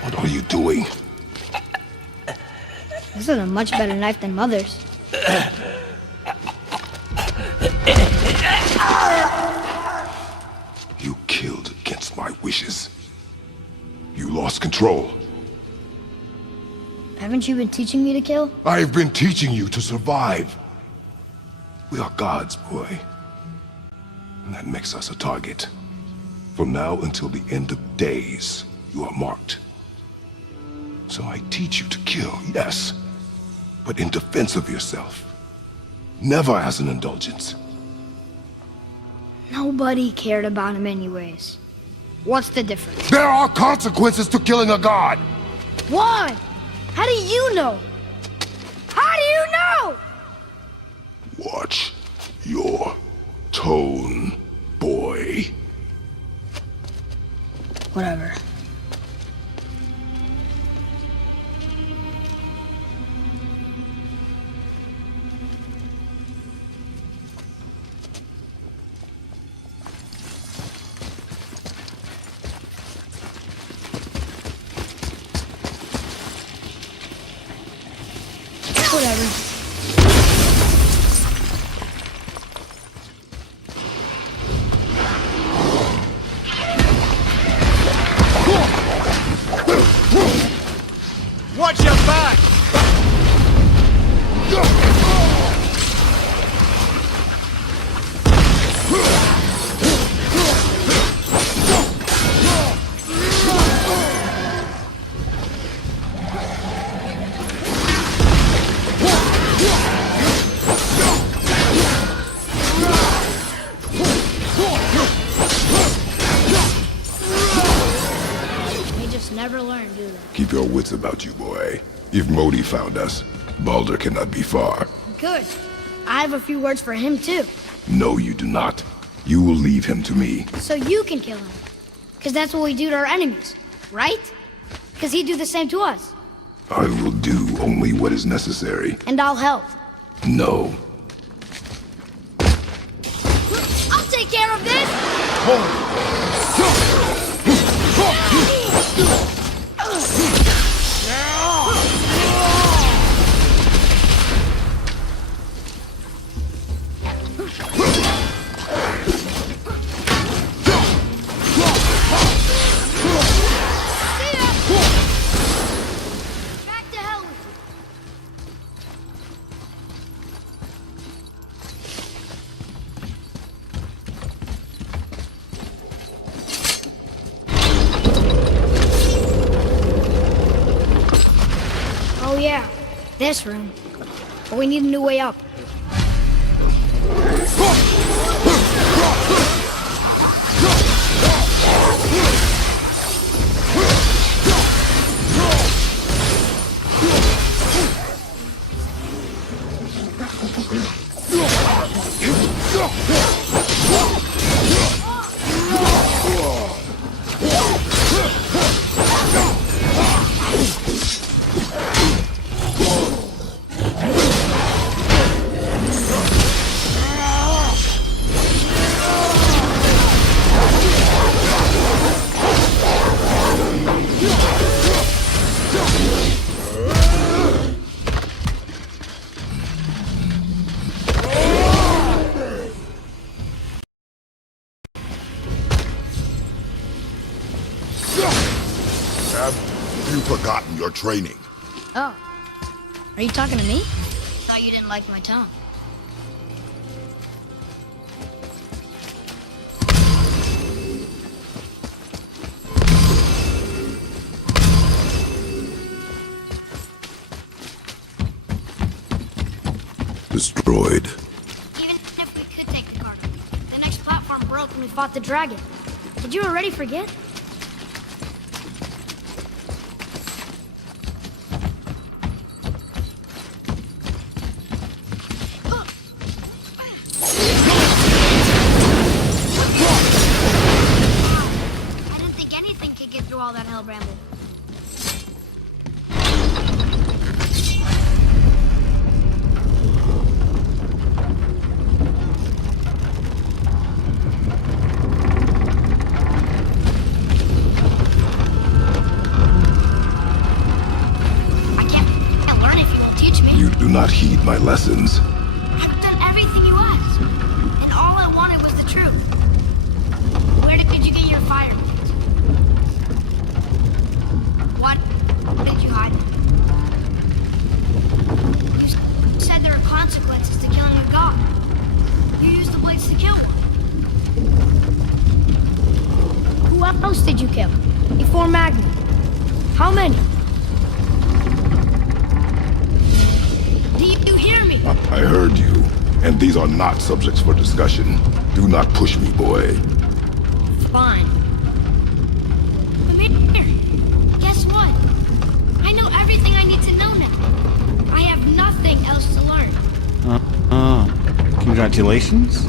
What are you doing? This is a much better knife than Mother's. You killed against my wishes. You lost control. Haven't you been teaching me to kill? I've been teaching you to survive. We are gods, boy. And that makes us a target. From now until the end of days, you are marked. So I teach you to kill, yes, but in defense of yourself. Never as an indulgence. Nobody cared about him anyways. What's the difference? There are consequences to killing a god! Why? How do you know? How do you know? Watch your tone, boy. Whatever. Whatever. Watch your back! They just never learn, do they? Keep your wits about you, boy. If Modi found us, Baldur cannot be far. Good. I have a few words for him, too. No, you do not. You will leave him to me. So you can kill him. Because that's what we do to our enemies, right? Because he'd do the same to us. I will do only what is necessary. And I'll help. No. I'll take care of this! Back to hell with you. Oh yeah, this room. But we need a new way up. Have you forgotten your training? Oh. Are you talking to me? Thought you didn't like my tone. destroyed. Even if we could take the cargo, the next platform broke when we fought the dragon. Did you already forget? I didn't think anything could get through all that hell bramble. You do not heed my lessons. I've done everything you asked, and all I wanted was the truth. Where did you get your fire bullets? What did you hide them? You said there are consequences to killing a god. You used the blades to kill one. Who else did you kill? Before Magnum? How many? Do you hear me? I heard you, and these are not subjects for discussion. Do not push me, boy. Fine. But here, guess what? I know everything I need to know now. I have nothing else to learn. Congratulations.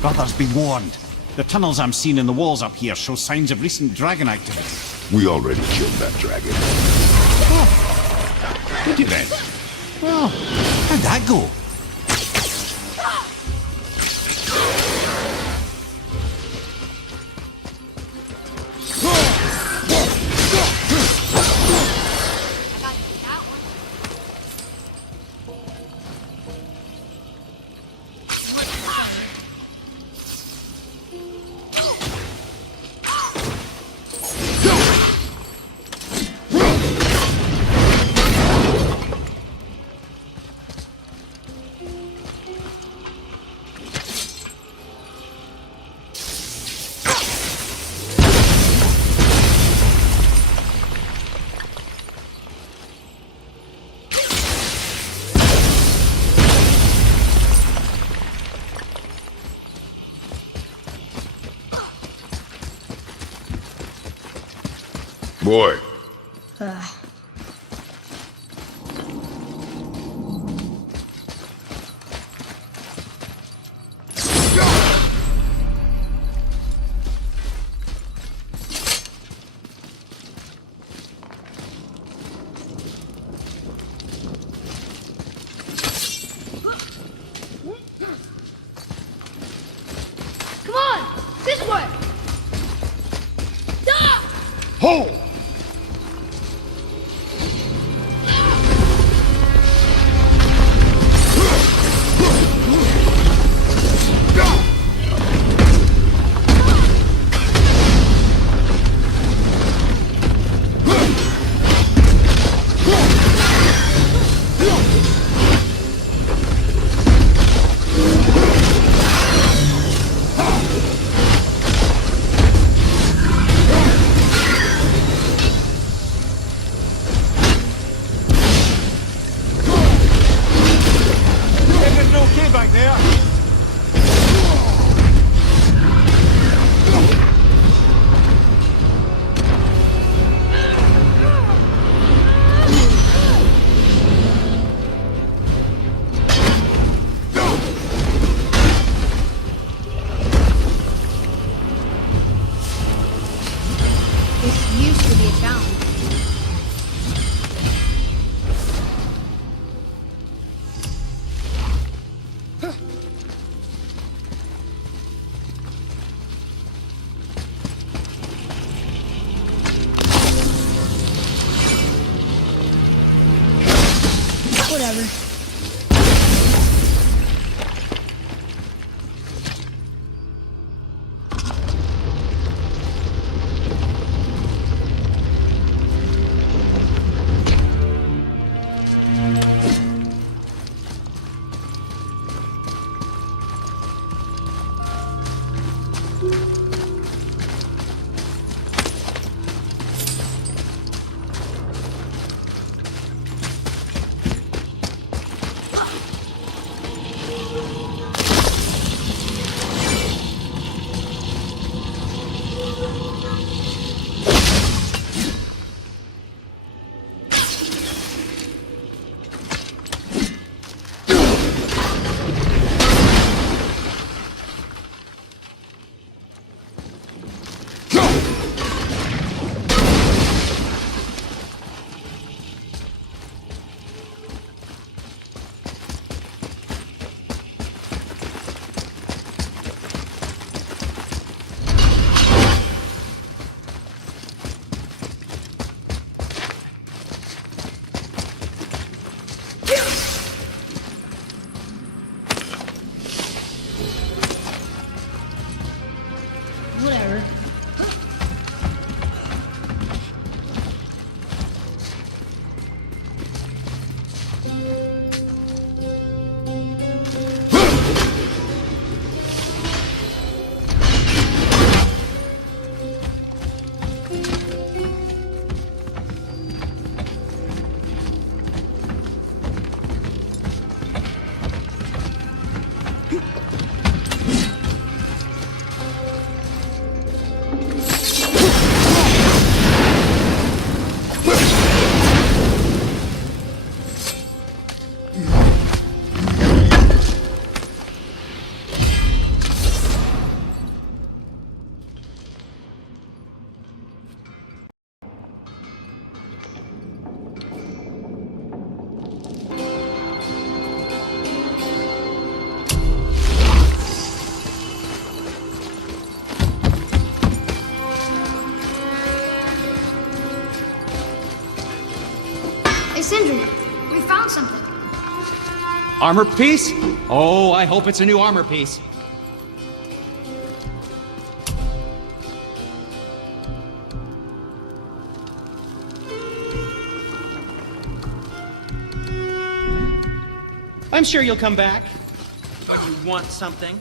Brothers, be warned. The tunnels I'm seeing in the walls up here show signs of recent dragon activity. We already killed that dragon. Did you then? Well, how'd that go? Boy. Come on! This way! Hold! Whatever. Whatever. Hey, Sindri, we found something. Armor piece? Oh, I hope it's a new armor piece. I'm sure you'll come back when you want something.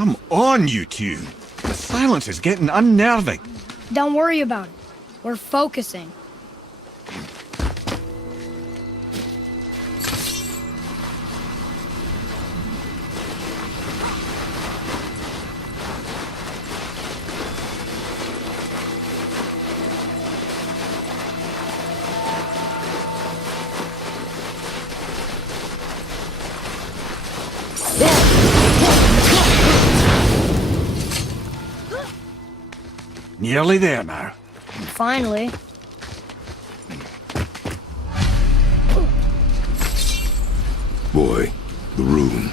Come on, you two. The silence is getting unnerving. Don't worry about it. We're focusing. Nearly there now. Finally. Boy, the rune.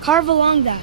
Carve along that.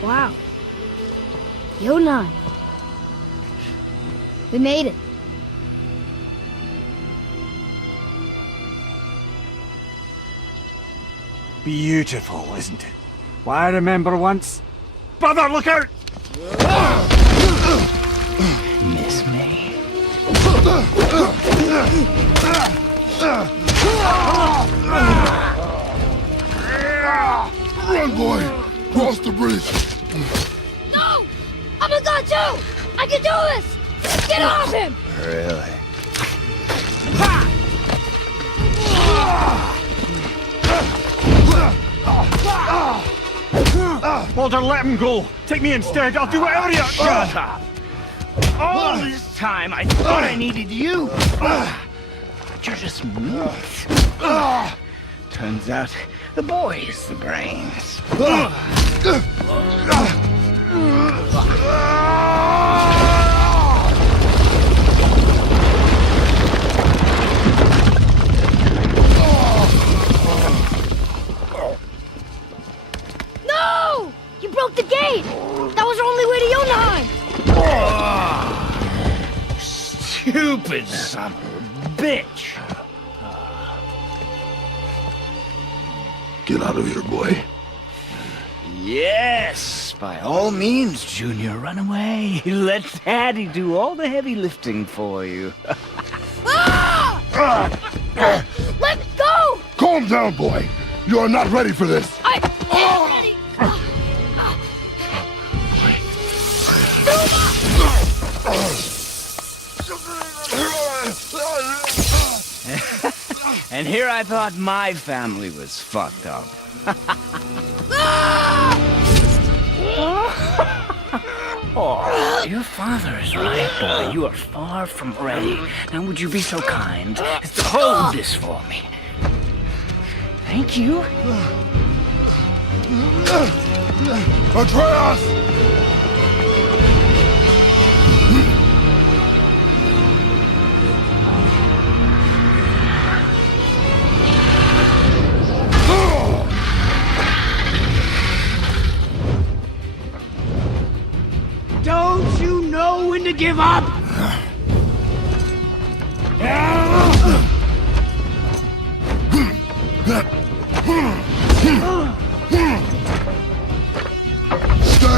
Wow. Yonai. We made it. Beautiful, isn't it? Why, I remember once... Brother, look out! Miss me? Run, boy! Cross the bridge! No! I'm a god too! I can do this! Get off him! Really? Walter, let him go! Take me instead, I'll do whatever you... Shut up! All this time I thought I needed you! But you're just meat. Turns out the boy is the brains. No! You broke the gate! That was our only way to Yonai! Stupid son of a bitch! Get out of here, boy. Yes, by all means, Junior, run away. Let Daddy do all the heavy lifting for you. Let go! Calm down, boy. You are not ready for this. I am ready! And here I thought my family was fucked up. Oh, your father is right, boy. You are far from ready. Now, would you be so kind as to hold this for me? Thank you. Atreus! Don't you know when to give up? Stay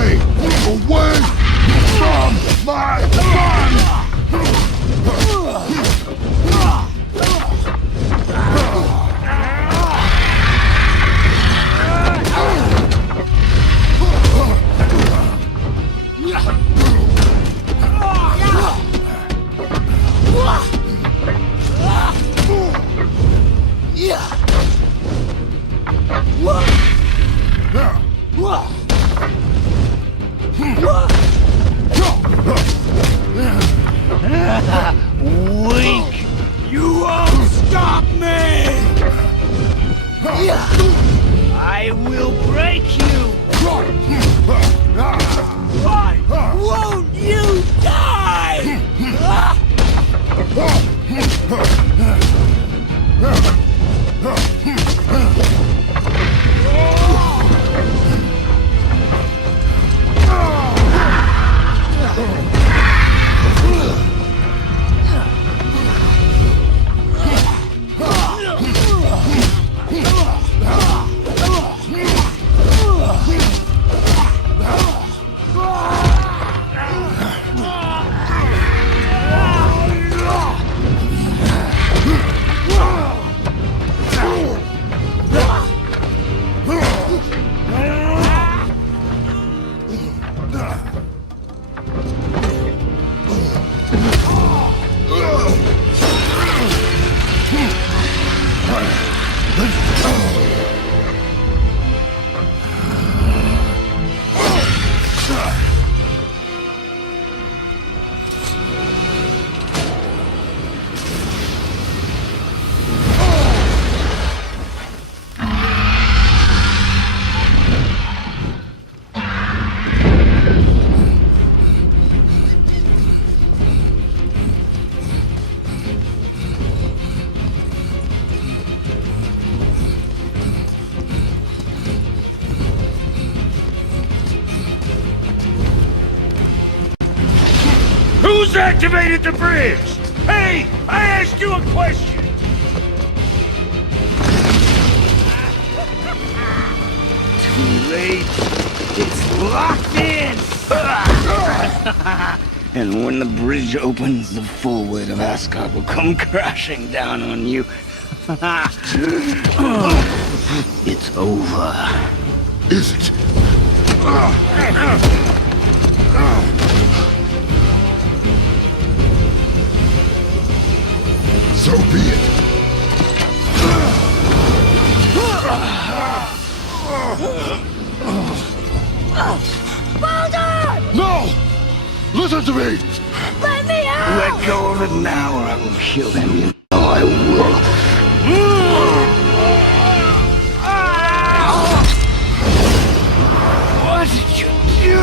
Stop me! I will break you! Why won't you die? Who's activated the bridge? Hey, I asked you a question! Too late. It's locked in! And when the bridge opens, the full weight of Asgard will come crashing down on you. It's over. Is it? So be it. Baldur! No! Listen to me! Let me out! Let go of it now or I will kill him. You know I will. What did you do?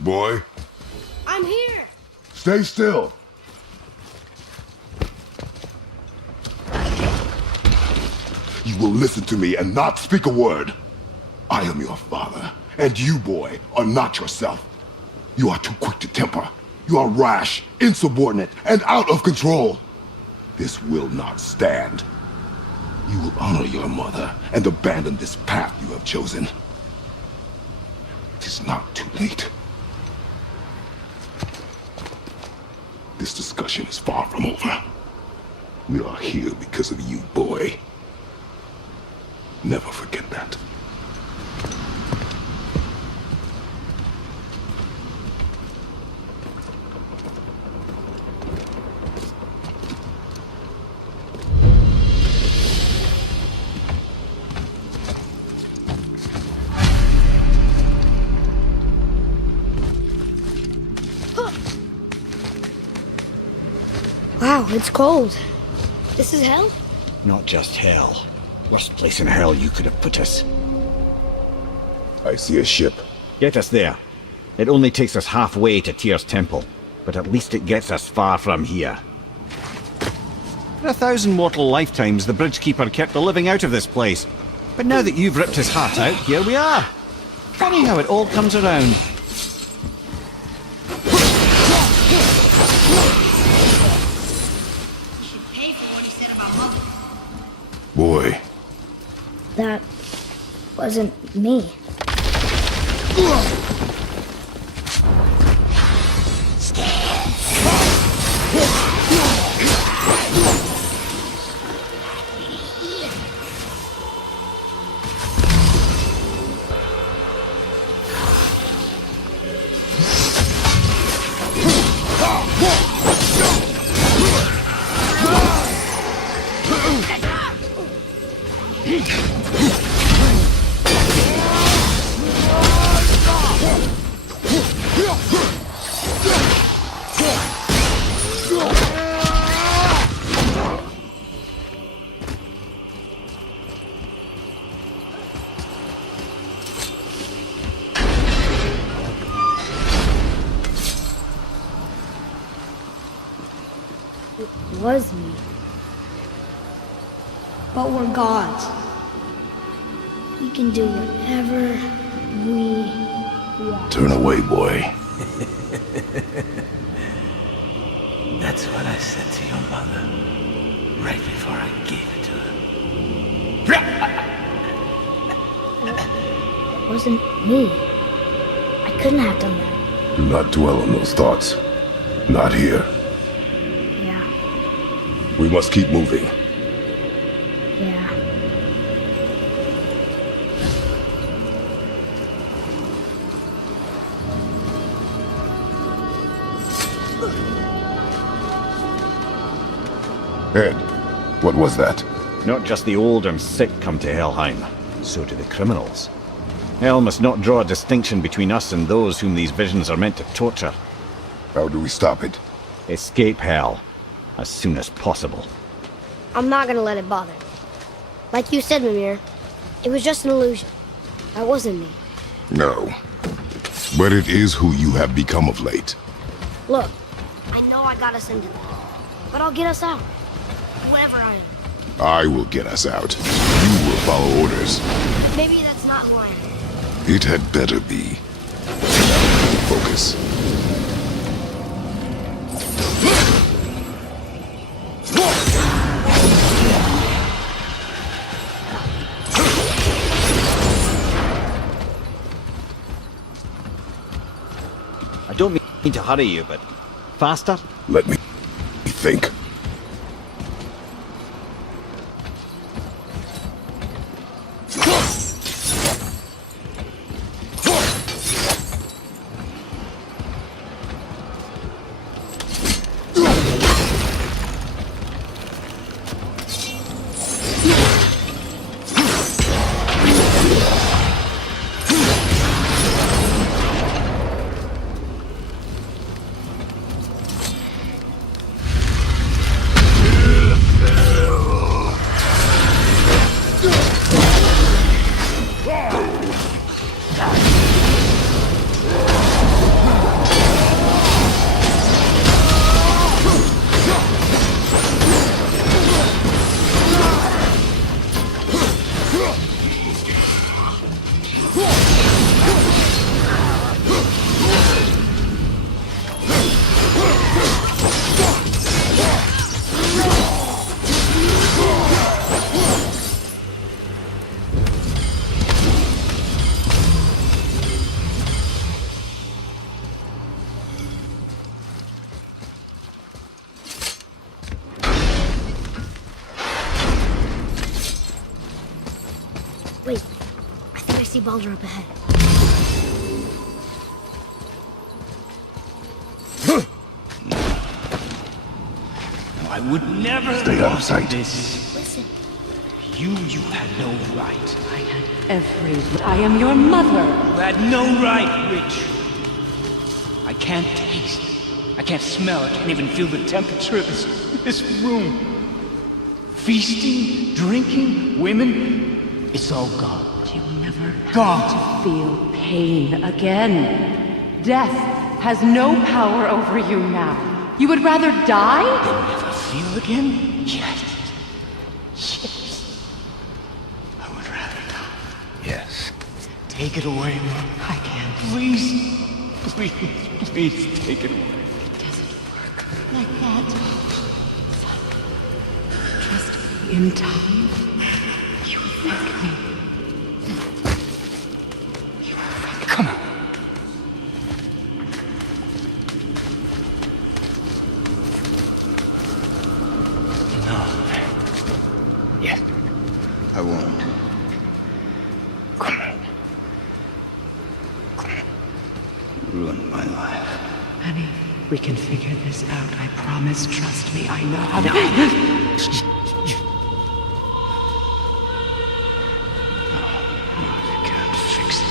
Boy, I'm here. stay still. You will listen to me and not speak a word. I am your father, and you, boy, are not yourself. You are too quick to temper. You are rash, insubordinate, and out of control. This will not stand. You will honor your mother and abandon this path you have chosen. It is not too late. This discussion is far from over. We are here because of you, boy. Never forget that. Wow, it's cold. This is hell? Not just hell. Worst place in hell you could have put us. I see a ship. Get us there. It only takes us halfway to Tyr's temple, but at least it gets us far from here. For 1,000 mortal lifetimes, the Bridgekeeper kept the living out of this place. But now that you've ripped his heart out, here we are. Funny how it all comes around. Boy. That wasn't me. was me. But we're gods. We can do whatever we want. Turn away, boy. That's what I said to your mother, right before I gave it to her. It wasn't me. I couldn't have done that. Do not dwell on those thoughts. Not here. Yeah, We must keep moving. yeah. Ed, what was that? Not just the old and sick come to Helheim, so do the criminals. Hell must not draw a distinction between us and those whom these visions are meant to torture. How do we stop it? Escape Hell, as soon as possible. I'm not gonna let it bother me. Like you said, Mimir, it was just an illusion. That wasn't me. No. But it is who you have become of late. Look, I know I got us into this, but I'll get us out. Whoever I am. I will get us out. You will follow orders. Maybe that's not who I am. It had better be. Focus. I don't mean to hurry you, but faster? Let me think. Wait, I think I see Baldur up ahead. I would never Stay out of sight. this. Listen, You had no right. I had every... I am your mother. You had no right, Witch. I can't taste. I can't smell. I can't even feel the temperature of this room. Feasting, drinking, women. It's all gone. You will never Gone. have to feel pain again. Death has no power over you now. You would rather die? Then never feel again? Yes. Yes. I would rather die. Yes. Take it away, Mom. I can't. Please. Please. Please take it away. It doesn't work like that. Trust me, in time, you will thank me. You will thank me. Come on. No. Yes. I won't. Come on. Come on. You ruined my life. Honey, we can figure this out. I promise. Trust me. I know how to... You can't fix it.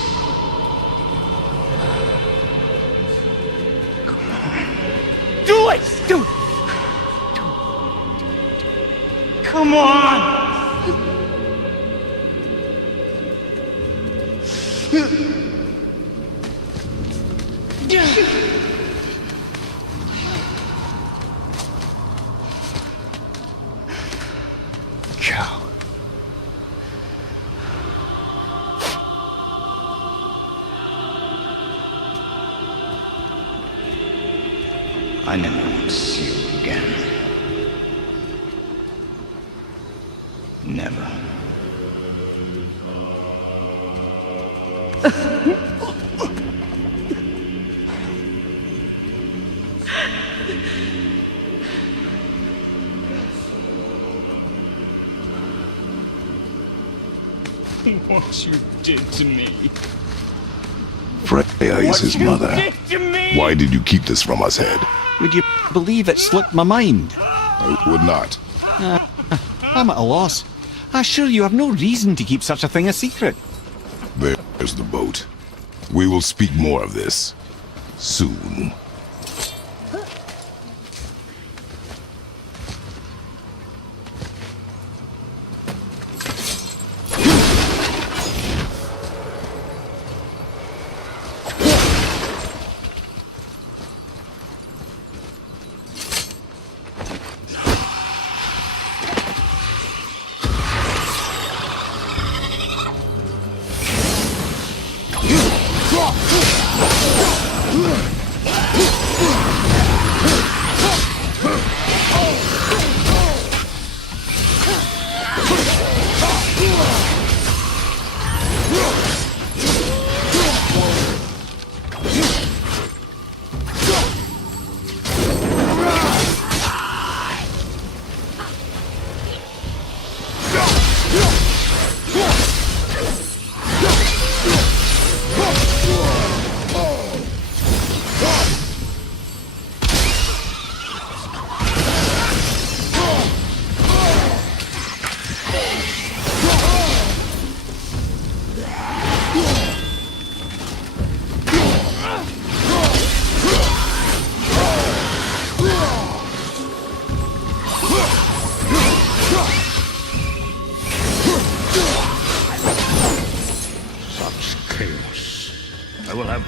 Come on. Do it! Do it! Come on! cow. I never want to see you again. Never. What you did to me. Freya is his mother. Why did you keep this from us, Head? Would you believe it slipped my mind? I would not. I'm at a loss. I assure you have no reason to keep such a thing a secret. There's the boat. We will speak more of this soon.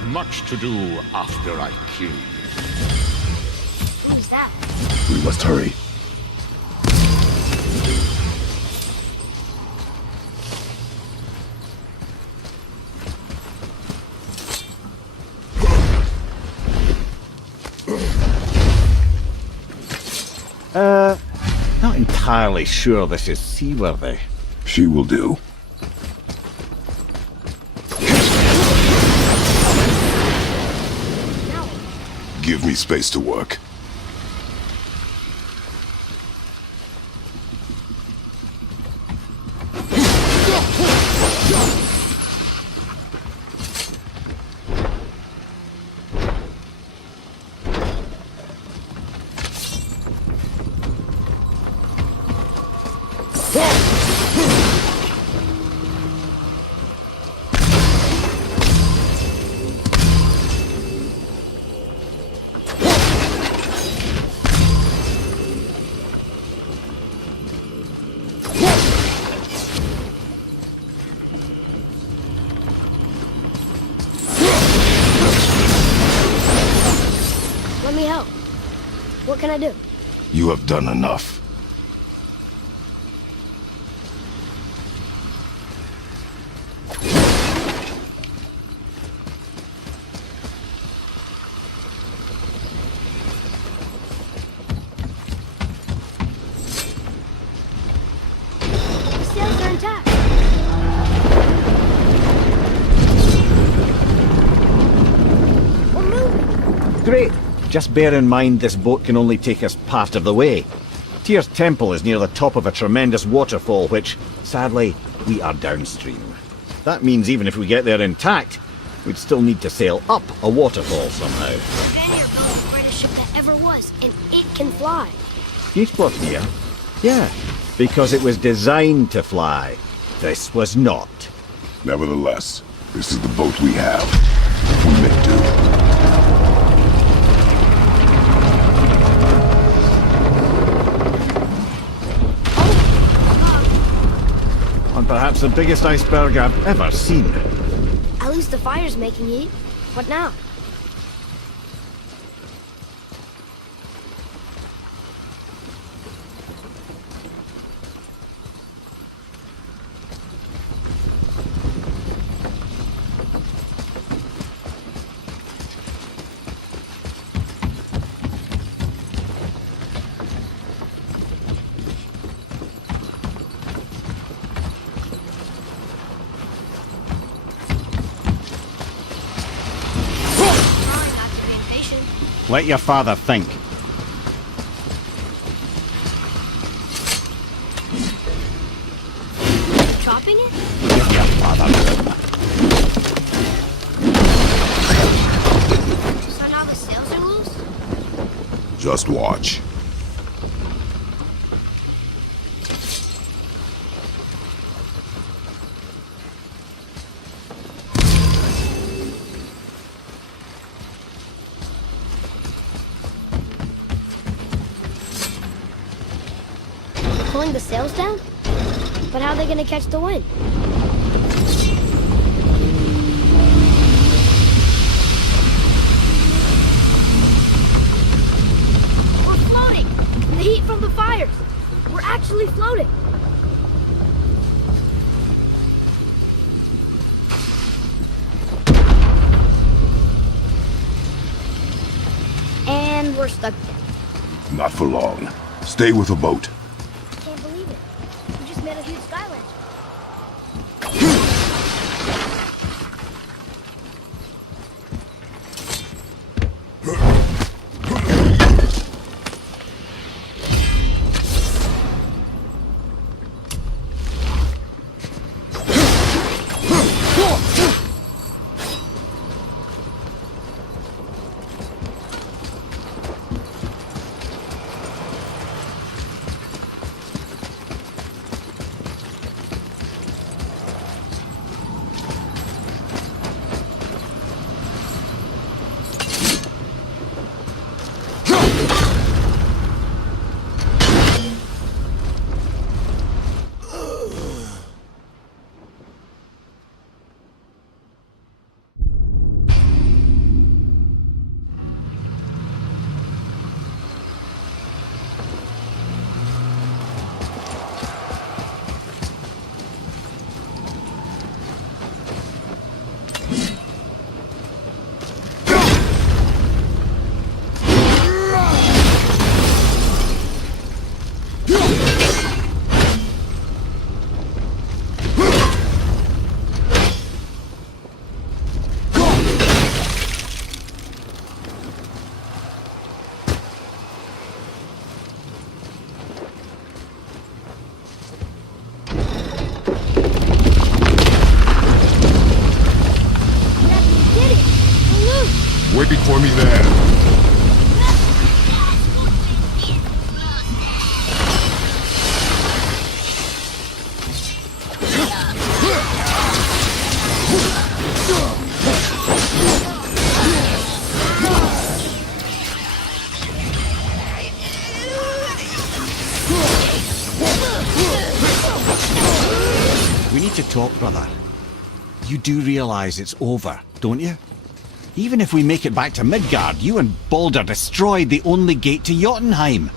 Much to do after I kill you. Who's that? We must hurry. Not entirely sure this is seaworthy. She will do. Give me space to work. Let me help. What can I do? You have done enough. The sails are intact. We're moving. Great. Just bear in mind this boat can only take us part of the way. Tyr's temple is near the top of a tremendous waterfall which, sadly, we are downstream. That means even if we get there intact, we'd still need to sail up a waterfall somehow. Vanir built the greatest ship that ever was, and it can fly. Skidbladnir? Yeah, because it was designed to fly. This was not. Nevertheless, this is the boat we have. We make do. On perhaps the biggest iceberg I've ever seen. At least the fire's making heat. What now? Let your father think. Chopping it? Give your father room. So now the sails are loose? Just watch. Pulling the sails down? But how are they gonna catch the wind? We're floating! The heat from the fires! We're actually floating! And we're stuck again. Not for long. Stay with the boat. Can't believe it. We just made a huge sky lantern. Waiting for me there. We need to talk, brother. You do realize it's over, don't you? Even if we make it back to Midgard, you and Baldur destroyed the only gate to Jotunheim.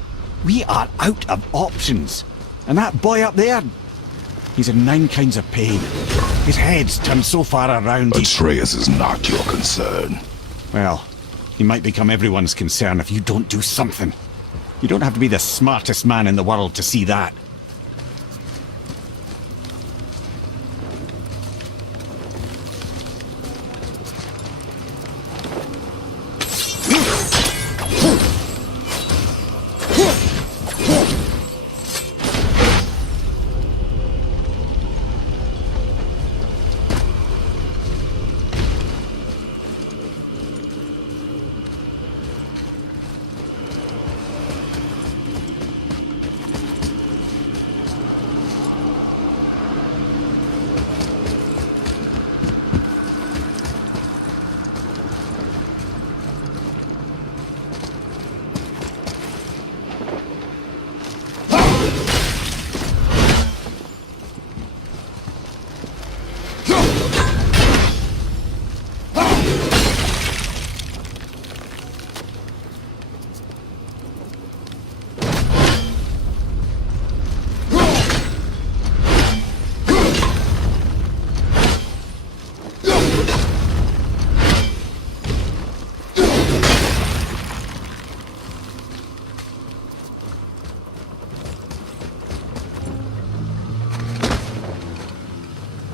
We are out of options. And that boy up there, he's in 9 kinds of pain. His head's turned so far around. Atreus is not your concern. Well, he might become everyone's concern if you don't do something. You don't have to be the smartest man in the world to see that.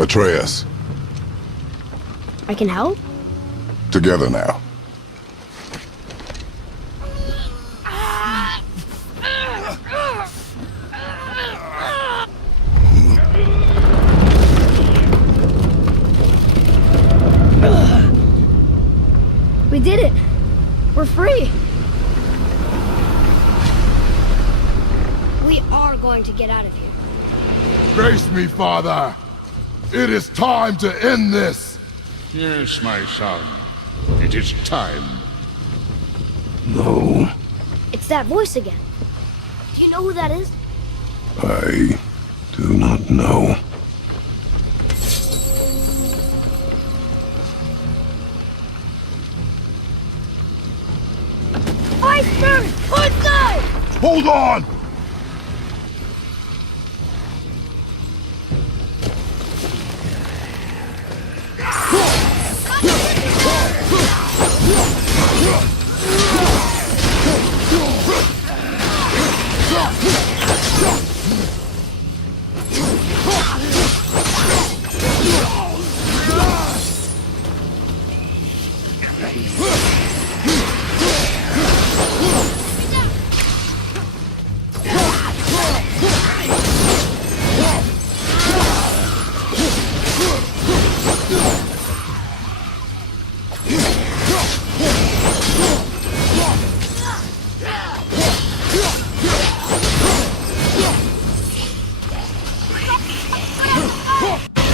Atreus. I can help? Together now. are going to get out of here. Grace me, Father. It is time to end this. Yes, my son. It is time. No, It's that voice again. Do you know who that is? I do not know. Iceberg! Outside! Hold on!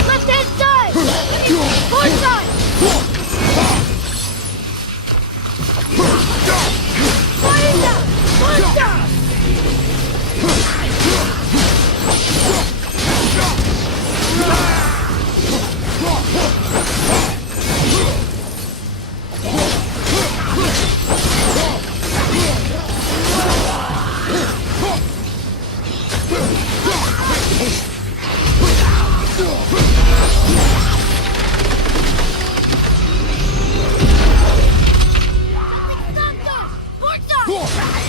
Left-hand side! Port side! Fire down! Port down!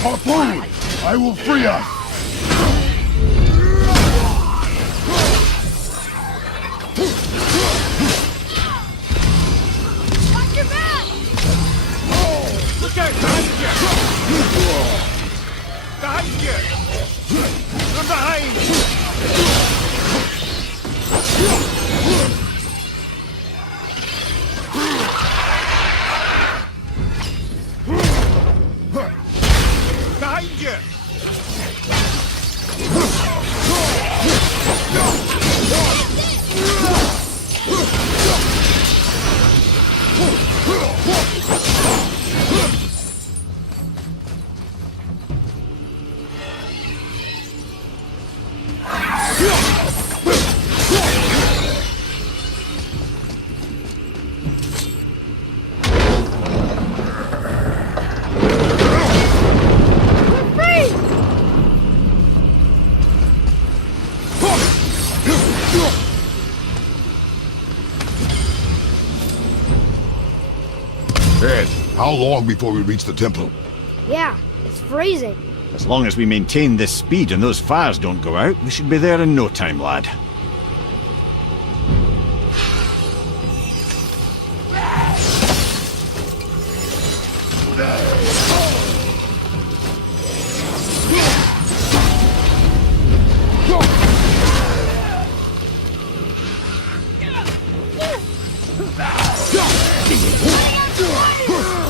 Harpoon! I will free us! Watch your back! Look out! Behind you! From behind! Behind you! Ed, how long before we reach the temple? Yeah, it's freezing. As long as we maintain this speed and those fires don't go out, we should be there in no time, lad.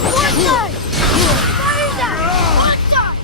Port side! Fire down! Port side!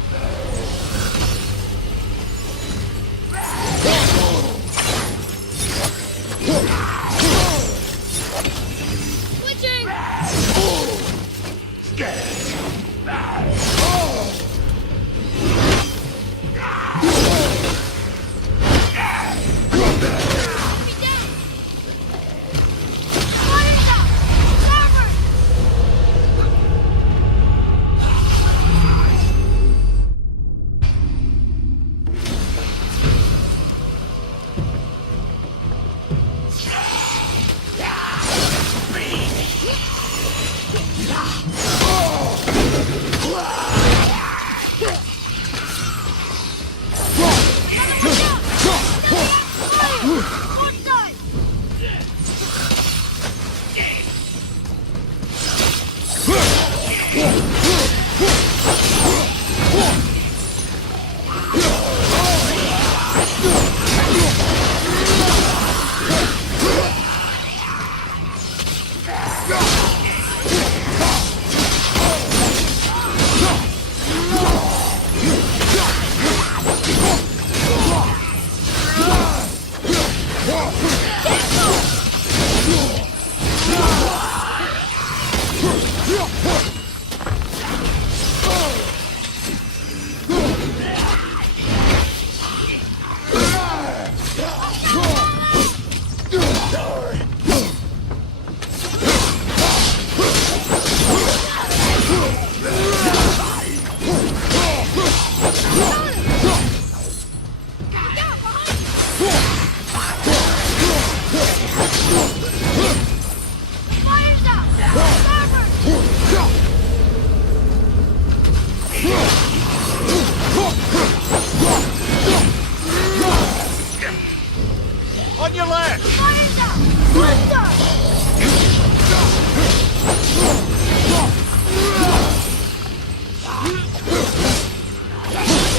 On your left! Fire's out! Blast off!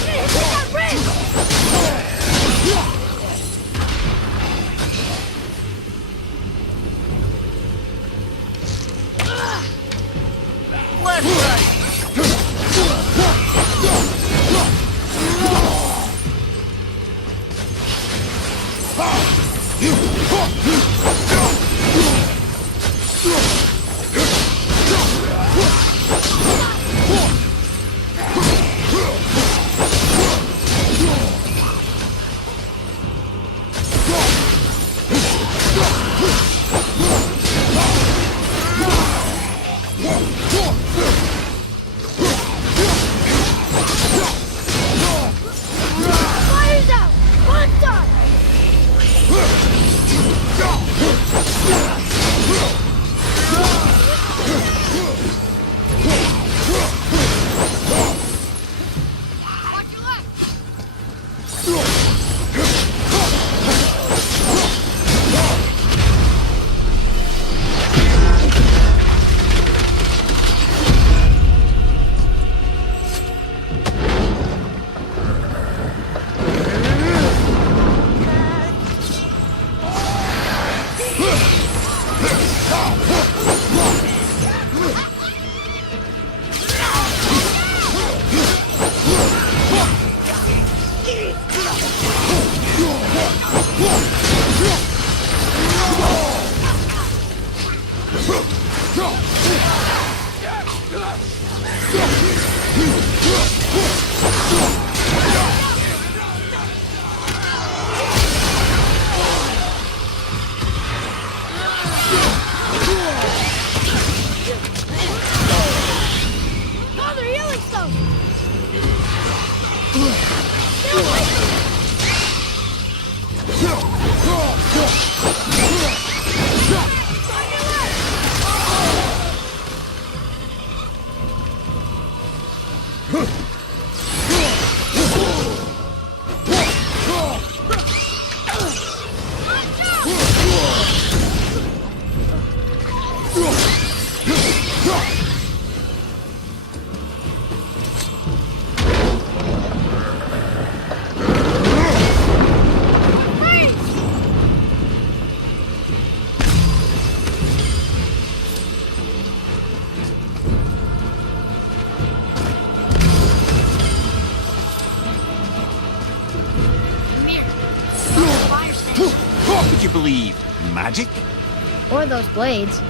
Hit that bridge! Left, right! Fire's out! Blast off! Father, healing stone! Get away from me! Would you believe magic? Or those blades.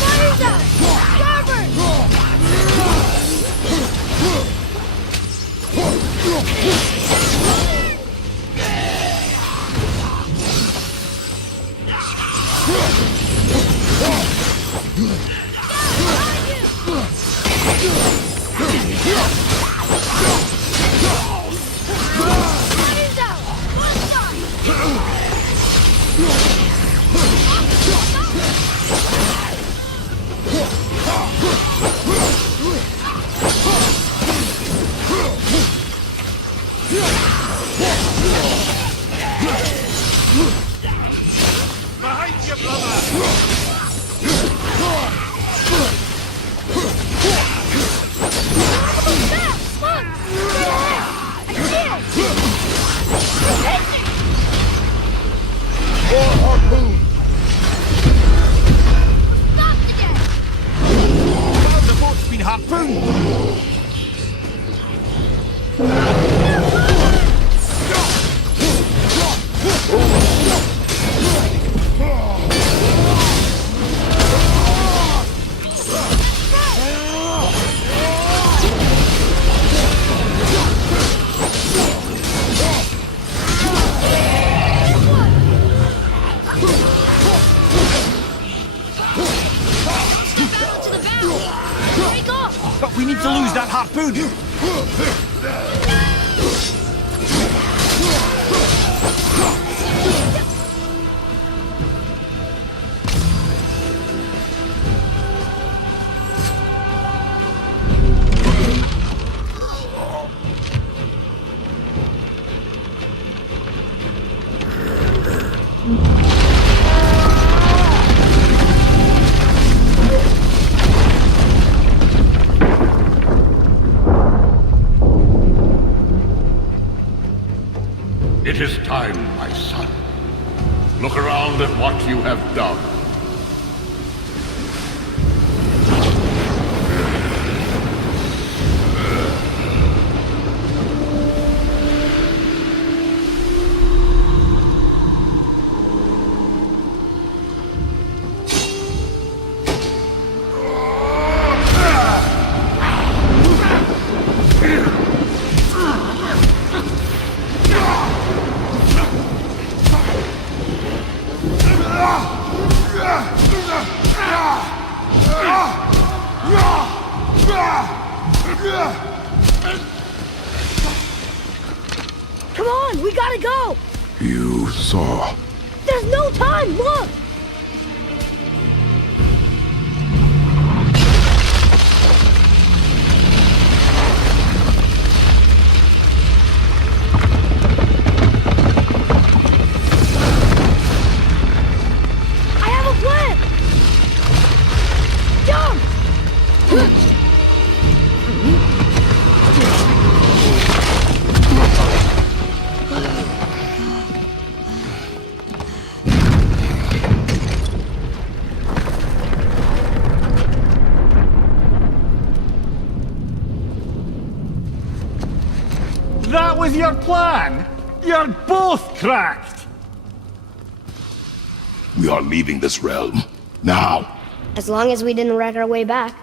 Fire's out! Starboard! Food! It is time, my son. Look around at what you have done. Come on, we gotta go! You saw. There's no time, look! I have a plan! Jump! That was your plan? You're both cracked! We are leaving this realm. Now. As long as we didn't wreck our way back.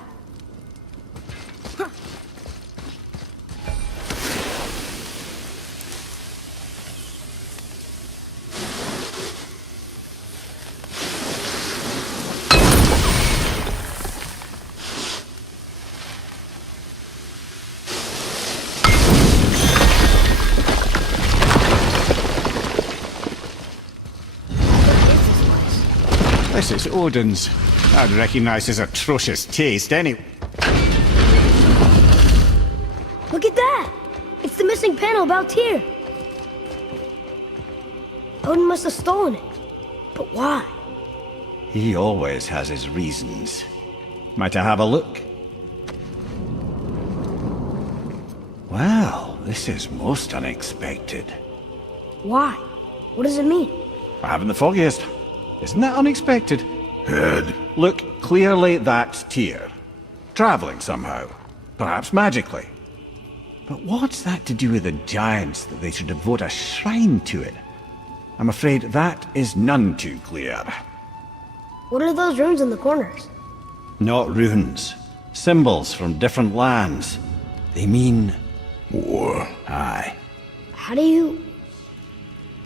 This is Odin's. I'd recognize his atrocious taste anyway. Look at that! It's the missing panel about Tyr. Odin must have stolen it. But why? He always has his reasons. Might I have a look? Well, this is most unexpected. Why? What does it mean? I haven't the foggiest. Isn't that unexpected? Head. Look, clearly that's Tyr. Traveling somehow. Perhaps magically. But what's that to do with the giants that they should devote a shrine to it? I'm afraid that is none too clear. What are those runes in the corners? Not runes. Symbols from different lands. They mean... War. Aye. How do you...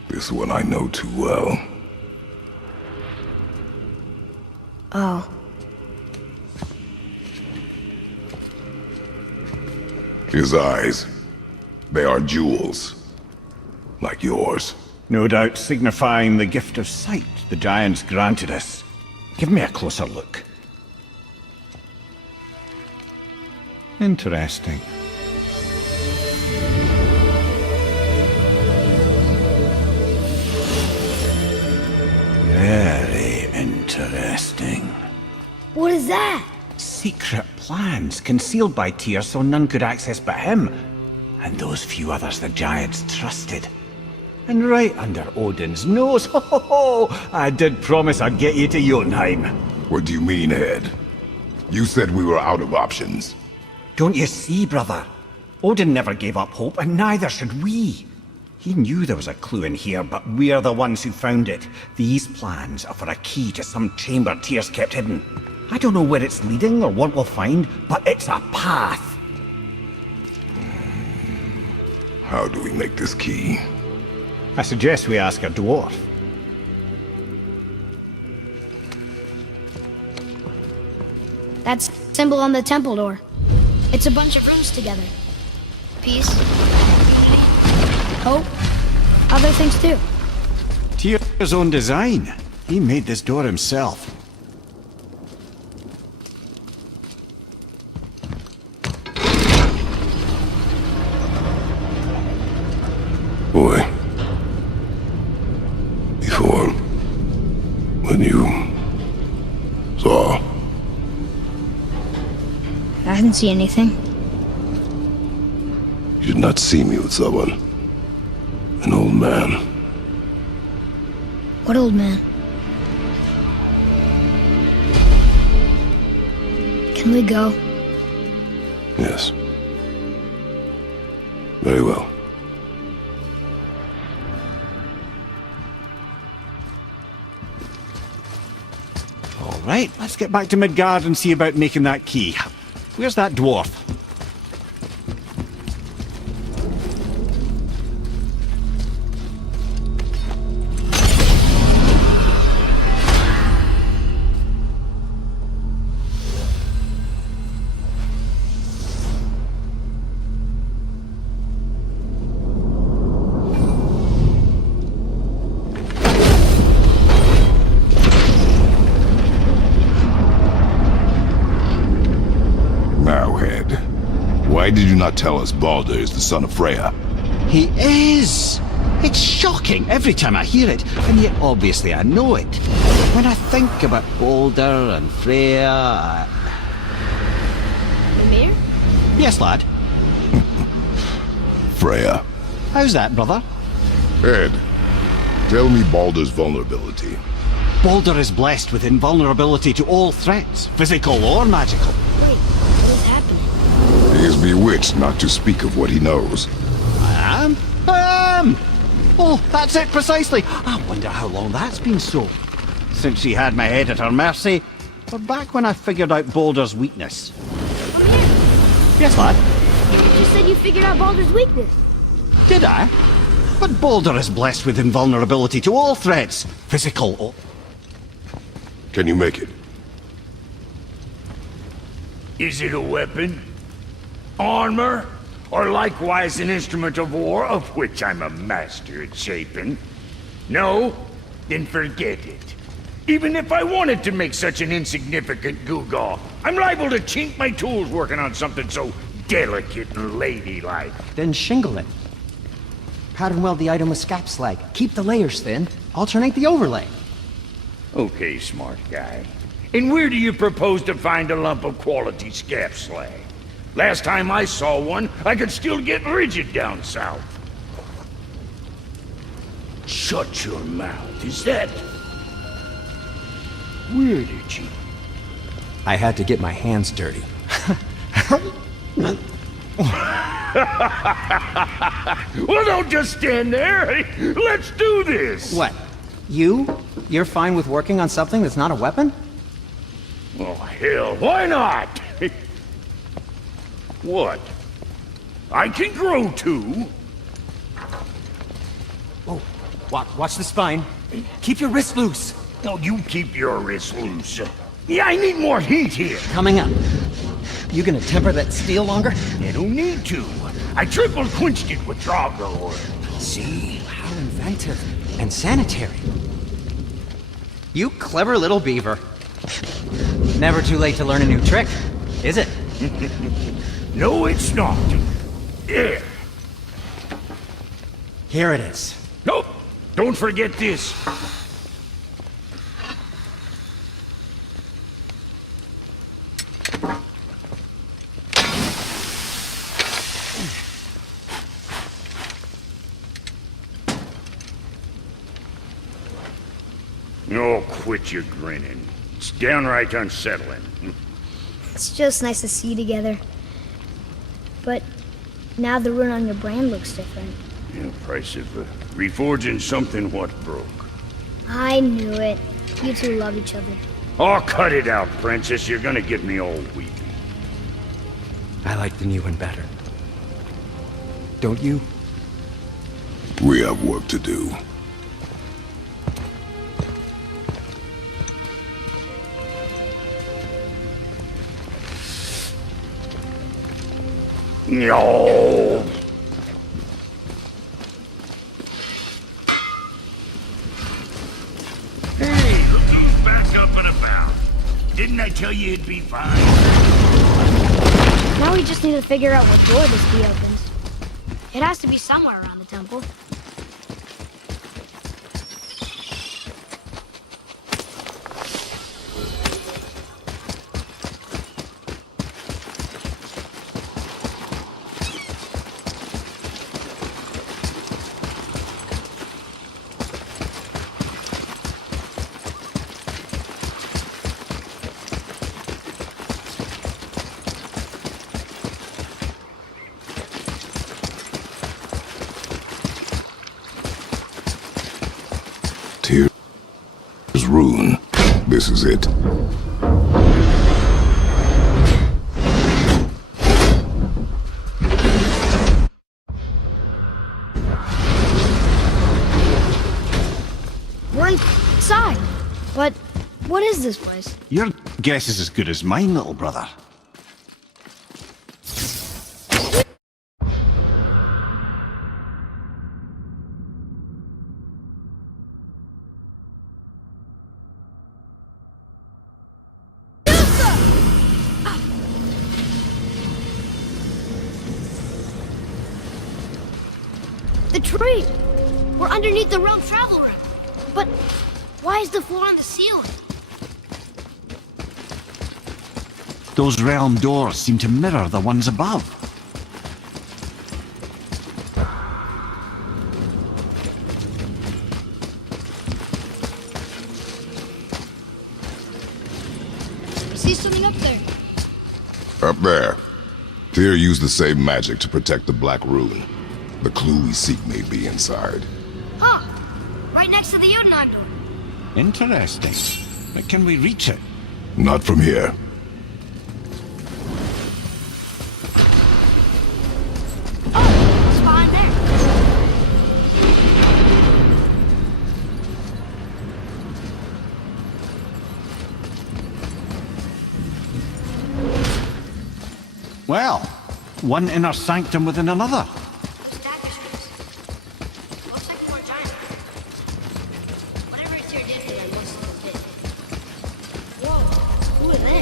This one I know too well. Oh. His eyes. They are jewels. Like yours. No doubt signifying the gift of sight the giants granted us. Give me a closer look. Interesting. Very interesting. What is that? Secret plans concealed by Tyr so none could access but him, and those few others the giants trusted. And right under Odin's nose, ho ho ho! I did promise I'd get you to Jotunheim. What do you mean, Head? You said we were out of options. Don't you see, brother? Odin never gave up hope, and neither should we. He knew there was a clue in here, but we're the ones who found it. These plans are for a key to some chamber Tyr's kept hidden. I don't know where it's leading or what we'll find, but it's a path. How do we make this key? I suggest we ask a dwarf. That's symbol on the temple door. It's a bunch of runes together. Peace, unity, hope, other things too. Tyr's own design. He made this door himself. Boy. Before. When you saw. I didn't see anything. You did not see me with someone. An old man. What old man? Can we go? Yes. Very well. All right, let's get back to Midgard and see about making that key. Where's that dwarf? Marrowhead. Why did you not tell us Baldur is the son of Freya? He is! It's shocking every time I hear it, and yet obviously I know it. When I think about Baldur and Freya... Mimir? Yes, lad. Freya. How's that, brother? Ed, tell me Baldur's vulnerability. Baldur is blessed with invulnerability to all threats, physical or magical. Wait, what is happening? He is bewitched not to speak of what he knows. I am! Oh, that's it precisely. I wonder how long that's been so. Since she had my head at her mercy, or back when I figured out Baldur's weakness. Yes, lad? You just said you figured out Baldur's weakness. Did I? But Baldur is blessed with invulnerability to all threats, physical or... Can you make it? Is it a weapon? Armor? Or likewise an instrument of war, of which I'm a master at shaping? No? Then forget it. Even if I wanted to make such an insignificant gewgaw, I'm liable to chink my tools working on something so delicate and ladylike. Then shingle it. Pattern weld the item with scap slag. Keep the layers thin. Alternate the overlay. Okay, smart guy. And where do you propose to find a lump of quality scap slag? Last time I saw one, I could still get rigid down south. Shut your mouth, is that... Where did you... I had to get my hands dirty. Well, don't just stand there. Let's do this. What? You're fine with working on something that's not a weapon? Oh, hell, why not? What? I can grow too. Oh, watch the spine. Keep your wrist loose. No, you keep your wrist loose. Yeah, I need more heat here. Coming up. You gonna temper that steel longer? You don't need to. I triple quenched it with Draugr. See? How inventive and sanitary. You clever little beaver. Never too late to learn a new trick, is it? No, it's not. There. Here it is. Nope. Don't forget this. Oh, quit your grinning. It's downright unsettling. It's just nice to see you together. But now the rune on your brand looks different. Yeah, price of reforging something what broke. I knew it. You two love each other. Oh, cut it out, princess. You're gonna get me all weepy. I like the new one better. Don't you? We have work to do. No. Hey, look who's back up and about. Didn't I tell you it'd be fine? Now we just need to figure out what door this key opens. It has to be somewhere around the temple. Tyr's rune. This is it. We're inside. But what is this place? Your guess is as good as mine, little brother. The tree! We're underneath the realm travel room. But why is the floor on the ceiling? Those realm doors seem to mirror the ones above. I see something up there. Up there. Tyr used the same magic to protect the Black Rune. The clue we seek may be inside. Huh! Right next to the Jotunheim door. Interesting. But can we reach it? Not from here. Oh! It's behind there. Well, one inner sanctum within another. Looks like more giant. Whatever Tyr did to them must have been. Whoa! Who are they?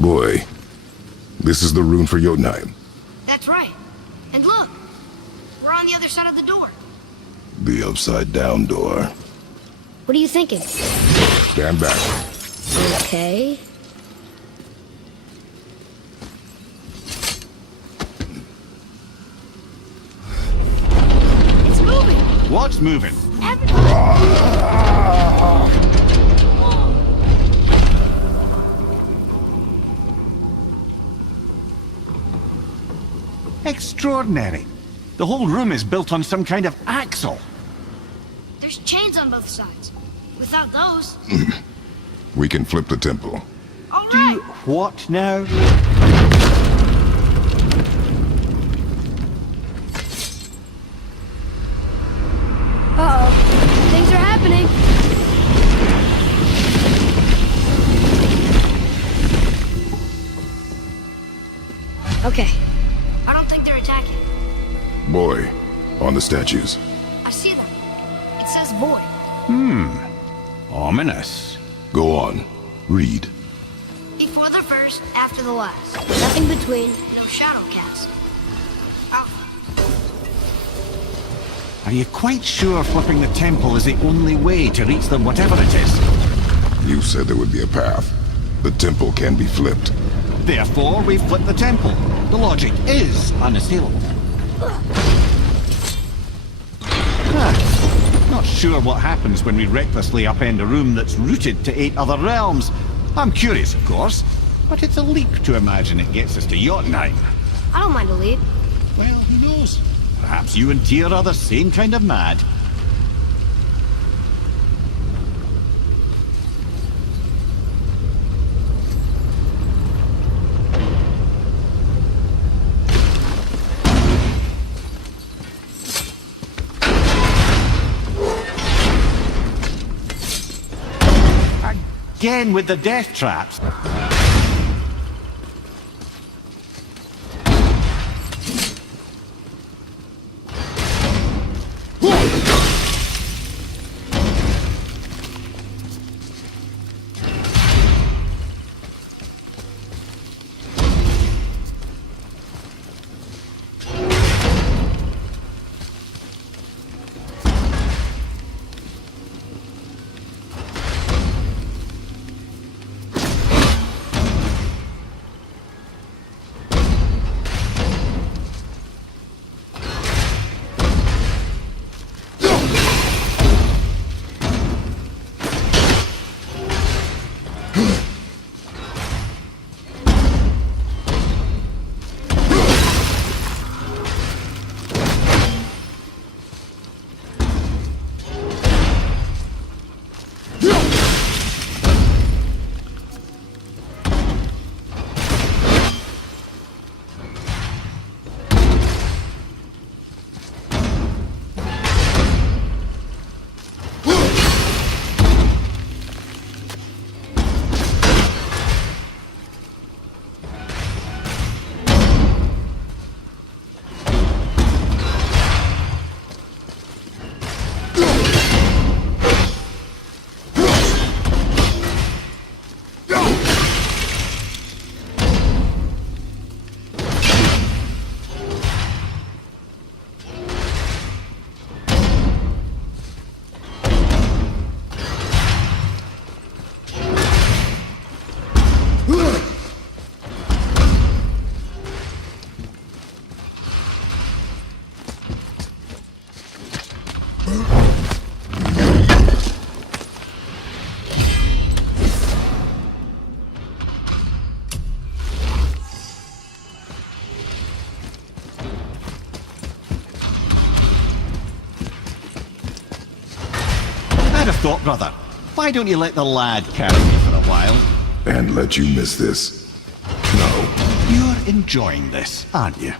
Boy, this is the rune for Jotunheim. That's right. And look! We're on the other side of the door. The upside-down door. What are you thinking? Stand back. Okay. It's moving! What's moving? Extraordinary. The whole room is built on some kind of axle. There's chains on both sides. Without those... We can flip the temple. Do what now? Uh-oh. Things are happening. Okay. I don't think they're attacking. Boy, on the statues. I see them. It says void. Ominous. Go on. Read. Before the first, after the last. Nothing between, no shadow cast. Are you quite sure flipping the temple is the only way to reach them, whatever it is? You said there would be a path. The temple can be flipped. Therefore, we flip the temple. The logic is unassailable. Not sure what happens when we recklessly upend a room that's rooted to 8 other realms. I'm curious, of course, but it's a leap to imagine it gets us to Jotunheim. I don't mind a leap. Well, who knows? Perhaps you and Tyr are the same kind of mad. Again with the death traps. I'd have thought, brother, why don't you let the lad carry me for a while? And let you miss this? No. You're enjoying this, aren't you?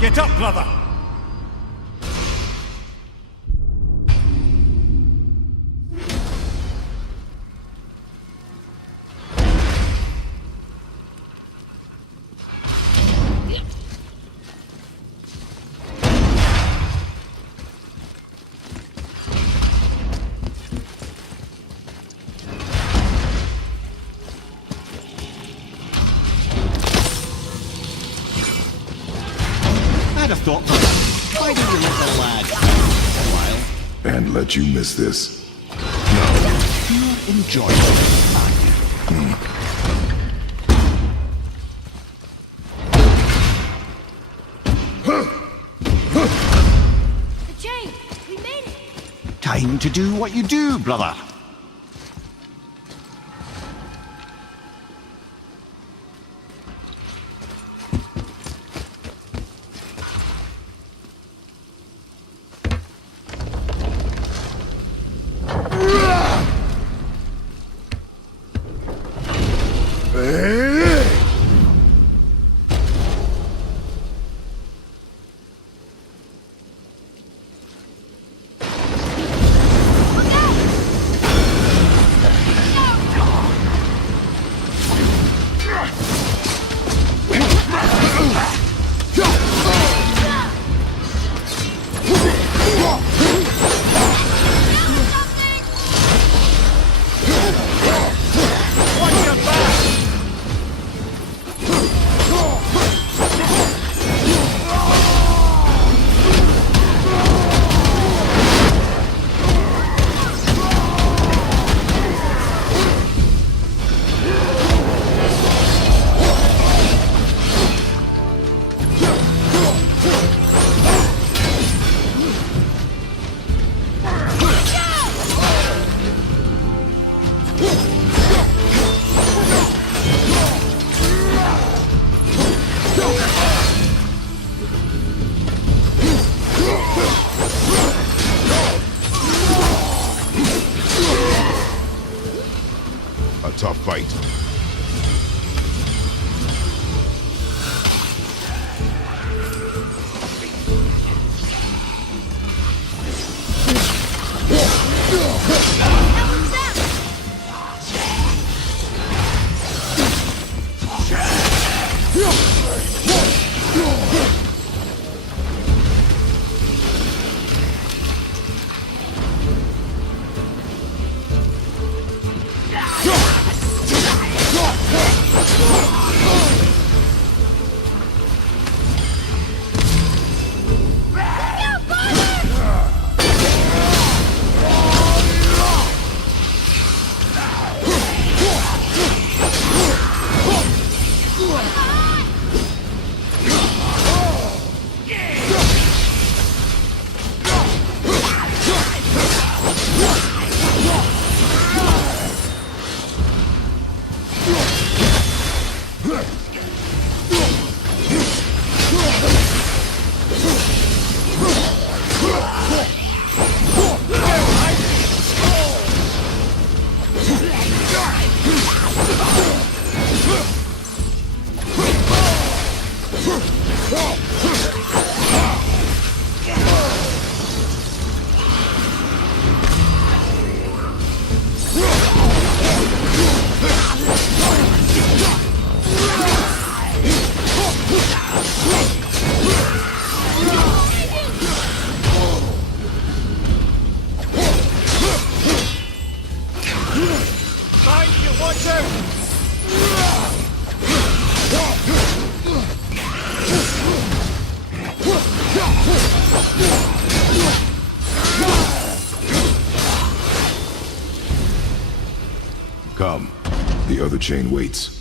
Get up, brother! I'd have thought, why don't you let the lad for a while? And let you miss this? You're enjoying it, aren't you? The chain! We made it! Time to do what you do, brother. a tough fight. Come. The other chain waits.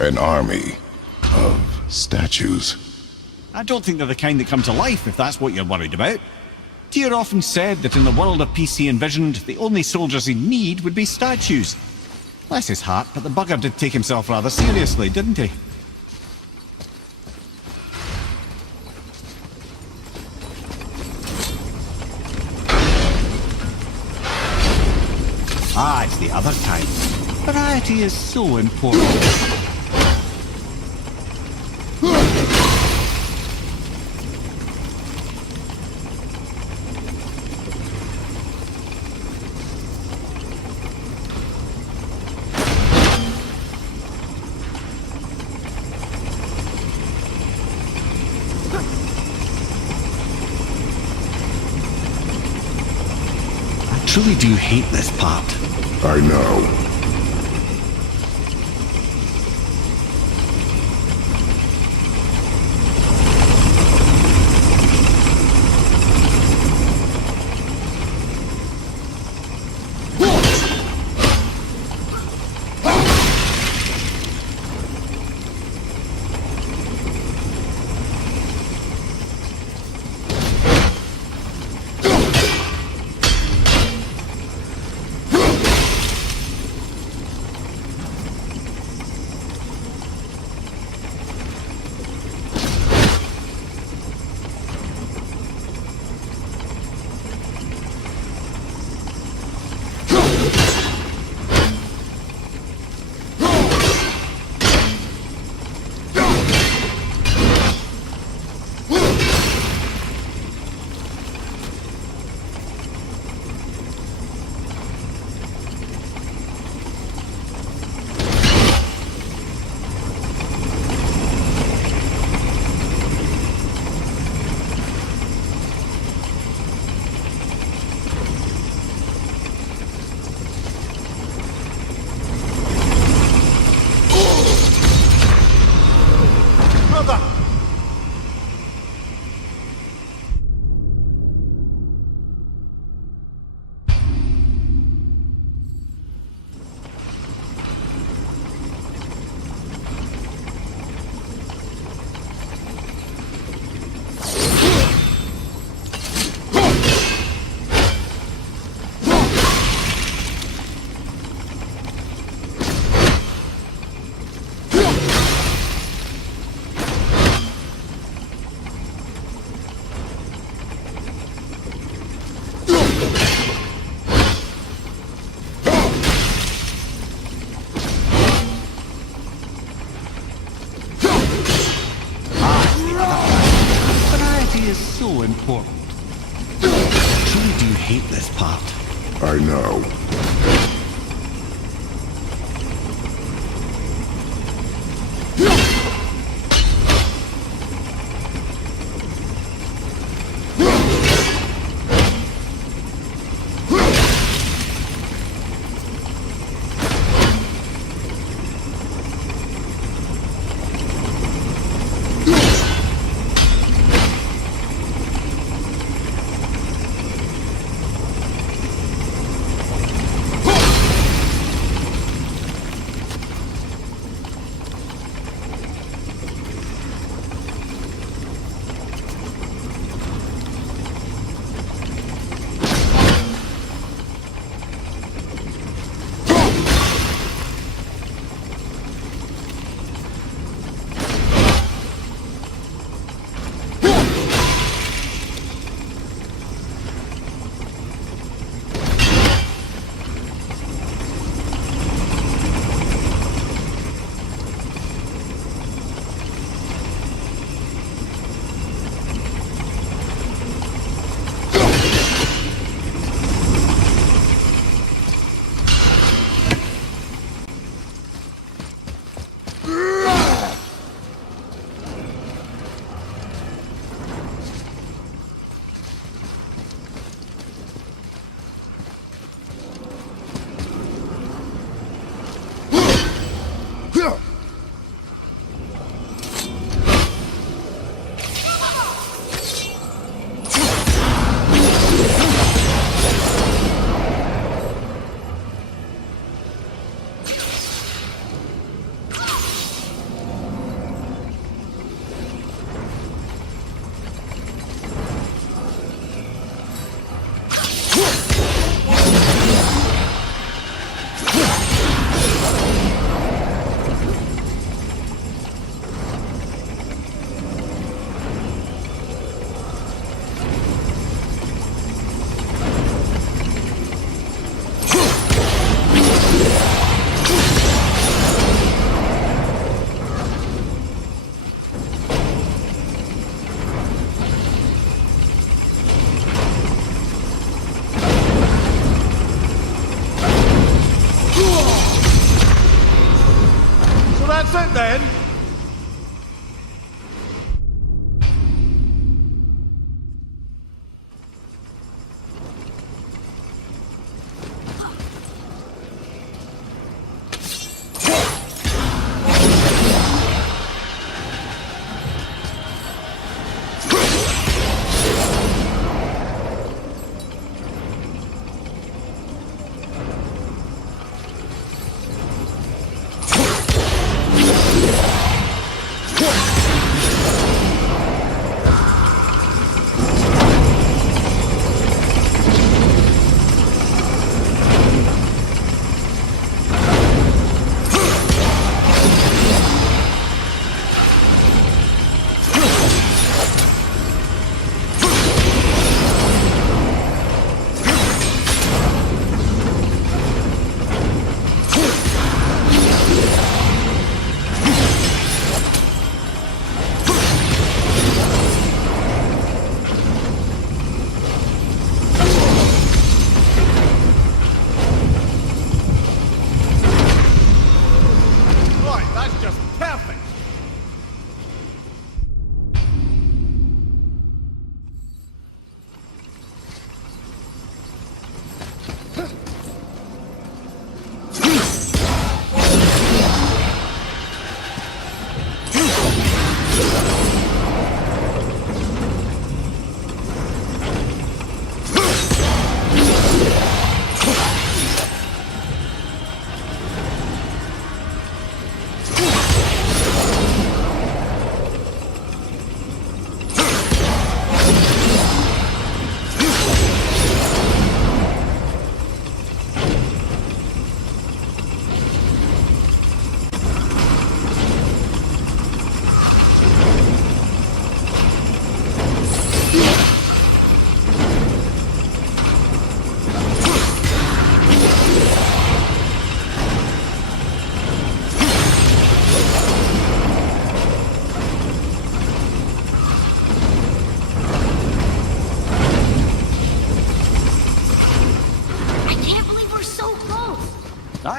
An army of statues. I don't think they're the kind that come to life, if that's what you're worried about. Tyr often said that in the world of peace he envisioned, the only soldiers he'd need would be statues. Bless his heart, but the bugger did take himself rather seriously, didn't he? Ah, it's the other type. Variety is so important. I truly do hate this part. I know. world. Truly do hate this part. I know.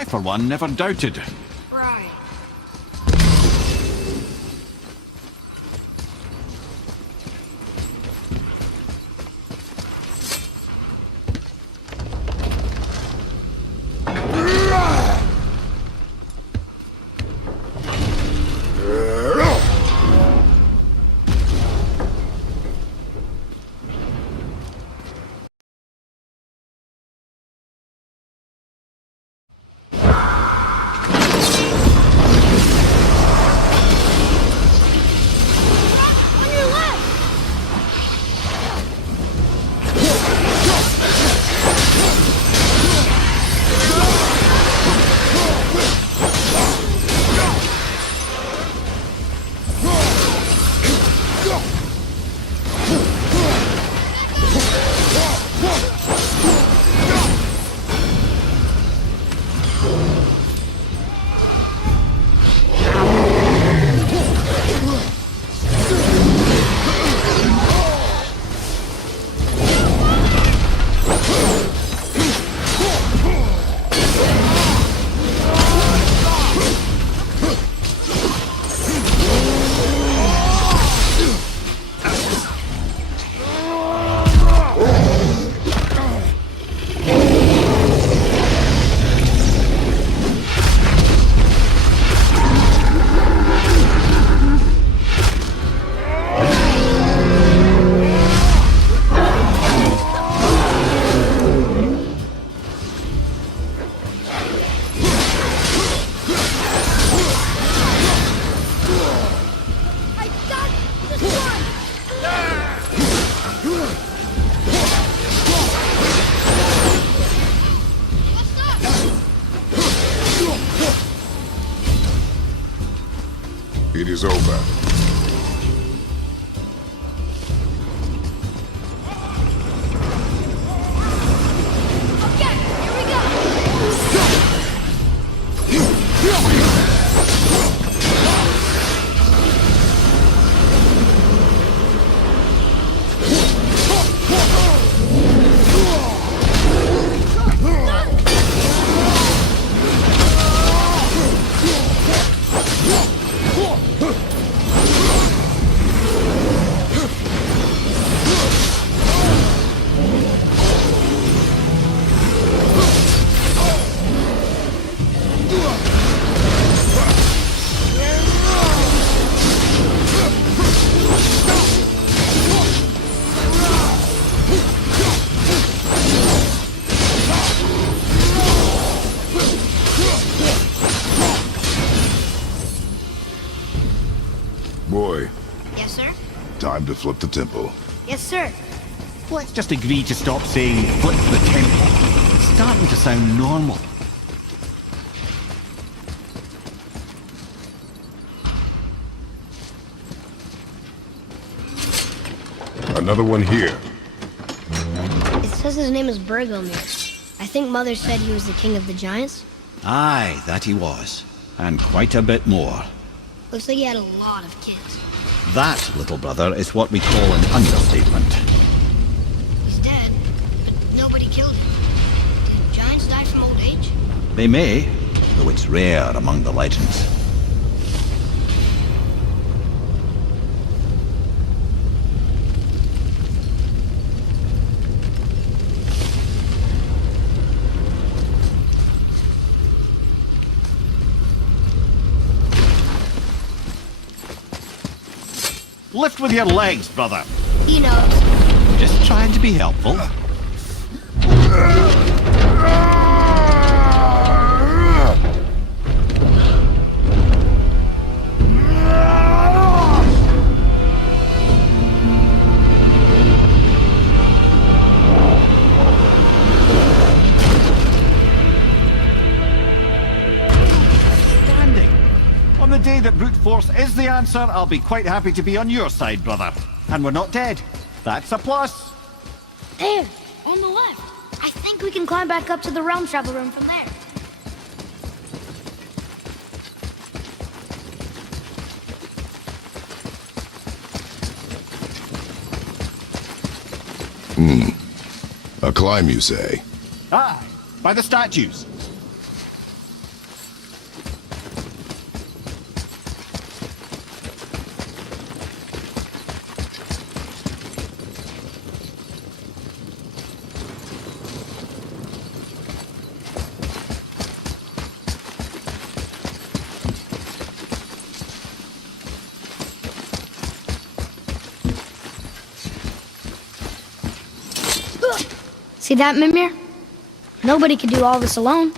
for one, never doubted. Right. On your left! I got this one! It is over. Okay, here we go! Boy, Yes, sir? time to flip the temple. Yes, sir. Let's just agree to stop saying flip the temple. It's starting to sound normal. Another one here. It says his name is Bergomir. I think Mother said he was the king of the giants. Aye, that he was. And quite a bit more. Looks like he had a lot of kids. That, little brother, is what we call an understatement. He's dead, but nobody killed him. Did giants die from old age? They may, though it's rare among the legends. Lift with your legs, brother. He knows. Just trying to be helpful. On the day that brute force is the answer, I'll be quite happy to be on your side, brother. And we're not dead. That's a plus. There, on the left. I think we can climb back up to the realm travel room from there. A climb, you say? Aye, by the statues. See that, Mimir? Nobody can do all this alone.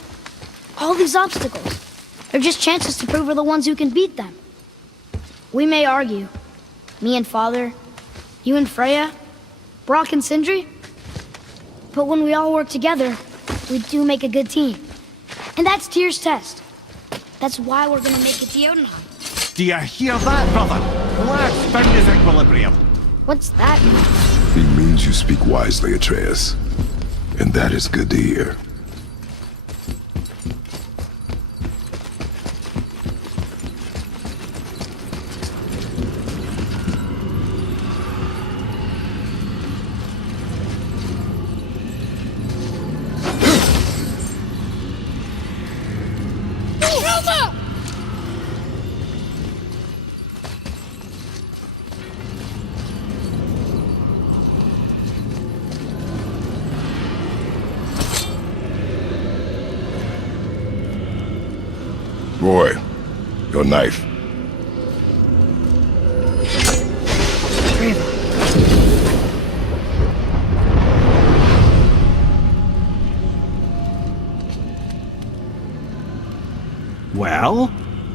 All these obstacles. They're just chances to prove we're the ones who can beat them. We may argue. Me and Father, you and Freya, Brock and Sindri. But when we all work together, we do make a good team. And that's Tyr's test. That's why we're gonna make it to Jotunheim. Do you hear that, brother? Lad found his equilibrium. What's that mean? He means you speak wisely, Atreus. And that is good to hear. Boy, your knife. Well,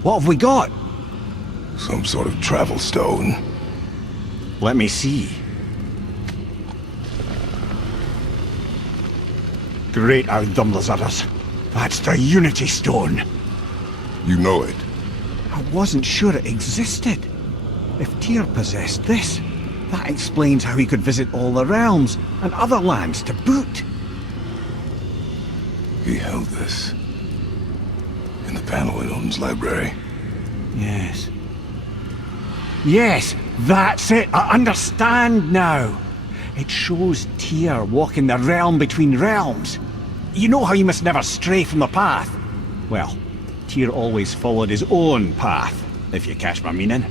what have we got? Some sort of travel stone. Let me see. Great Outdumblers. That's the Unity Stone. You know it. I wasn't sure it existed. If Tyr possessed this, that explains how he could visit all the realms and other lands to boot. He held this in the panel in Odin's library. Yes. Yes, that's it. I understand now. It shows Tyr walking the realm between realms. You know how you must never stray from the path? Well, Tyr always followed his own path, if you catch my meaning.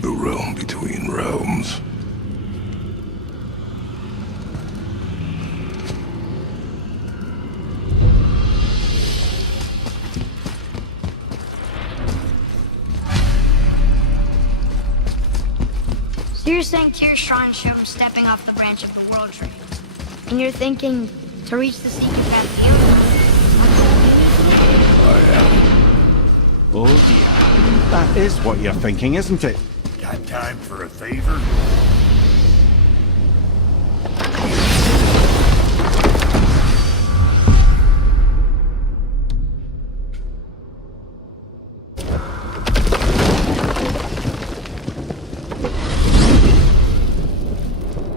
The realm between realms. So you're saying Tyr's shrine showed him stepping off the branch of the World Tree. And you're thinking to reach the secret path to Jotunheim? Oh dear. That is what you're thinking, isn't it? Got time for a favor?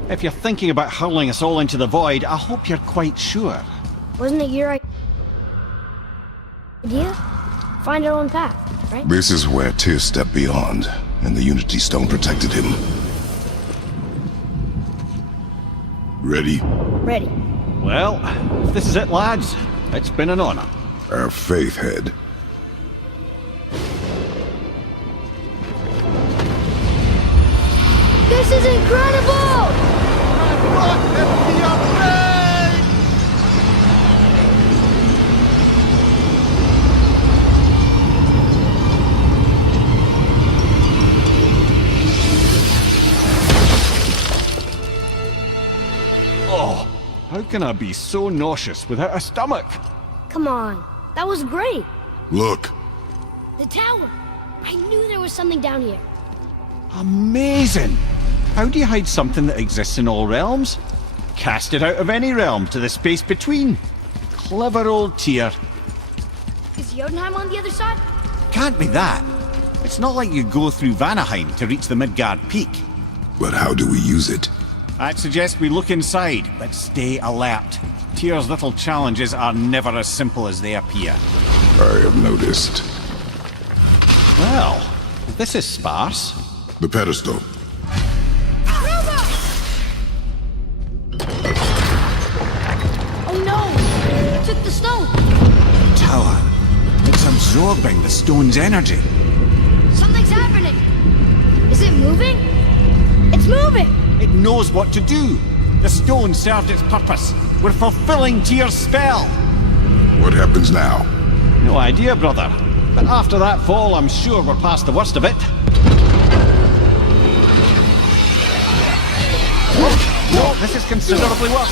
If you're thinking about hurling us all into the void, I hope you're quite sure. Wasn't it your idea? Find our own path, right? This is where Tyr stepped beyond, and the Unity Stone protected him. Ready? Ready. Well, if this is it, lads, it's been an honor. Our faith head. This is incredible! Oh, how can I be so nauseous without a stomach? Come on, that was great. Look. The tower. I knew there was something down here. Amazing! How do you hide something that exists in all realms? Cast it out of any realm to the space between. Clever old Tyr. Is Jotunheim on the other side? Can't be that. It's not like you go through Vanaheim to reach the Midgard Peak. But how do we use it? I'd suggest we look inside, but stay alert. Tyr's little challenges are never as simple as they appear. I have noticed. Well, this is sparse. The pedestal. Oh no! It took the stone! Tower. It's absorbing the stone's energy. Something's happening! Is it moving? It's moving! It knows what to do. The stone served its purpose. We're fulfilling Tyr's spell. What happens now? No idea, brother. But after that fall, I'm sure we're past the worst of it. No, this is considerably worse.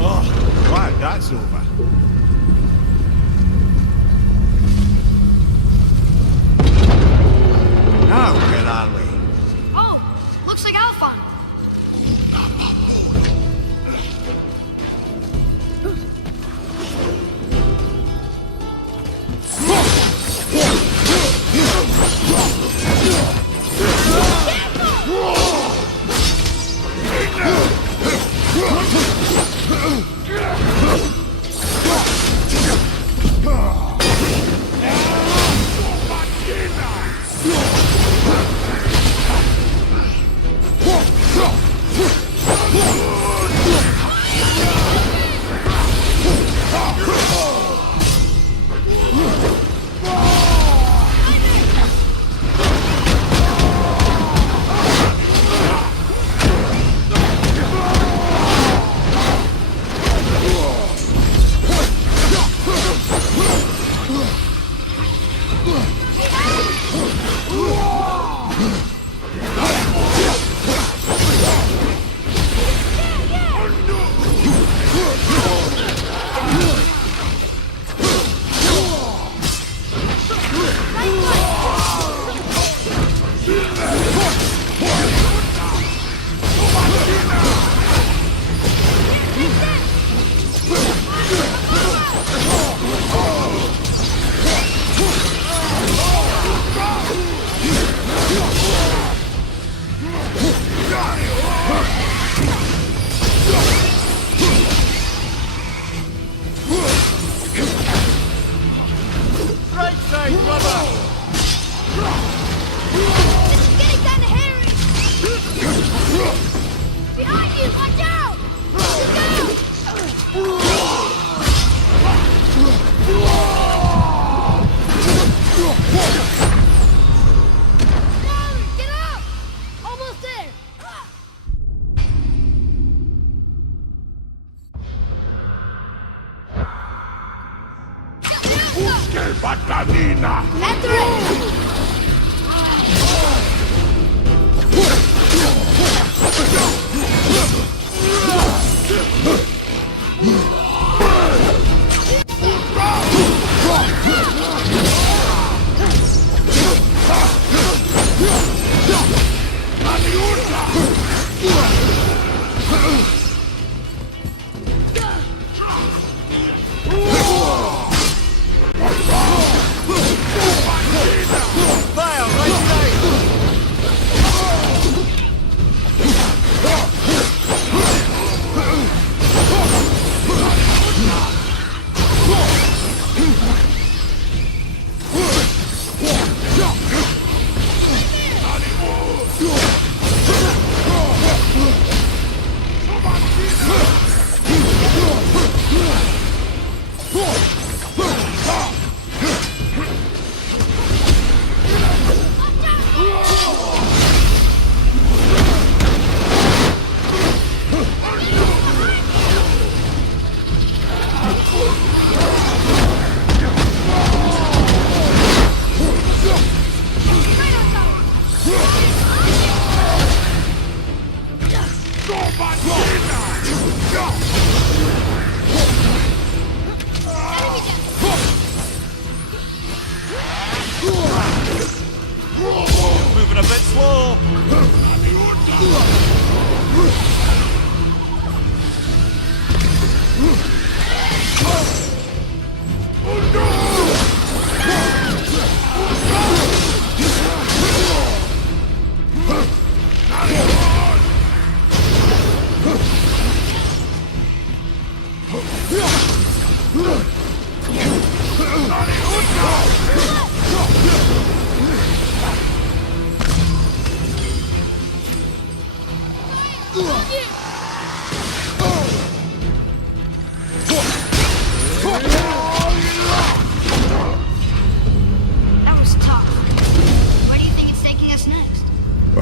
Oh, glad that's over. Now, where are we? Oh, looks like Alphon.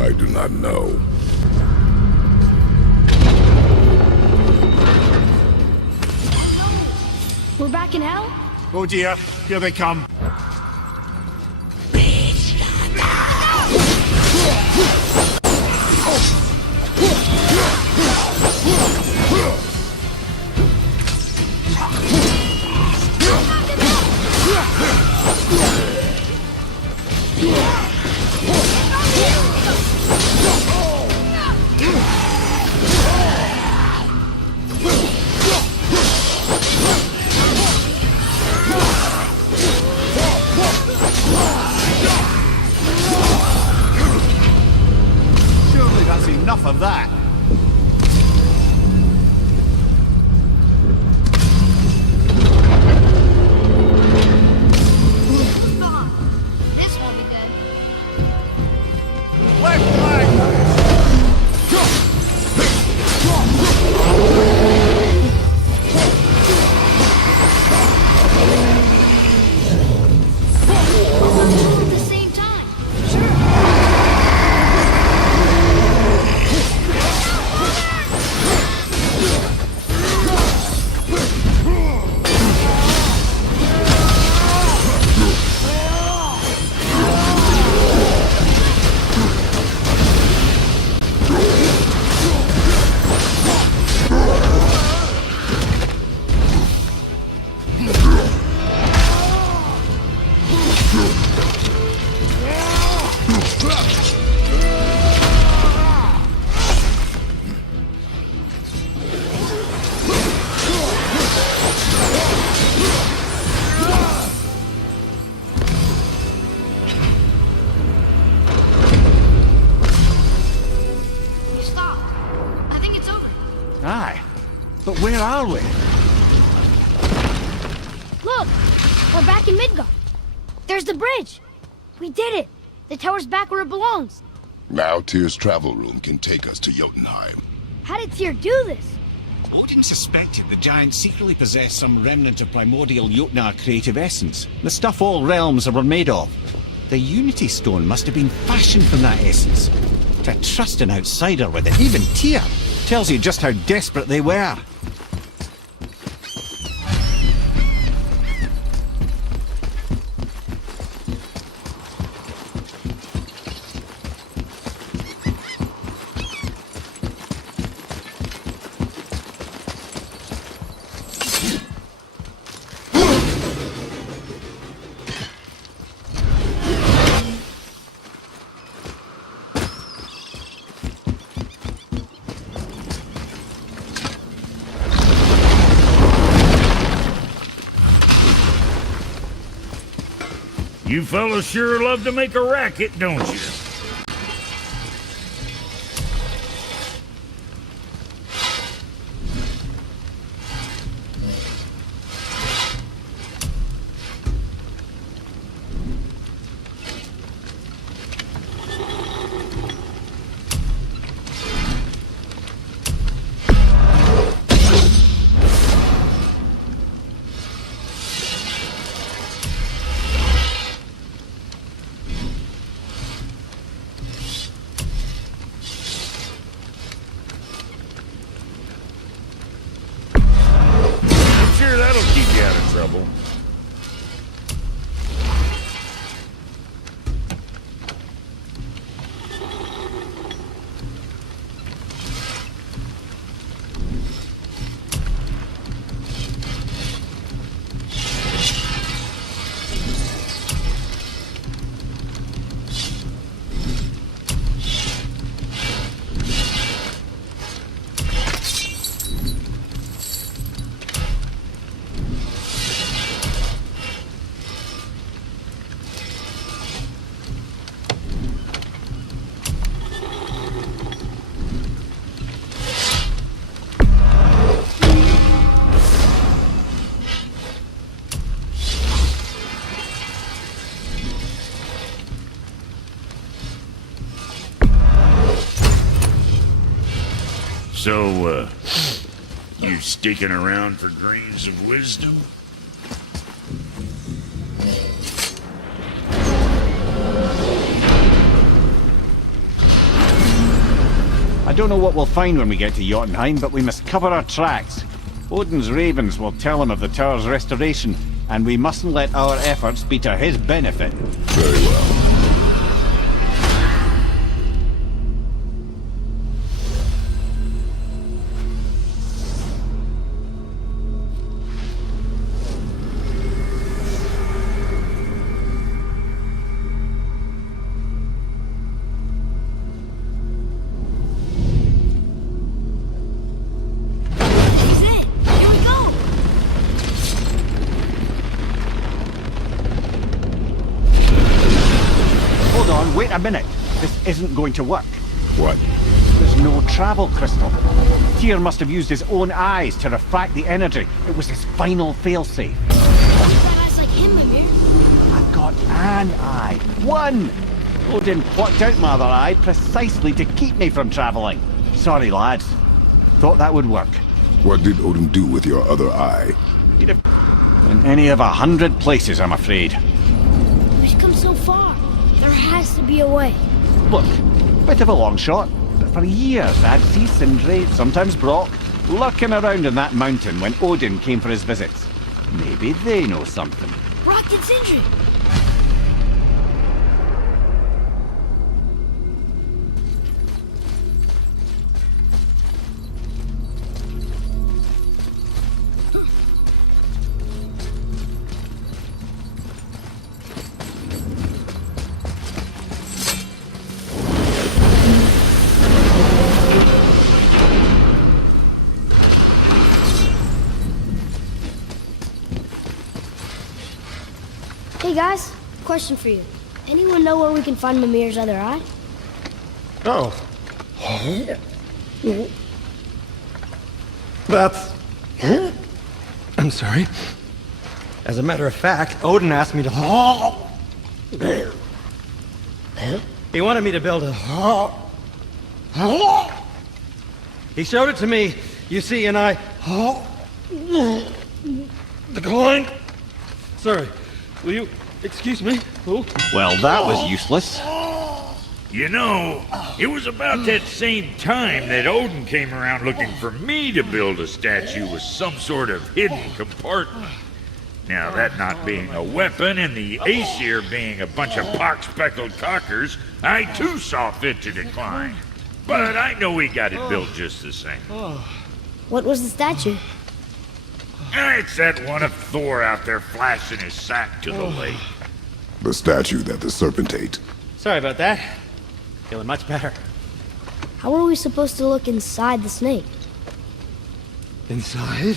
I do not know. We're back in hell? Oh dear, here they come. Surely that's enough of that. This won't be good. Left flank! At the same time. You stopped. I think it's over. Aye. But where are we? Look! We're back in Midgard. There's the bridge. We did it. The tower's back where it belongs. Now Tyr's travel room can take us to Jotunheim. How did Tyr do this? Odin suspected the giants secretly possessed some remnant of primordial Jotnar creative essence, the stuff all realms were made of. The Unity Stone must have been fashioned from that essence. To trust an outsider with it, even Tyr, tells you just how desperate they were. You fellas sure love to make a racket, don't you? Sure, that'll keep you out of trouble. So, you sticking around for grains of wisdom? don't know what we'll find when we get to Jotunheim, but we must cover our tracks. Odin's ravens will tell him of the tower's restoration, and we mustn't let our efforts be to his benefit. Very well. Hold on, wait a minute. This isn't going to work. What? There's no travel crystal. Tyr must have used his own eyes to refract the energy. It was his final failsafe. You've got eyes like him, Mimir. I've got an eye. One! Odin plucked out my other eye precisely to keep me from traveling. Sorry, lads. Thought that would work. What did Odin do with your other eye? He'd have... In any of 100 places, I'm afraid. We've come so far. There has to be a way. Look, bit of a long shot, but for years I'd see Sindri, sometimes Brock, lurking around in that mountain when Odin came for his visits. Maybe they know something. Brock and Sindri. Hey guys, question for you. Anyone know where we can find Mimir's other eye? Oh. That's... I'm sorry. As a matter of fact, Odin asked me to... He wanted me to build a... He showed it to me, you see, and I... declined. Sorry. Will you excuse me? Oh. Well, that was useless. You know, it was about that same time that Odin came around looking for me to build a statue with some sort of hidden compartment. Now, that not being a weapon and the Aesir being a bunch of pock-speckled cockers, I too saw fit to decline. But I know we got it built just the same. What was the statue? It's that one of Thor out there flashing his sack to the lake. The statue that the serpent ate. Sorry about that. Feeling much better. How are we supposed to look inside the snake? Inside?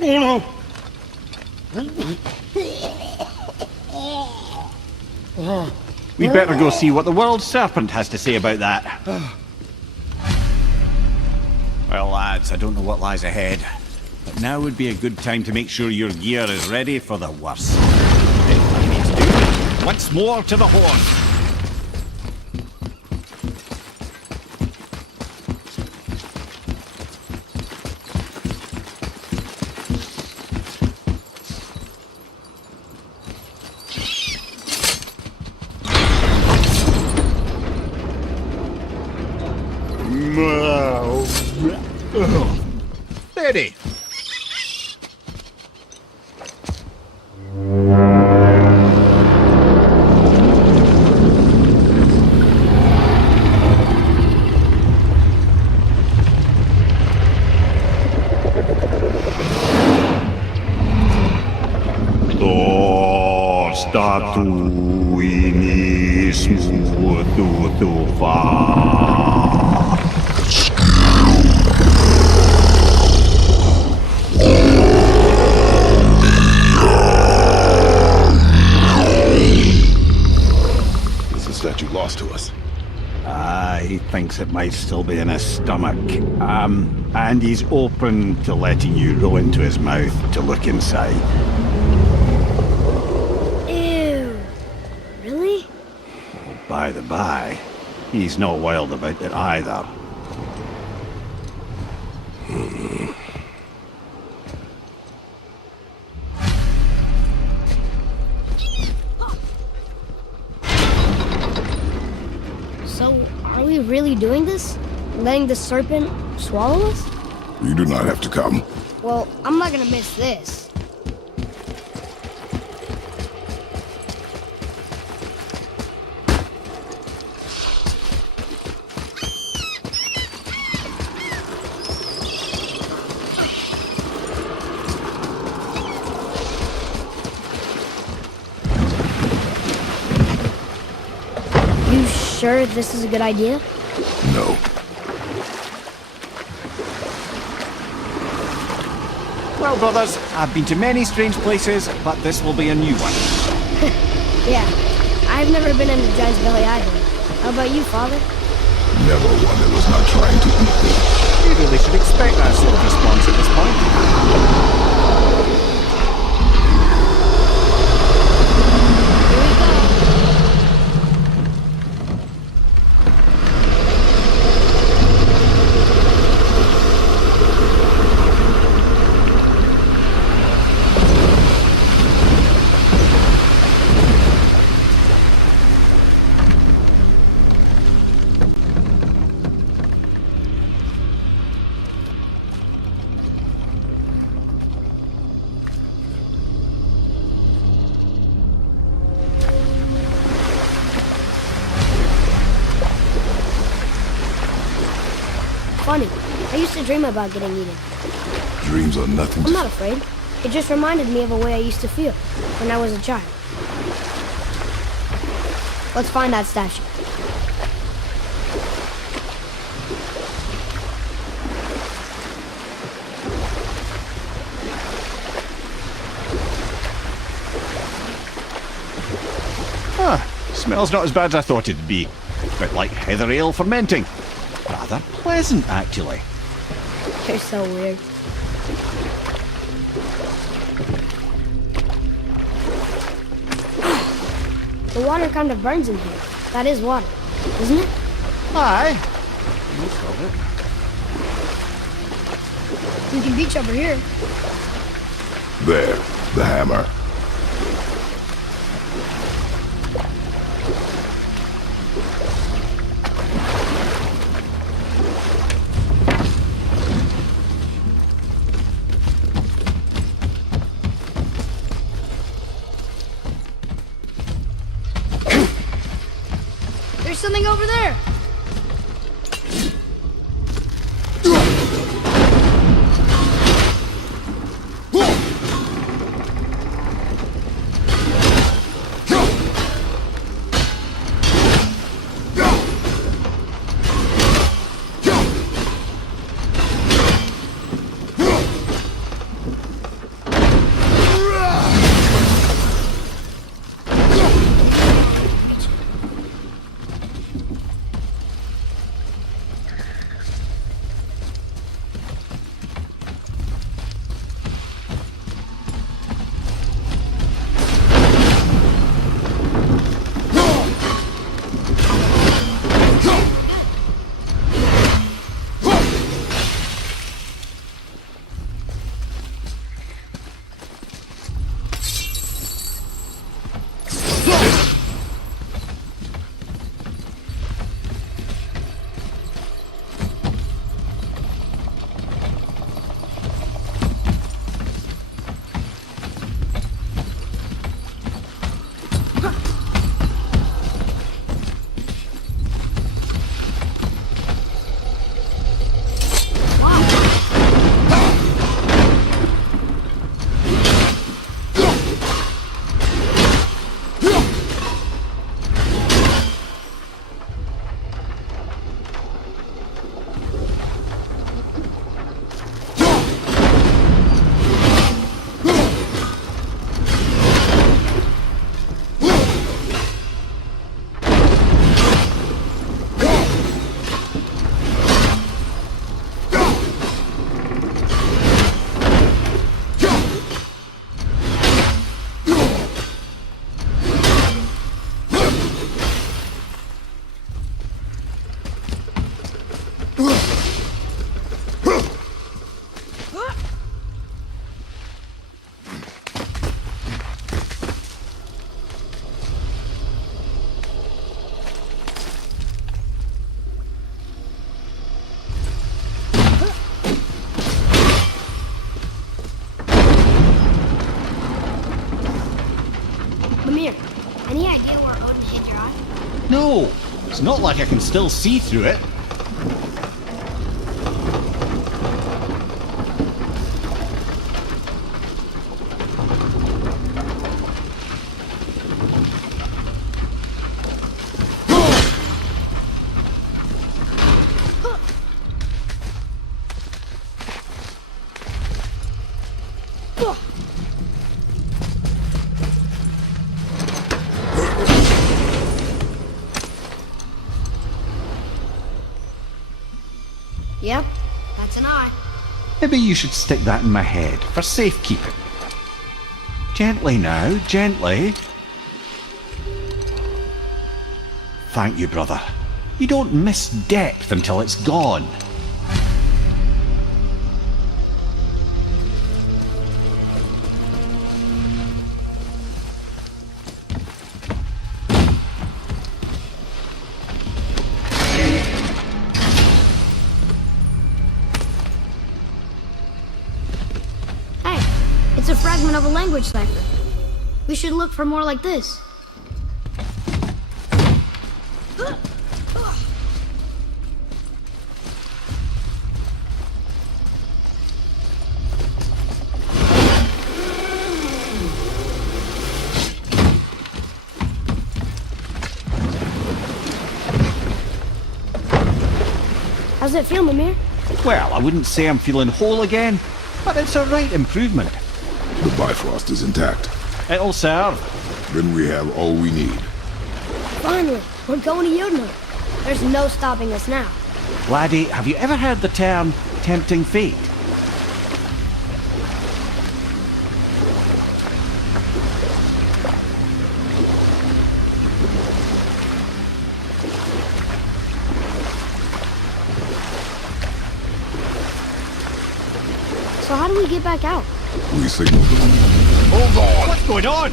Oh no! We'd better go see what the world serpent has to say about that. Well, lads, I don't know what lies ahead, but now would be a good time to make sure your gear is ready for the worst. Once more to the horse. Steady. He thinks it might still be in his stomach. And he's open to letting you roll into his mouth to look inside. Ew. Really? By the by, he's not wild about it either. So, are we really doing this? Letting the serpent swallow us? You do not have to come. Well, I'm not gonna miss this. You sure this is a good idea? No. Well, brothers, I've been to many strange places, but this will be a new one. Yeah, I've never been into Giant's Belly either. How about you, Father? Never one that was not trying to eat me. You really should expect that sort of response at this point. Funny, I used to dream about getting eaten. Dreams are nothing I'm not afraid. It just reminded me of a way I used to feel when I was a child. Let's find that statue. Smells not as bad as I thought it'd be. A bit like heather ale fermenting. Rather pleasant, actually. You're so weird. The water kind of burns in here. That is water, isn't it? Aye. You can beach over here. There, the hammer. There's something over there. Mimir, any idea where Odin hit your eye? No, it's not like I can still see through it. Yep, that's an eye. Maybe you should stick that in my head for safekeeping. Gently now, gently. Thank you, brother. You don't miss depth until it's gone. Hey, it's a fragment of a language cipher. We should look for more like this. How's it feel, Mimir? Well, I wouldn't say I'm feeling whole again, but it's a right improvement. The Bifrost is intact. It'll serve. Then we have all we need. Finally, we're going to Yudna. There's no stopping us now. Laddie, have you ever heard the term tempting fate? So how do we get back out? We signal them. Hold on! What's going on?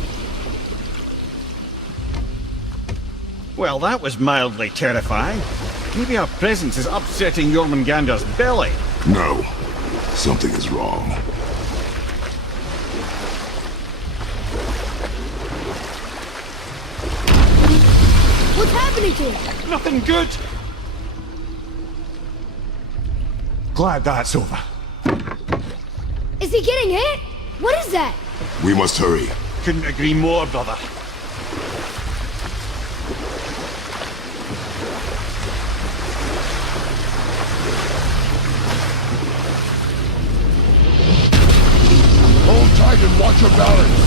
Well, that was mildly terrifying. Maybe our presence is upsetting Jormungandr's belly. No. Something is wrong. What's happening to him? Nothing good. Glad that's over. Is he getting hit? What is that? We must hurry. Couldn't agree more, brother. Hold tight and watch your balance.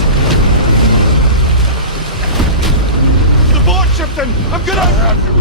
The boat, Shipton! I'm gonna... I have you.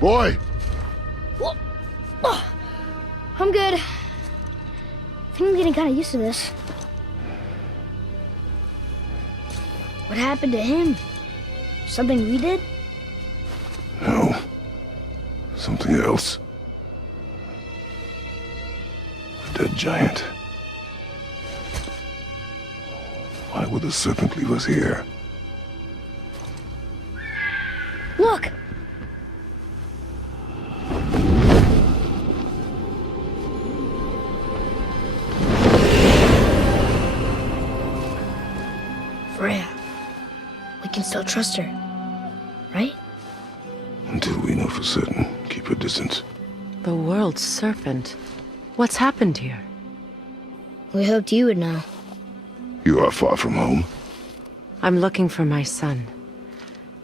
Boy! I'm good. I think I'm getting kind of used to this. What happened to him? Something we did? No. Something else. A dead giant. Why would the serpent leave us here? Look! Freya. We can still trust her, right? Until we know for certain, keep her distance. The world's serpent. What's happened here? We hoped you would know. You are far from home. I'm looking for my son.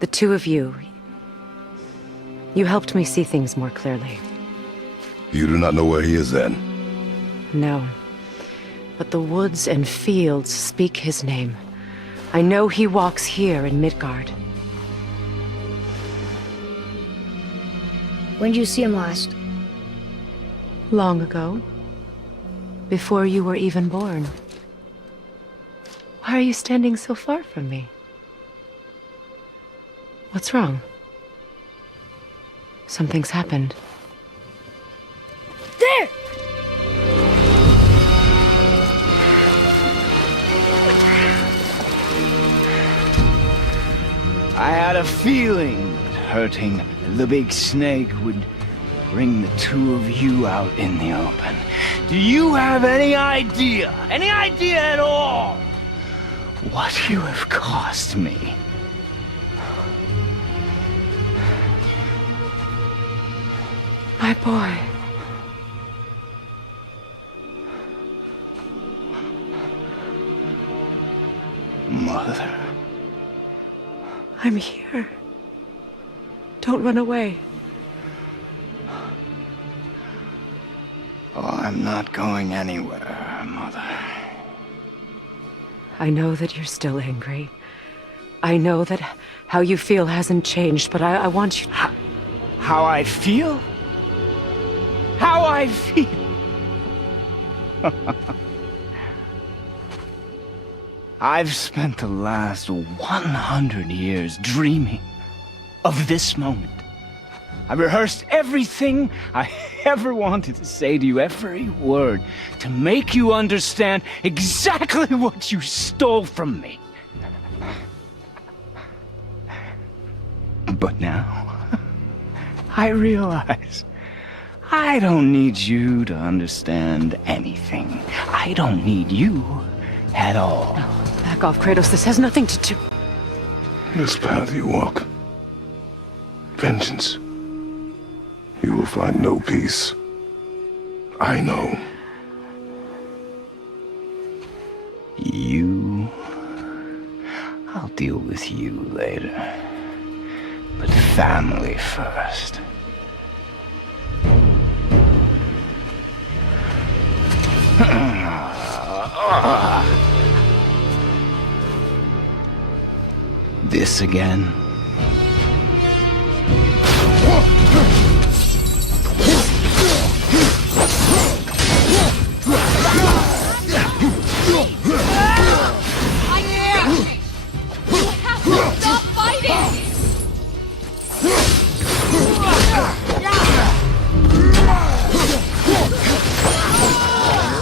The two of you. You helped me see things more clearly. You do not know where he is then? No. But the woods and fields speak his name. I know he walks here in Midgard. When did you see him last? Long ago. Before you were even born. Why are you standing so far from me? What's wrong? Something's happened. There! I had a feeling that hurting the big snake would bring the two of you out in the open. Do you have any idea at all, what you have cost me? My boy. Mother. I'm here. Don't run away. Oh, I'm not going anywhere, Mother. I know that you're still angry. I know that how you feel hasn't changed, but I want you... How I feel? How I feel? I've spent the last 100 years dreaming of this moment. I rehearsed everything I ever wanted to say to you, every word, to make you understand exactly what you stole from me. But now, I realize I don't need you to understand anything. I don't need you at all. No, back off, Kratos. This has nothing to do... This path you walk, vengeance, you will find no peace. I know. You... I'll deal with you later. But family first. This again? Stop fighting!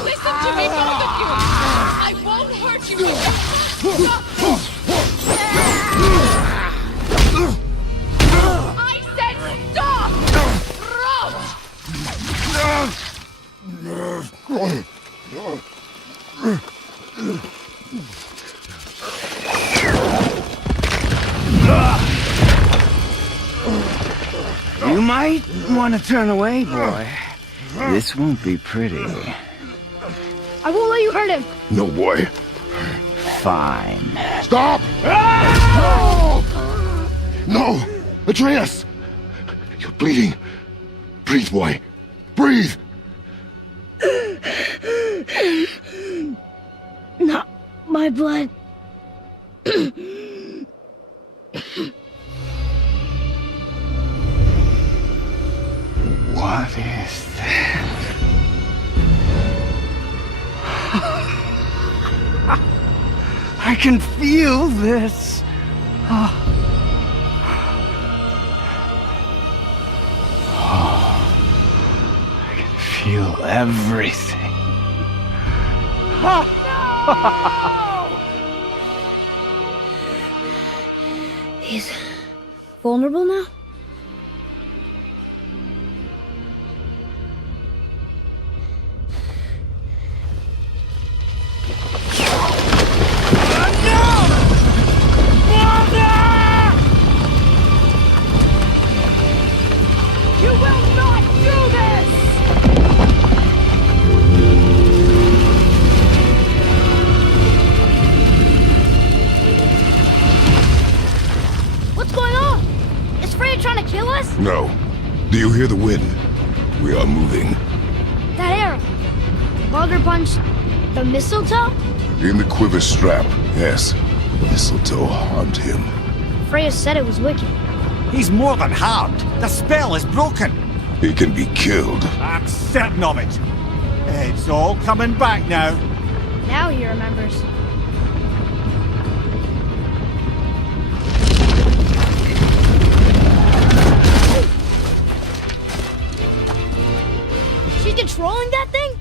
Listen to me, both of you! I won't hurt you! I said stop! You might want to turn away, boy. This won't be pretty. I won't let you hurt him. No, boy. Fine. Stop! No! Atreus! You're bleeding. Breathe, boy. Breathe! Not my blood. What is that? I can feel this. I can feel everything. He's vulnerable now? You will not do this! What's going on? Is Freya trying to kill us? No. Do you hear the wind? We are moving. That arrow. Baldur punched the mistletoe? In the quiver strap, yes. Mistletoe harmed him. Freya said it was wicked. He's more than harmed. The spell is broken. He can be killed. I'm certain of it. It's all coming back now. Now he remembers. killing that thing?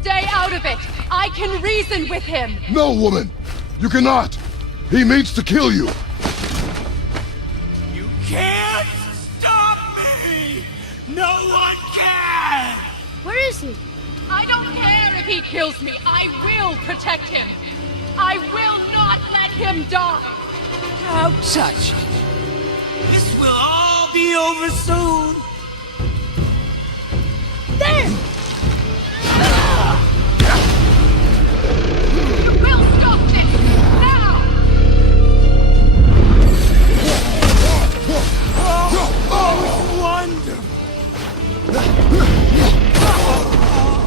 Stay out of it! I can reason with him! No, woman! You cannot! He means to kill you! You can't stop me! No one can! Where is he? I don't care if he kills me. I will protect him. I will not let him die. How touching. This will all be over soon. There! We'll stop this now! Wonderful.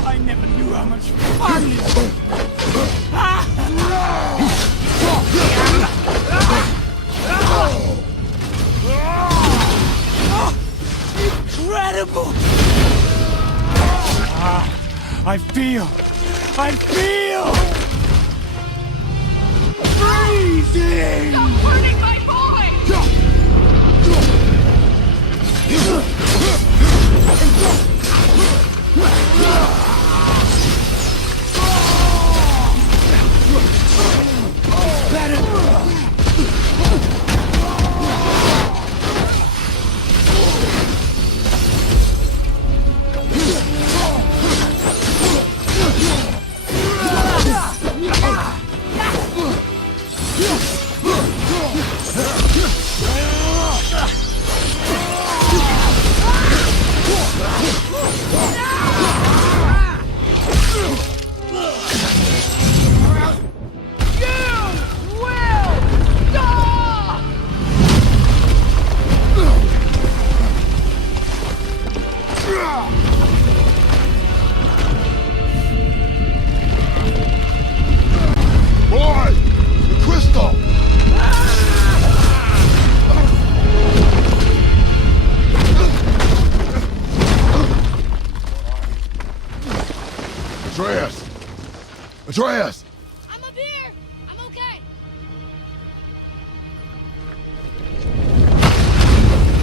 I never knew how much fun it was. Incredible! I feel freezing! Stop hurting my Boy! The crystal! Atreus! Atreus! I'm up here! I'm okay!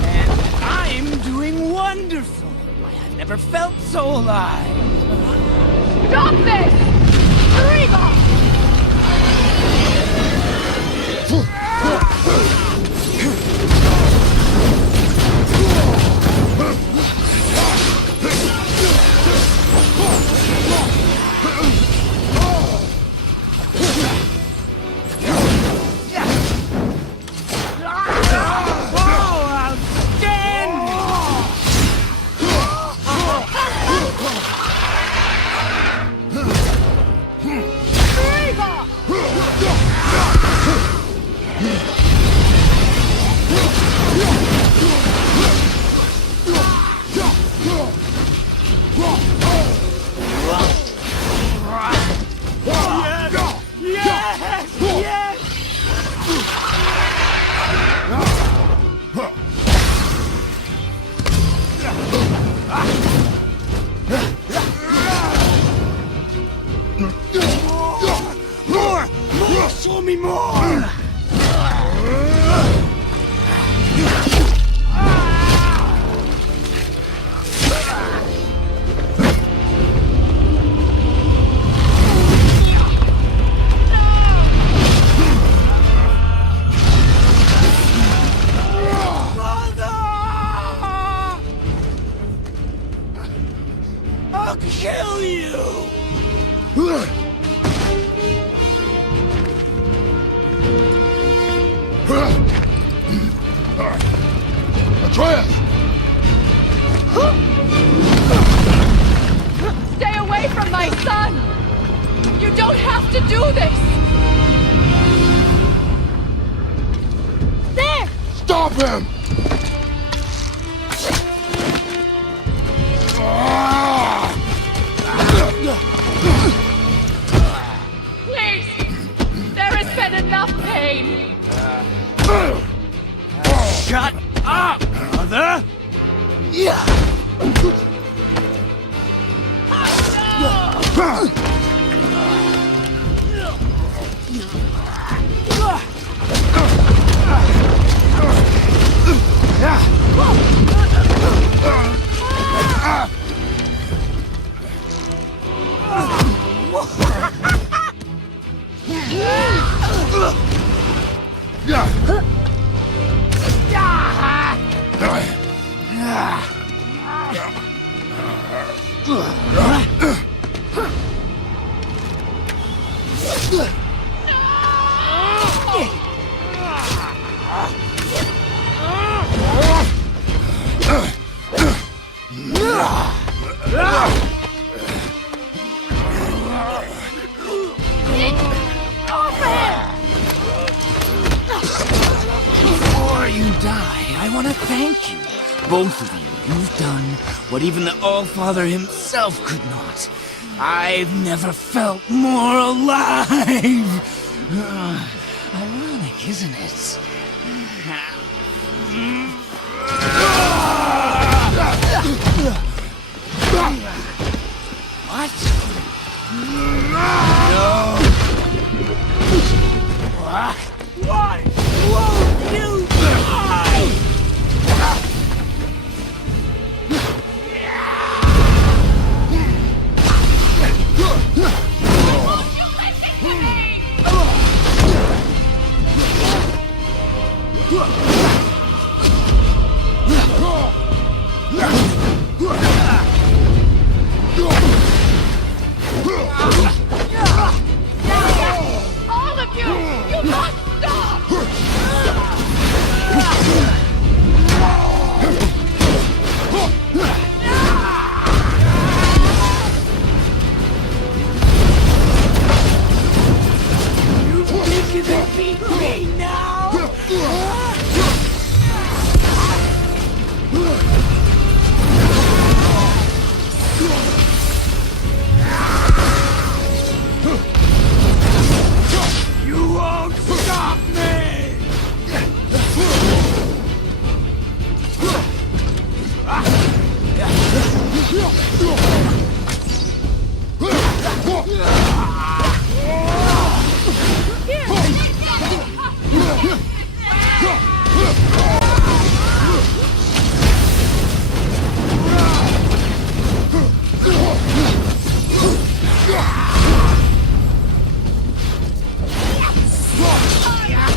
And I'm doing wonderful. I've never felt so alive. Stop this! Reba! Show me more! I'll kill you! Atreus! Stay away from my son! You don't have to do this! There! Stop him! Please! There has been enough pain! Shut up, mother! Yeah! I want to thank you. Both of you. You've done what even the All-Father himself could not. I've never felt more alive. Ironic, isn't it? What? No. Why won't you die? All of you! You must stop! You think you can beat me now? You won't stop me!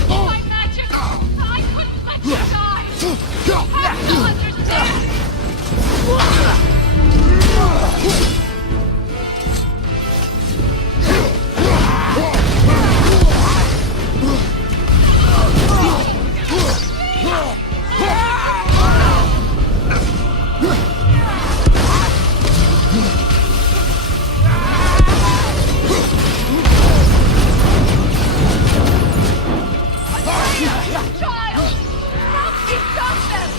My magic! I couldn't let you die! You have to understand! Child! Nobody stop them!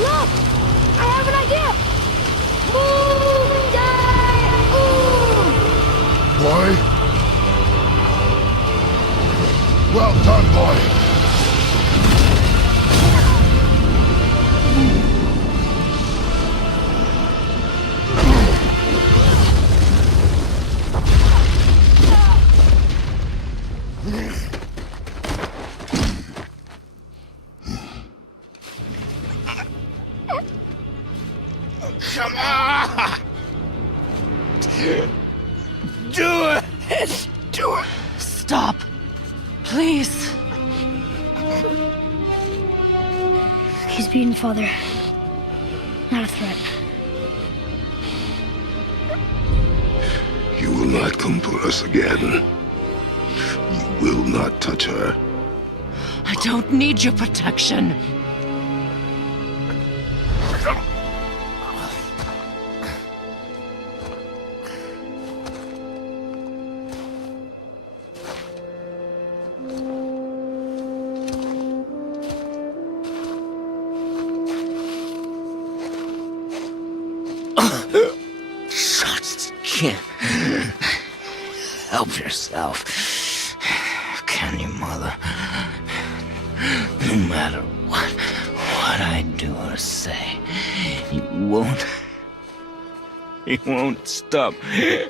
Look! I have an idea! Boy? Well done, boy. Come on! Do it! Do it! Stop. Please. He's beaten, Father. Not a threat. You will not come for us again. You will not touch her. I don't need your protection. Can't help yourself, can you, Mother? No matter what. say. He won't stop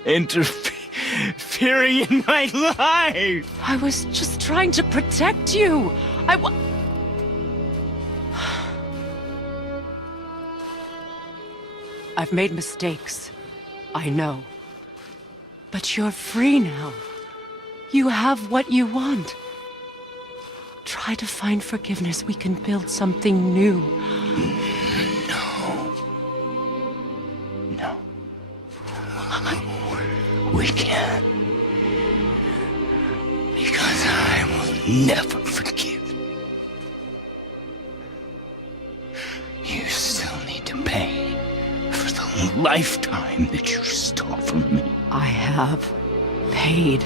interfering in my life. I was just trying to protect you. I've made mistakes. I know. But you're free now. You have what you want. Try to find forgiveness. We can build something new. No. We can't. Because I will never forgive. You still need to pay for the lifetime that you stole from me. I have paid.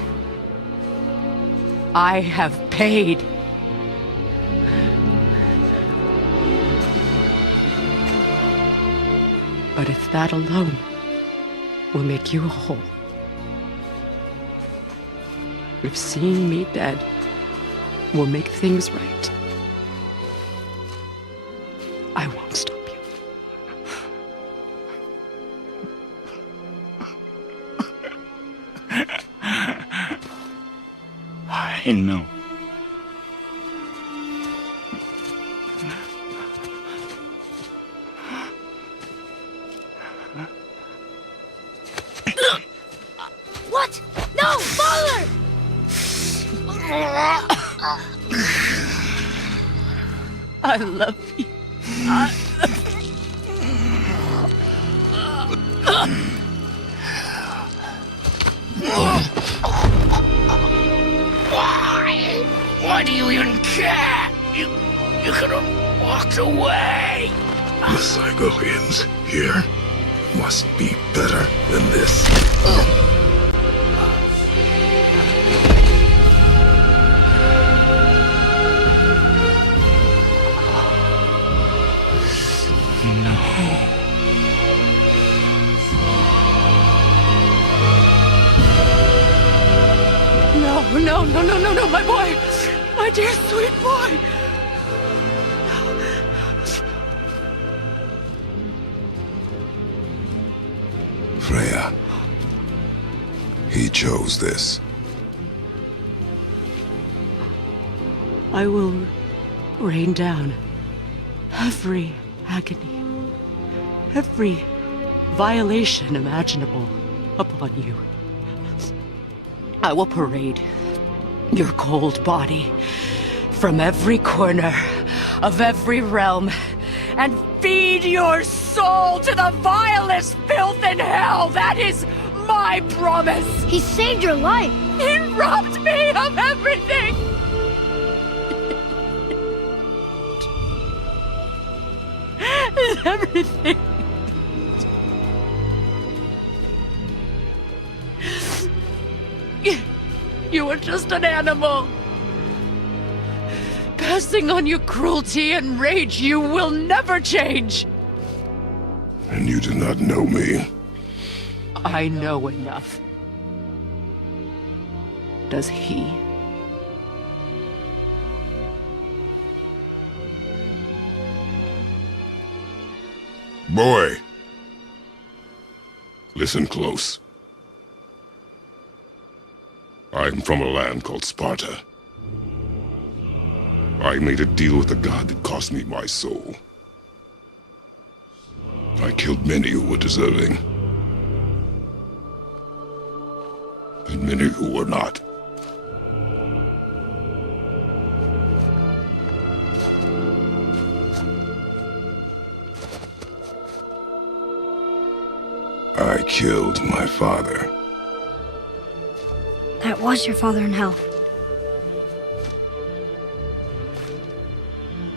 I have paid. But if that alone will make you whole, if seeing me dead will make things right, I won't stop you. I know. What? No, father! I love you. Why do you even care? You could have walked away. The Cygolians here must be better than this. No, my boy! My dear sweet boy! Freya. He chose this. I will rain down every agony, every violation imaginable upon you. I will parade your cold body from every corner of every realm and feed your soul to the vilest filth in hell. That is my promise. He saved your life. He robbed me of everything. Everything. You were just an animal. Passing on your cruelty and rage, you will never change. And you do not know me. I know enough. Does he? Boy. Listen close. I'm from a land called Sparta. I made a deal with a god that cost me my soul. I killed many who were deserving. And many who were not. I killed my father. That was your father in hell.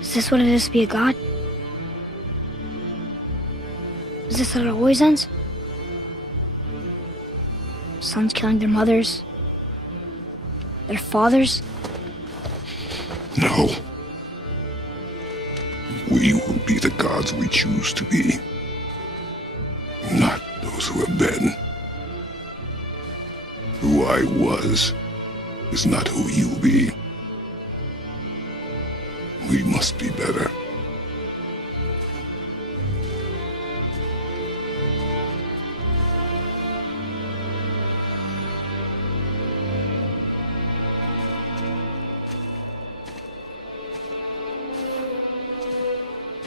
Is this what it is to be a god? Is this how it always ends? Sons killing their mothers? Their fathers? No. We will be the gods we choose to be. Not those who have been. Who I was is not who you will be. We must be better.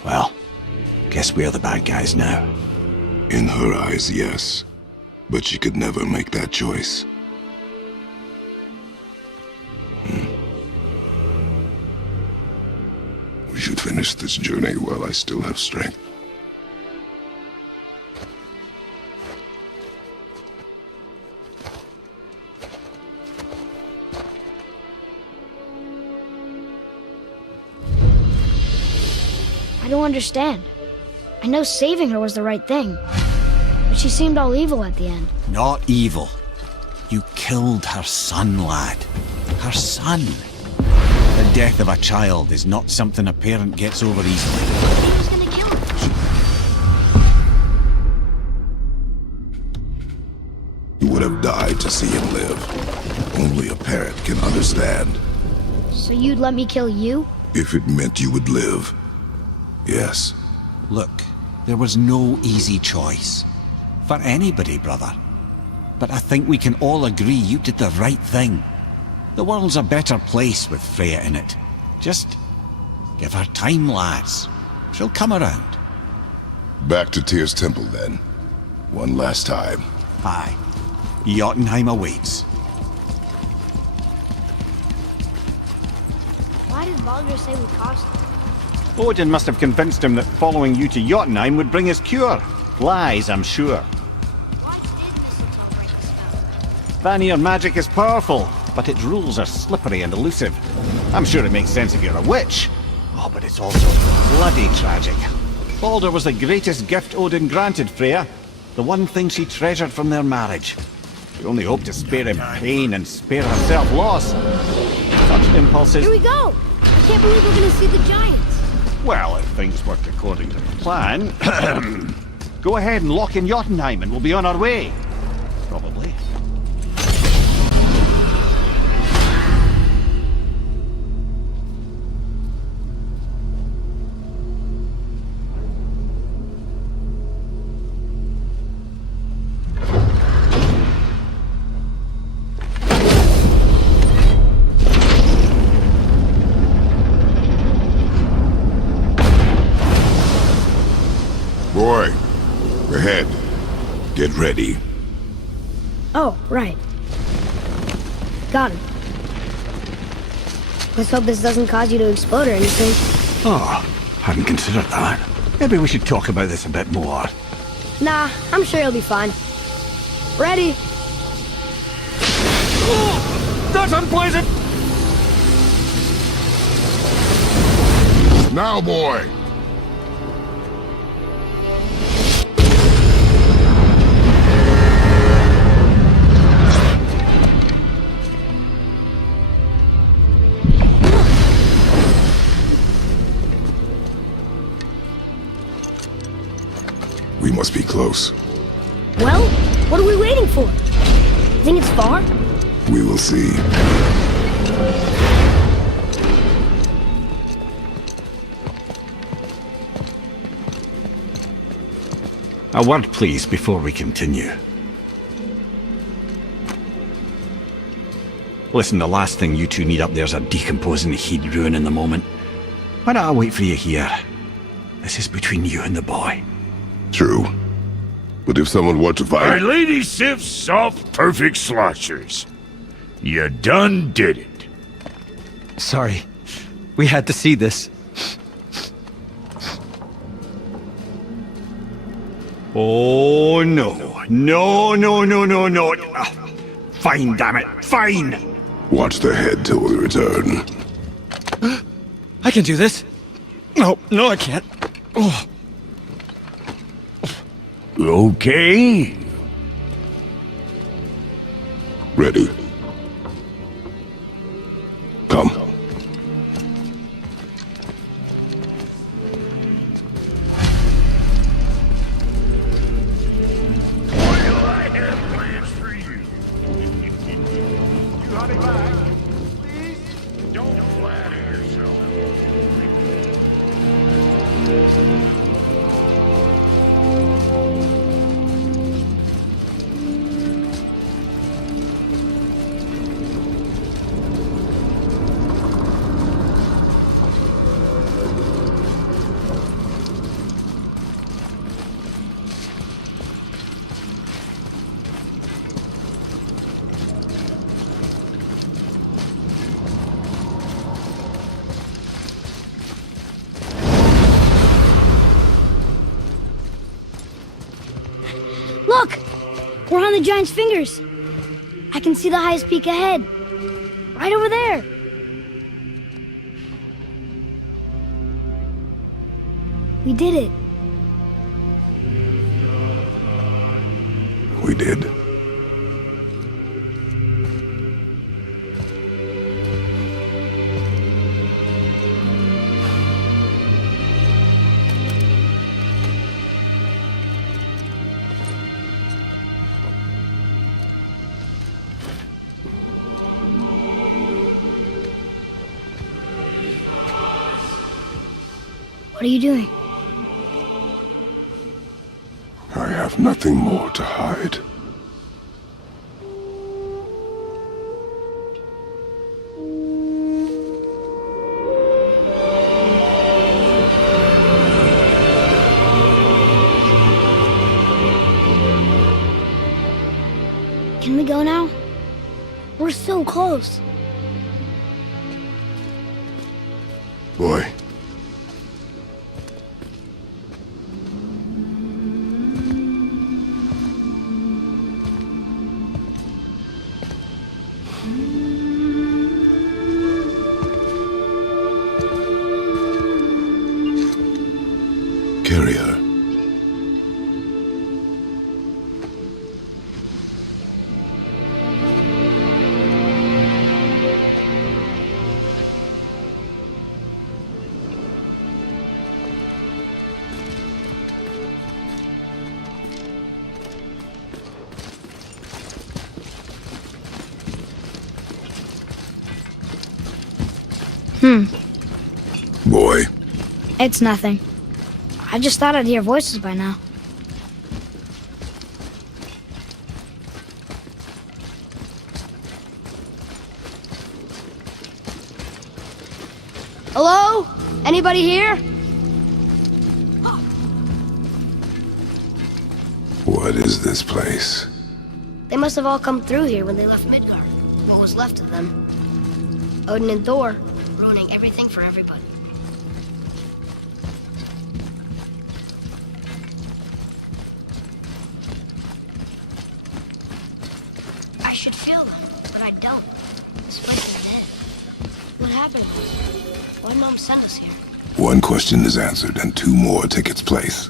Well, guess we're the bad guys now. In her eyes, yes. But she could never make that choice. We should finish this journey while I still have strength. I don't understand. I know saving her was the right thing, but she seemed all evil at the end. Not evil. You killed her son, lad. Her son. The death of a child is not something a parent gets over easily. He was gonna kill her. You would have died to see him live. Only a parent can understand. So you'd let me kill you? If it meant you would live. Yes. Look, there was no easy choice. For anybody, brother. But I think we can all agree you did the right thing. The world's a better place with Freya in it. Just give her time, lads. She'll come around. Back to Tyr's temple, then. One last time. Aye. Jotunheim awaits. Why did Baldur say we cost him? Odin must have convinced him that following you to Jotunheim would bring us cure. Lies, I'm sure. Vanir magic is powerful, but its rules are slippery and elusive. I'm sure it makes sense if you're a witch. Oh, but it's also bloody tragic. Baldur was the greatest gift Odin granted Freya. The one thing she treasured from their marriage. She only hoped to spare him pain and spare herself loss. Such impulses... Here we go! I can't believe we're gonna see the giants. Well, if things work according to the plan... Go ahead and lock in Jotunheim and we'll be on our way. Probably. Boy, ahead. Get ready. Oh, right. Got him. Let's hope this doesn't cause you to explode or anything. Oh, hadn't considered that. Maybe we should talk about this a bit more. Nah, I'm sure you'll be fine. Ready? Oh, that's unpleasant! Now, boy! We must be close. Well, what are we waiting for? Think it's far? We will see. A word, please, before we continue. Listen, the last thing you two need up there's a decomposing heat ruining the moment. Why don't I wait for you here? This is between you and the boy. True. But if someone were to My fight... Lady Sif's soft, perfect sloshers. You done did it. Sorry. We had to see this. Oh, no. No, no, no, no, no. Fine, damn it. Fine. Watch the head till we return. I can do this. No, I can't. Oh. Okay. Ready. Come. We're on the giant's fingers. I can see the highest peak ahead. Right over there. We did it. We did. What are you doing? I have nothing more to hide. Can we go now? We're so close. Boy. Carry her. Boy. It's nothing. I just thought I'd hear voices by now. Hello? Anybody here? What is this place? They must have all come through here when they left Midgard. What was left of them. Odin and Thor, ruining everything for everybody. I should feel them, but I don't. This place is dead. What happened? Why'd Mom send us here? One question is answered and two more take its place.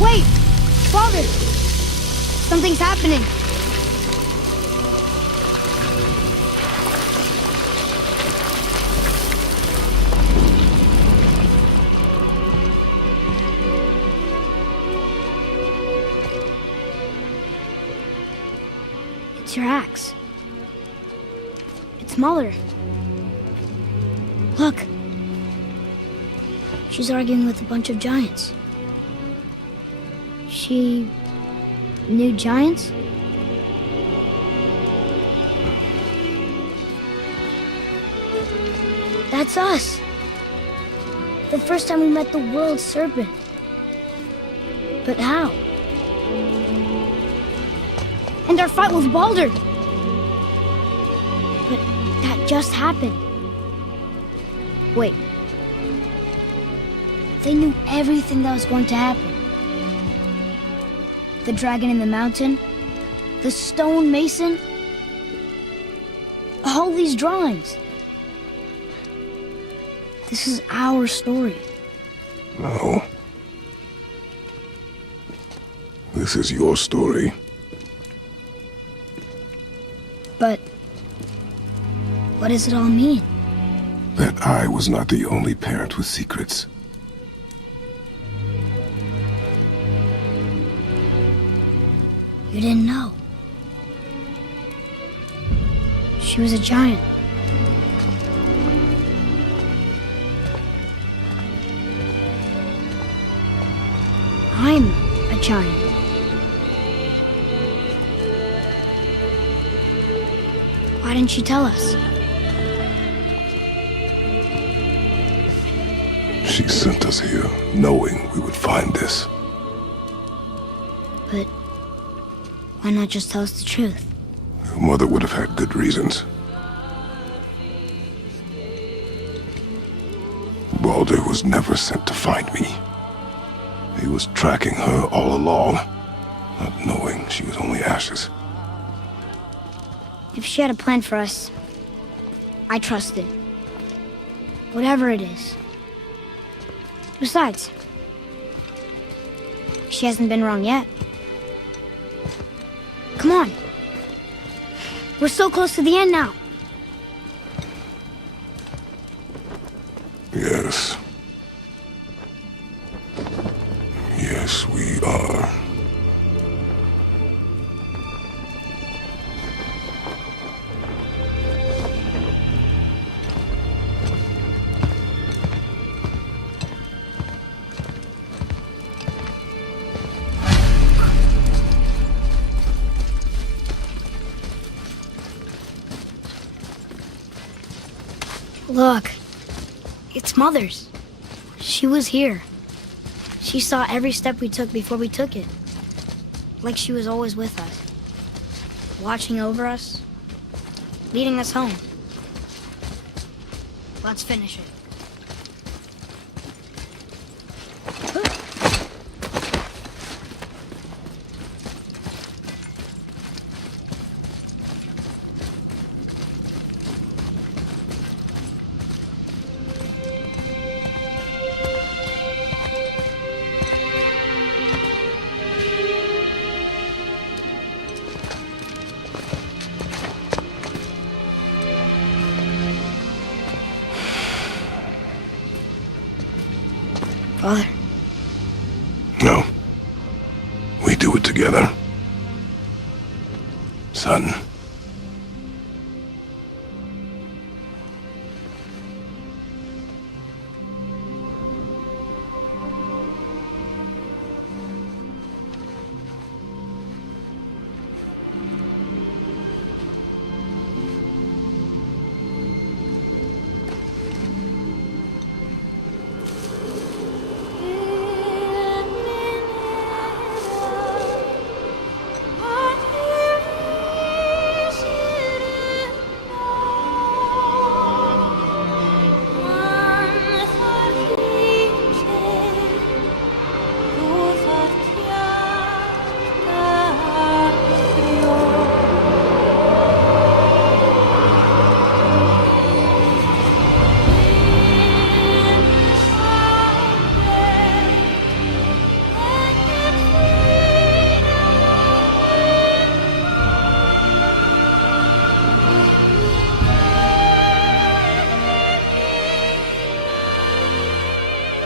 Wait! Father! Something's happening. It's your axe. It's Mother. Look. She's arguing with a bunch of giants. She knew giants? That's us. The first time we met the world serpent. But how? And our fight with Baldur. But that just happened. Wait. They knew everything that was going to happen. The dragon in the mountain, the stone mason, all these drawings. This is our story. No. This is your story. But what does it all mean? That I was not the only parent with secrets. You didn't know. She was a giant. I'm a giant. Why didn't she tell us? She sent us here, knowing we would find this. But why not just tell us the truth? Your mother would have had good reasons. Baldur was never sent to find me. He was tracking her all along, not knowing she was only ashes. If she had a plan for us, I trust it. Whatever it is. Besides, she hasn't been wrong yet. Come on. We're so close to the end now. Yes. Yes, we are. Look. It's Mother's. She was here. She saw every step we took before we took it. Like she was always with us. Watching over us. Leading us home. Let's finish it. Father. No. We do it together. Son.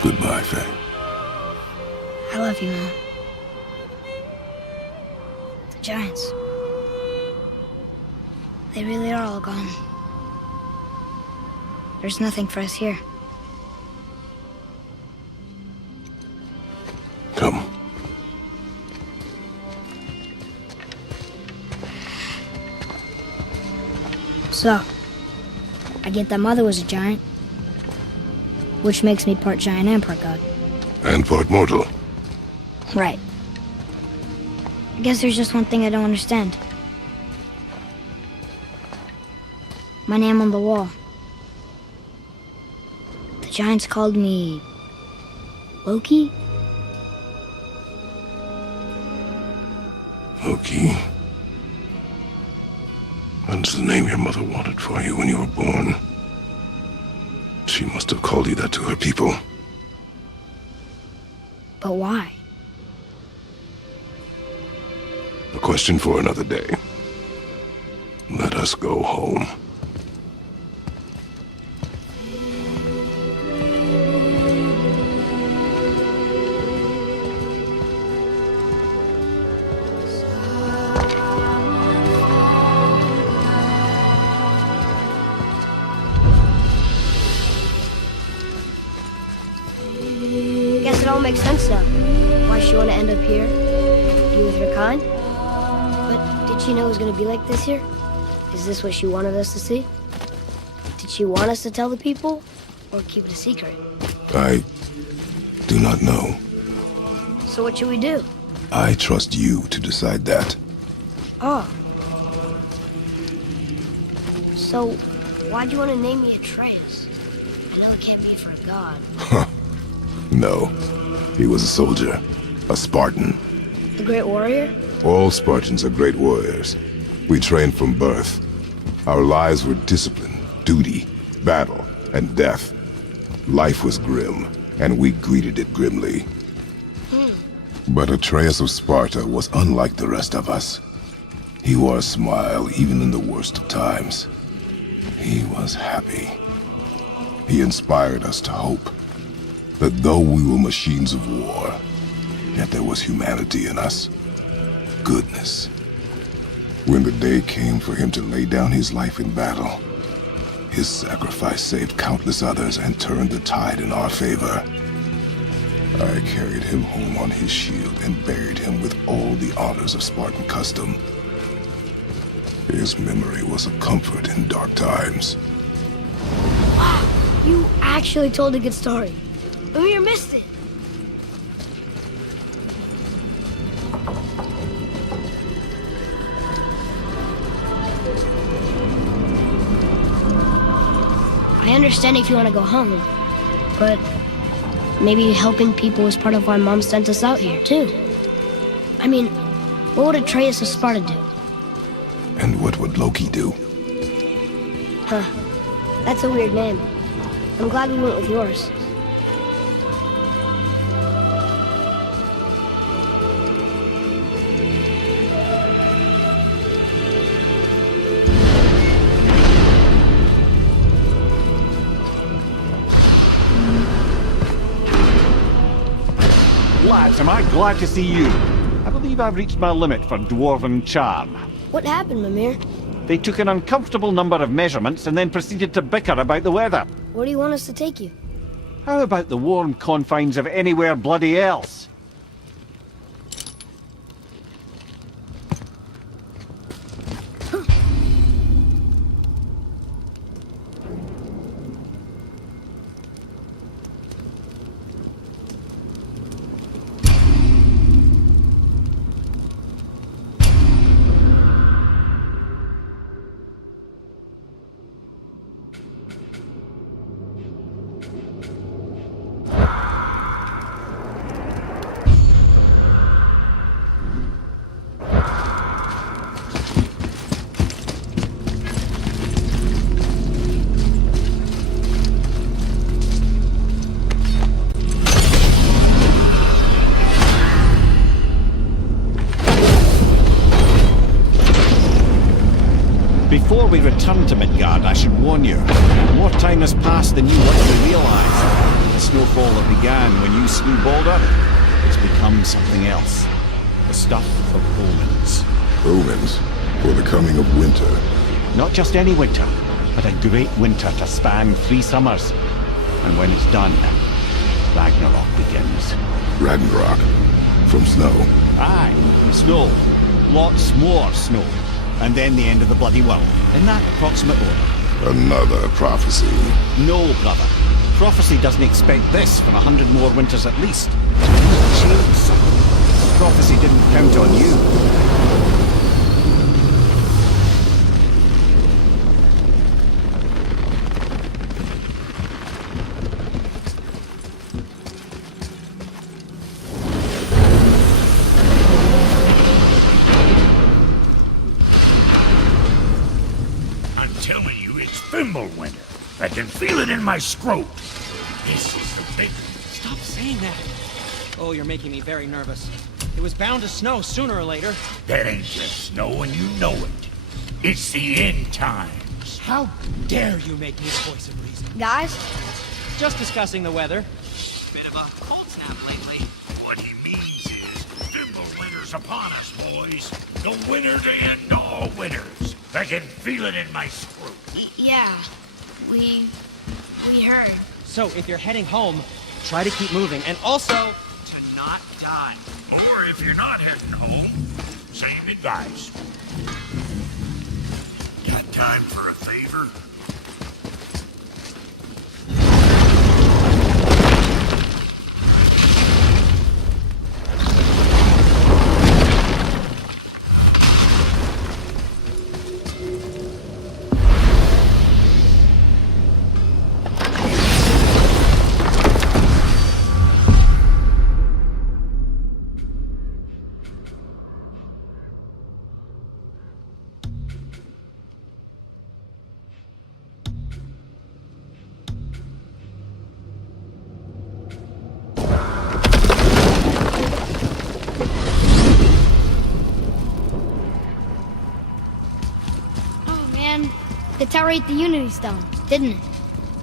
Goodbye, Faye. I love you, Mom. The Giants. They really are all gone. There's nothing for us here. Come. So, I get that Mother was a giant, which makes me part giant and part god. And part mortal. Right. I guess there's just one thing I don't understand. My name on the wall. The Giants called me... Loki? Loki. That's the name your mother wanted for you when you were born. She must have called you that to her people. But why? A question for another day. Let us go home. Guess it all makes sense now. Why she want to end up here? Be with her kind? But did she know it was going to be like this here? Is this what she wanted us to see? Did she want us to tell the people? Or keep it a secret? I do not know. So what should we do? I trust you to decide that. Oh. So, why'd you want to name me Atreus? No, it can't be for a god. No. He was a soldier. A Spartan. The Great Warrior? All Spartans are great warriors. We trained from birth. Our lives were discipline, duty, battle, and death. Life was grim, and we greeted it grimly. But Atreus of Sparta was unlike the rest of us. He wore a smile even in the worst of times. He was happy. He inspired us to hope that though we were machines of war, yet there was humanity in us. Goodness. When the day came for him to lay down his life in battle, his sacrifice saved countless others and turned the tide in our favor. I carried him home on his shield and buried him with all the honors of Spartan custom. His memory was a comfort in dark times. Wow, you actually told a good story. Amir missed it. I understand if you want to go home, but maybe helping people is part of why Mom sent us out here, too. I mean, what would Atreus of Sparta do? And what would Loki do? Huh. That's a weird name. I'm glad we went with yours. Lads, am I glad to see you. I believe I've reached my limit for dwarven charm. What happened, Mimir? They took an uncomfortable number of measurements and then proceeded to bicker about the weather. Where do you want us to take you? How about the warm confines of anywhere bloody else? Before we return to Midgard, I should warn you. More time has passed than you likely realize. The snowfall that began when you slew Baldur has become something else. The stuff of omens. Omens? For the coming of winter. Not just any winter, but a great winter to span 3 summers. And when it's done, Ragnarok begins. Ragnarok? From snow? Aye, snow. Lots more snow. And then the end of the bloody world, in that approximate order. Another prophecy. No, brother. Prophecy doesn't expect this for 100 more winters at least. Jeez. Prophecy didn't count on you. Fimbulwinter. I can feel it in my scrot. This is the big... Stop saying that. Oh, you're making me very nervous. It was bound to snow sooner or later. That ain't just snow and you know it. It's the end times. How dare you make me the voice of reason? Guys? Just discussing the weather. Bit of a cold snap lately. What he means is, Fimbulwinter's upon us, boys. The winter to end all winters. I can feel it in my scrot. Yeah, we heard. So, if you're heading home, try to keep moving, and also to not die. Or if you're not heading home, same advice. Got time for a favor? And the tower ate the Unity Stone, didn't it?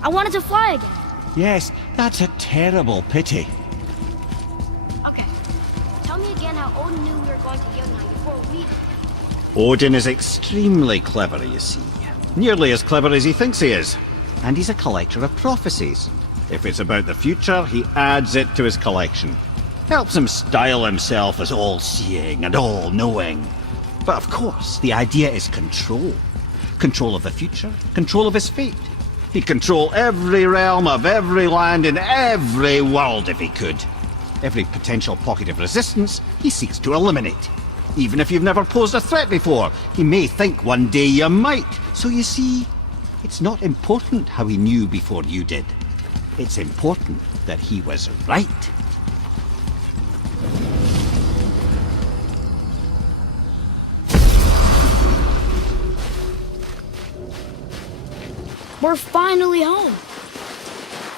I wanted to fly again. Yes, that's a terrible pity. Okay. Tell me again how Odin knew we were going to Jotunheim before we did. Odin is extremely clever, you see. Nearly as clever as he thinks he is. And he's a collector of prophecies. If it's about the future, he adds it to his collection. Helps him style himself as all-seeing and all-knowing. But of course, the idea is control. Control of the future, control of his fate. He'd control every realm of every land in every world if he could. Every potential pocket of resistance, he seeks to eliminate. Even if you've never posed a threat before, he may think one day you might. So you see, it's not important how he knew before you did. It's important that he was right. We're finally home.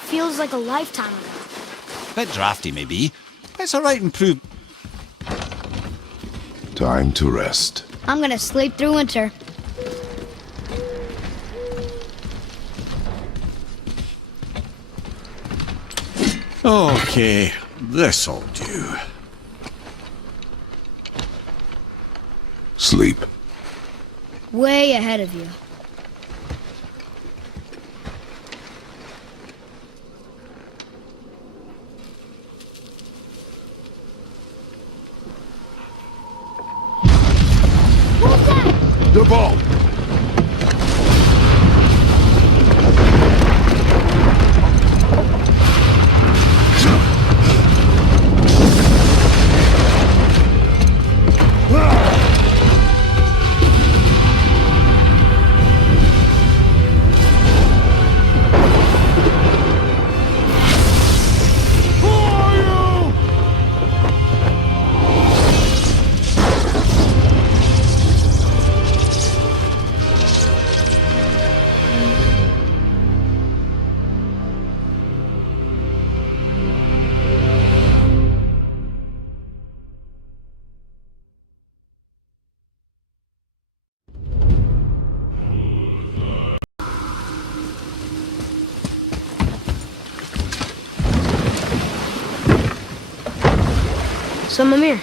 Feels like a lifetime ago. Bit drafty, maybe. But it's alright and prove. Time to rest. I'm gonna sleep through winter. Okay, this'll do. Sleep. Way ahead of you. The boat! So, Mimir,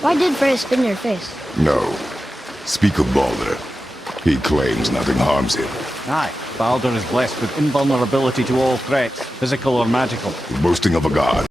why did Freya spit in your face? No. Speak of Baldur. He claims nothing harms him. Aye, Baldur is blessed with invulnerability to all threats, physical or magical. Boasting of a god.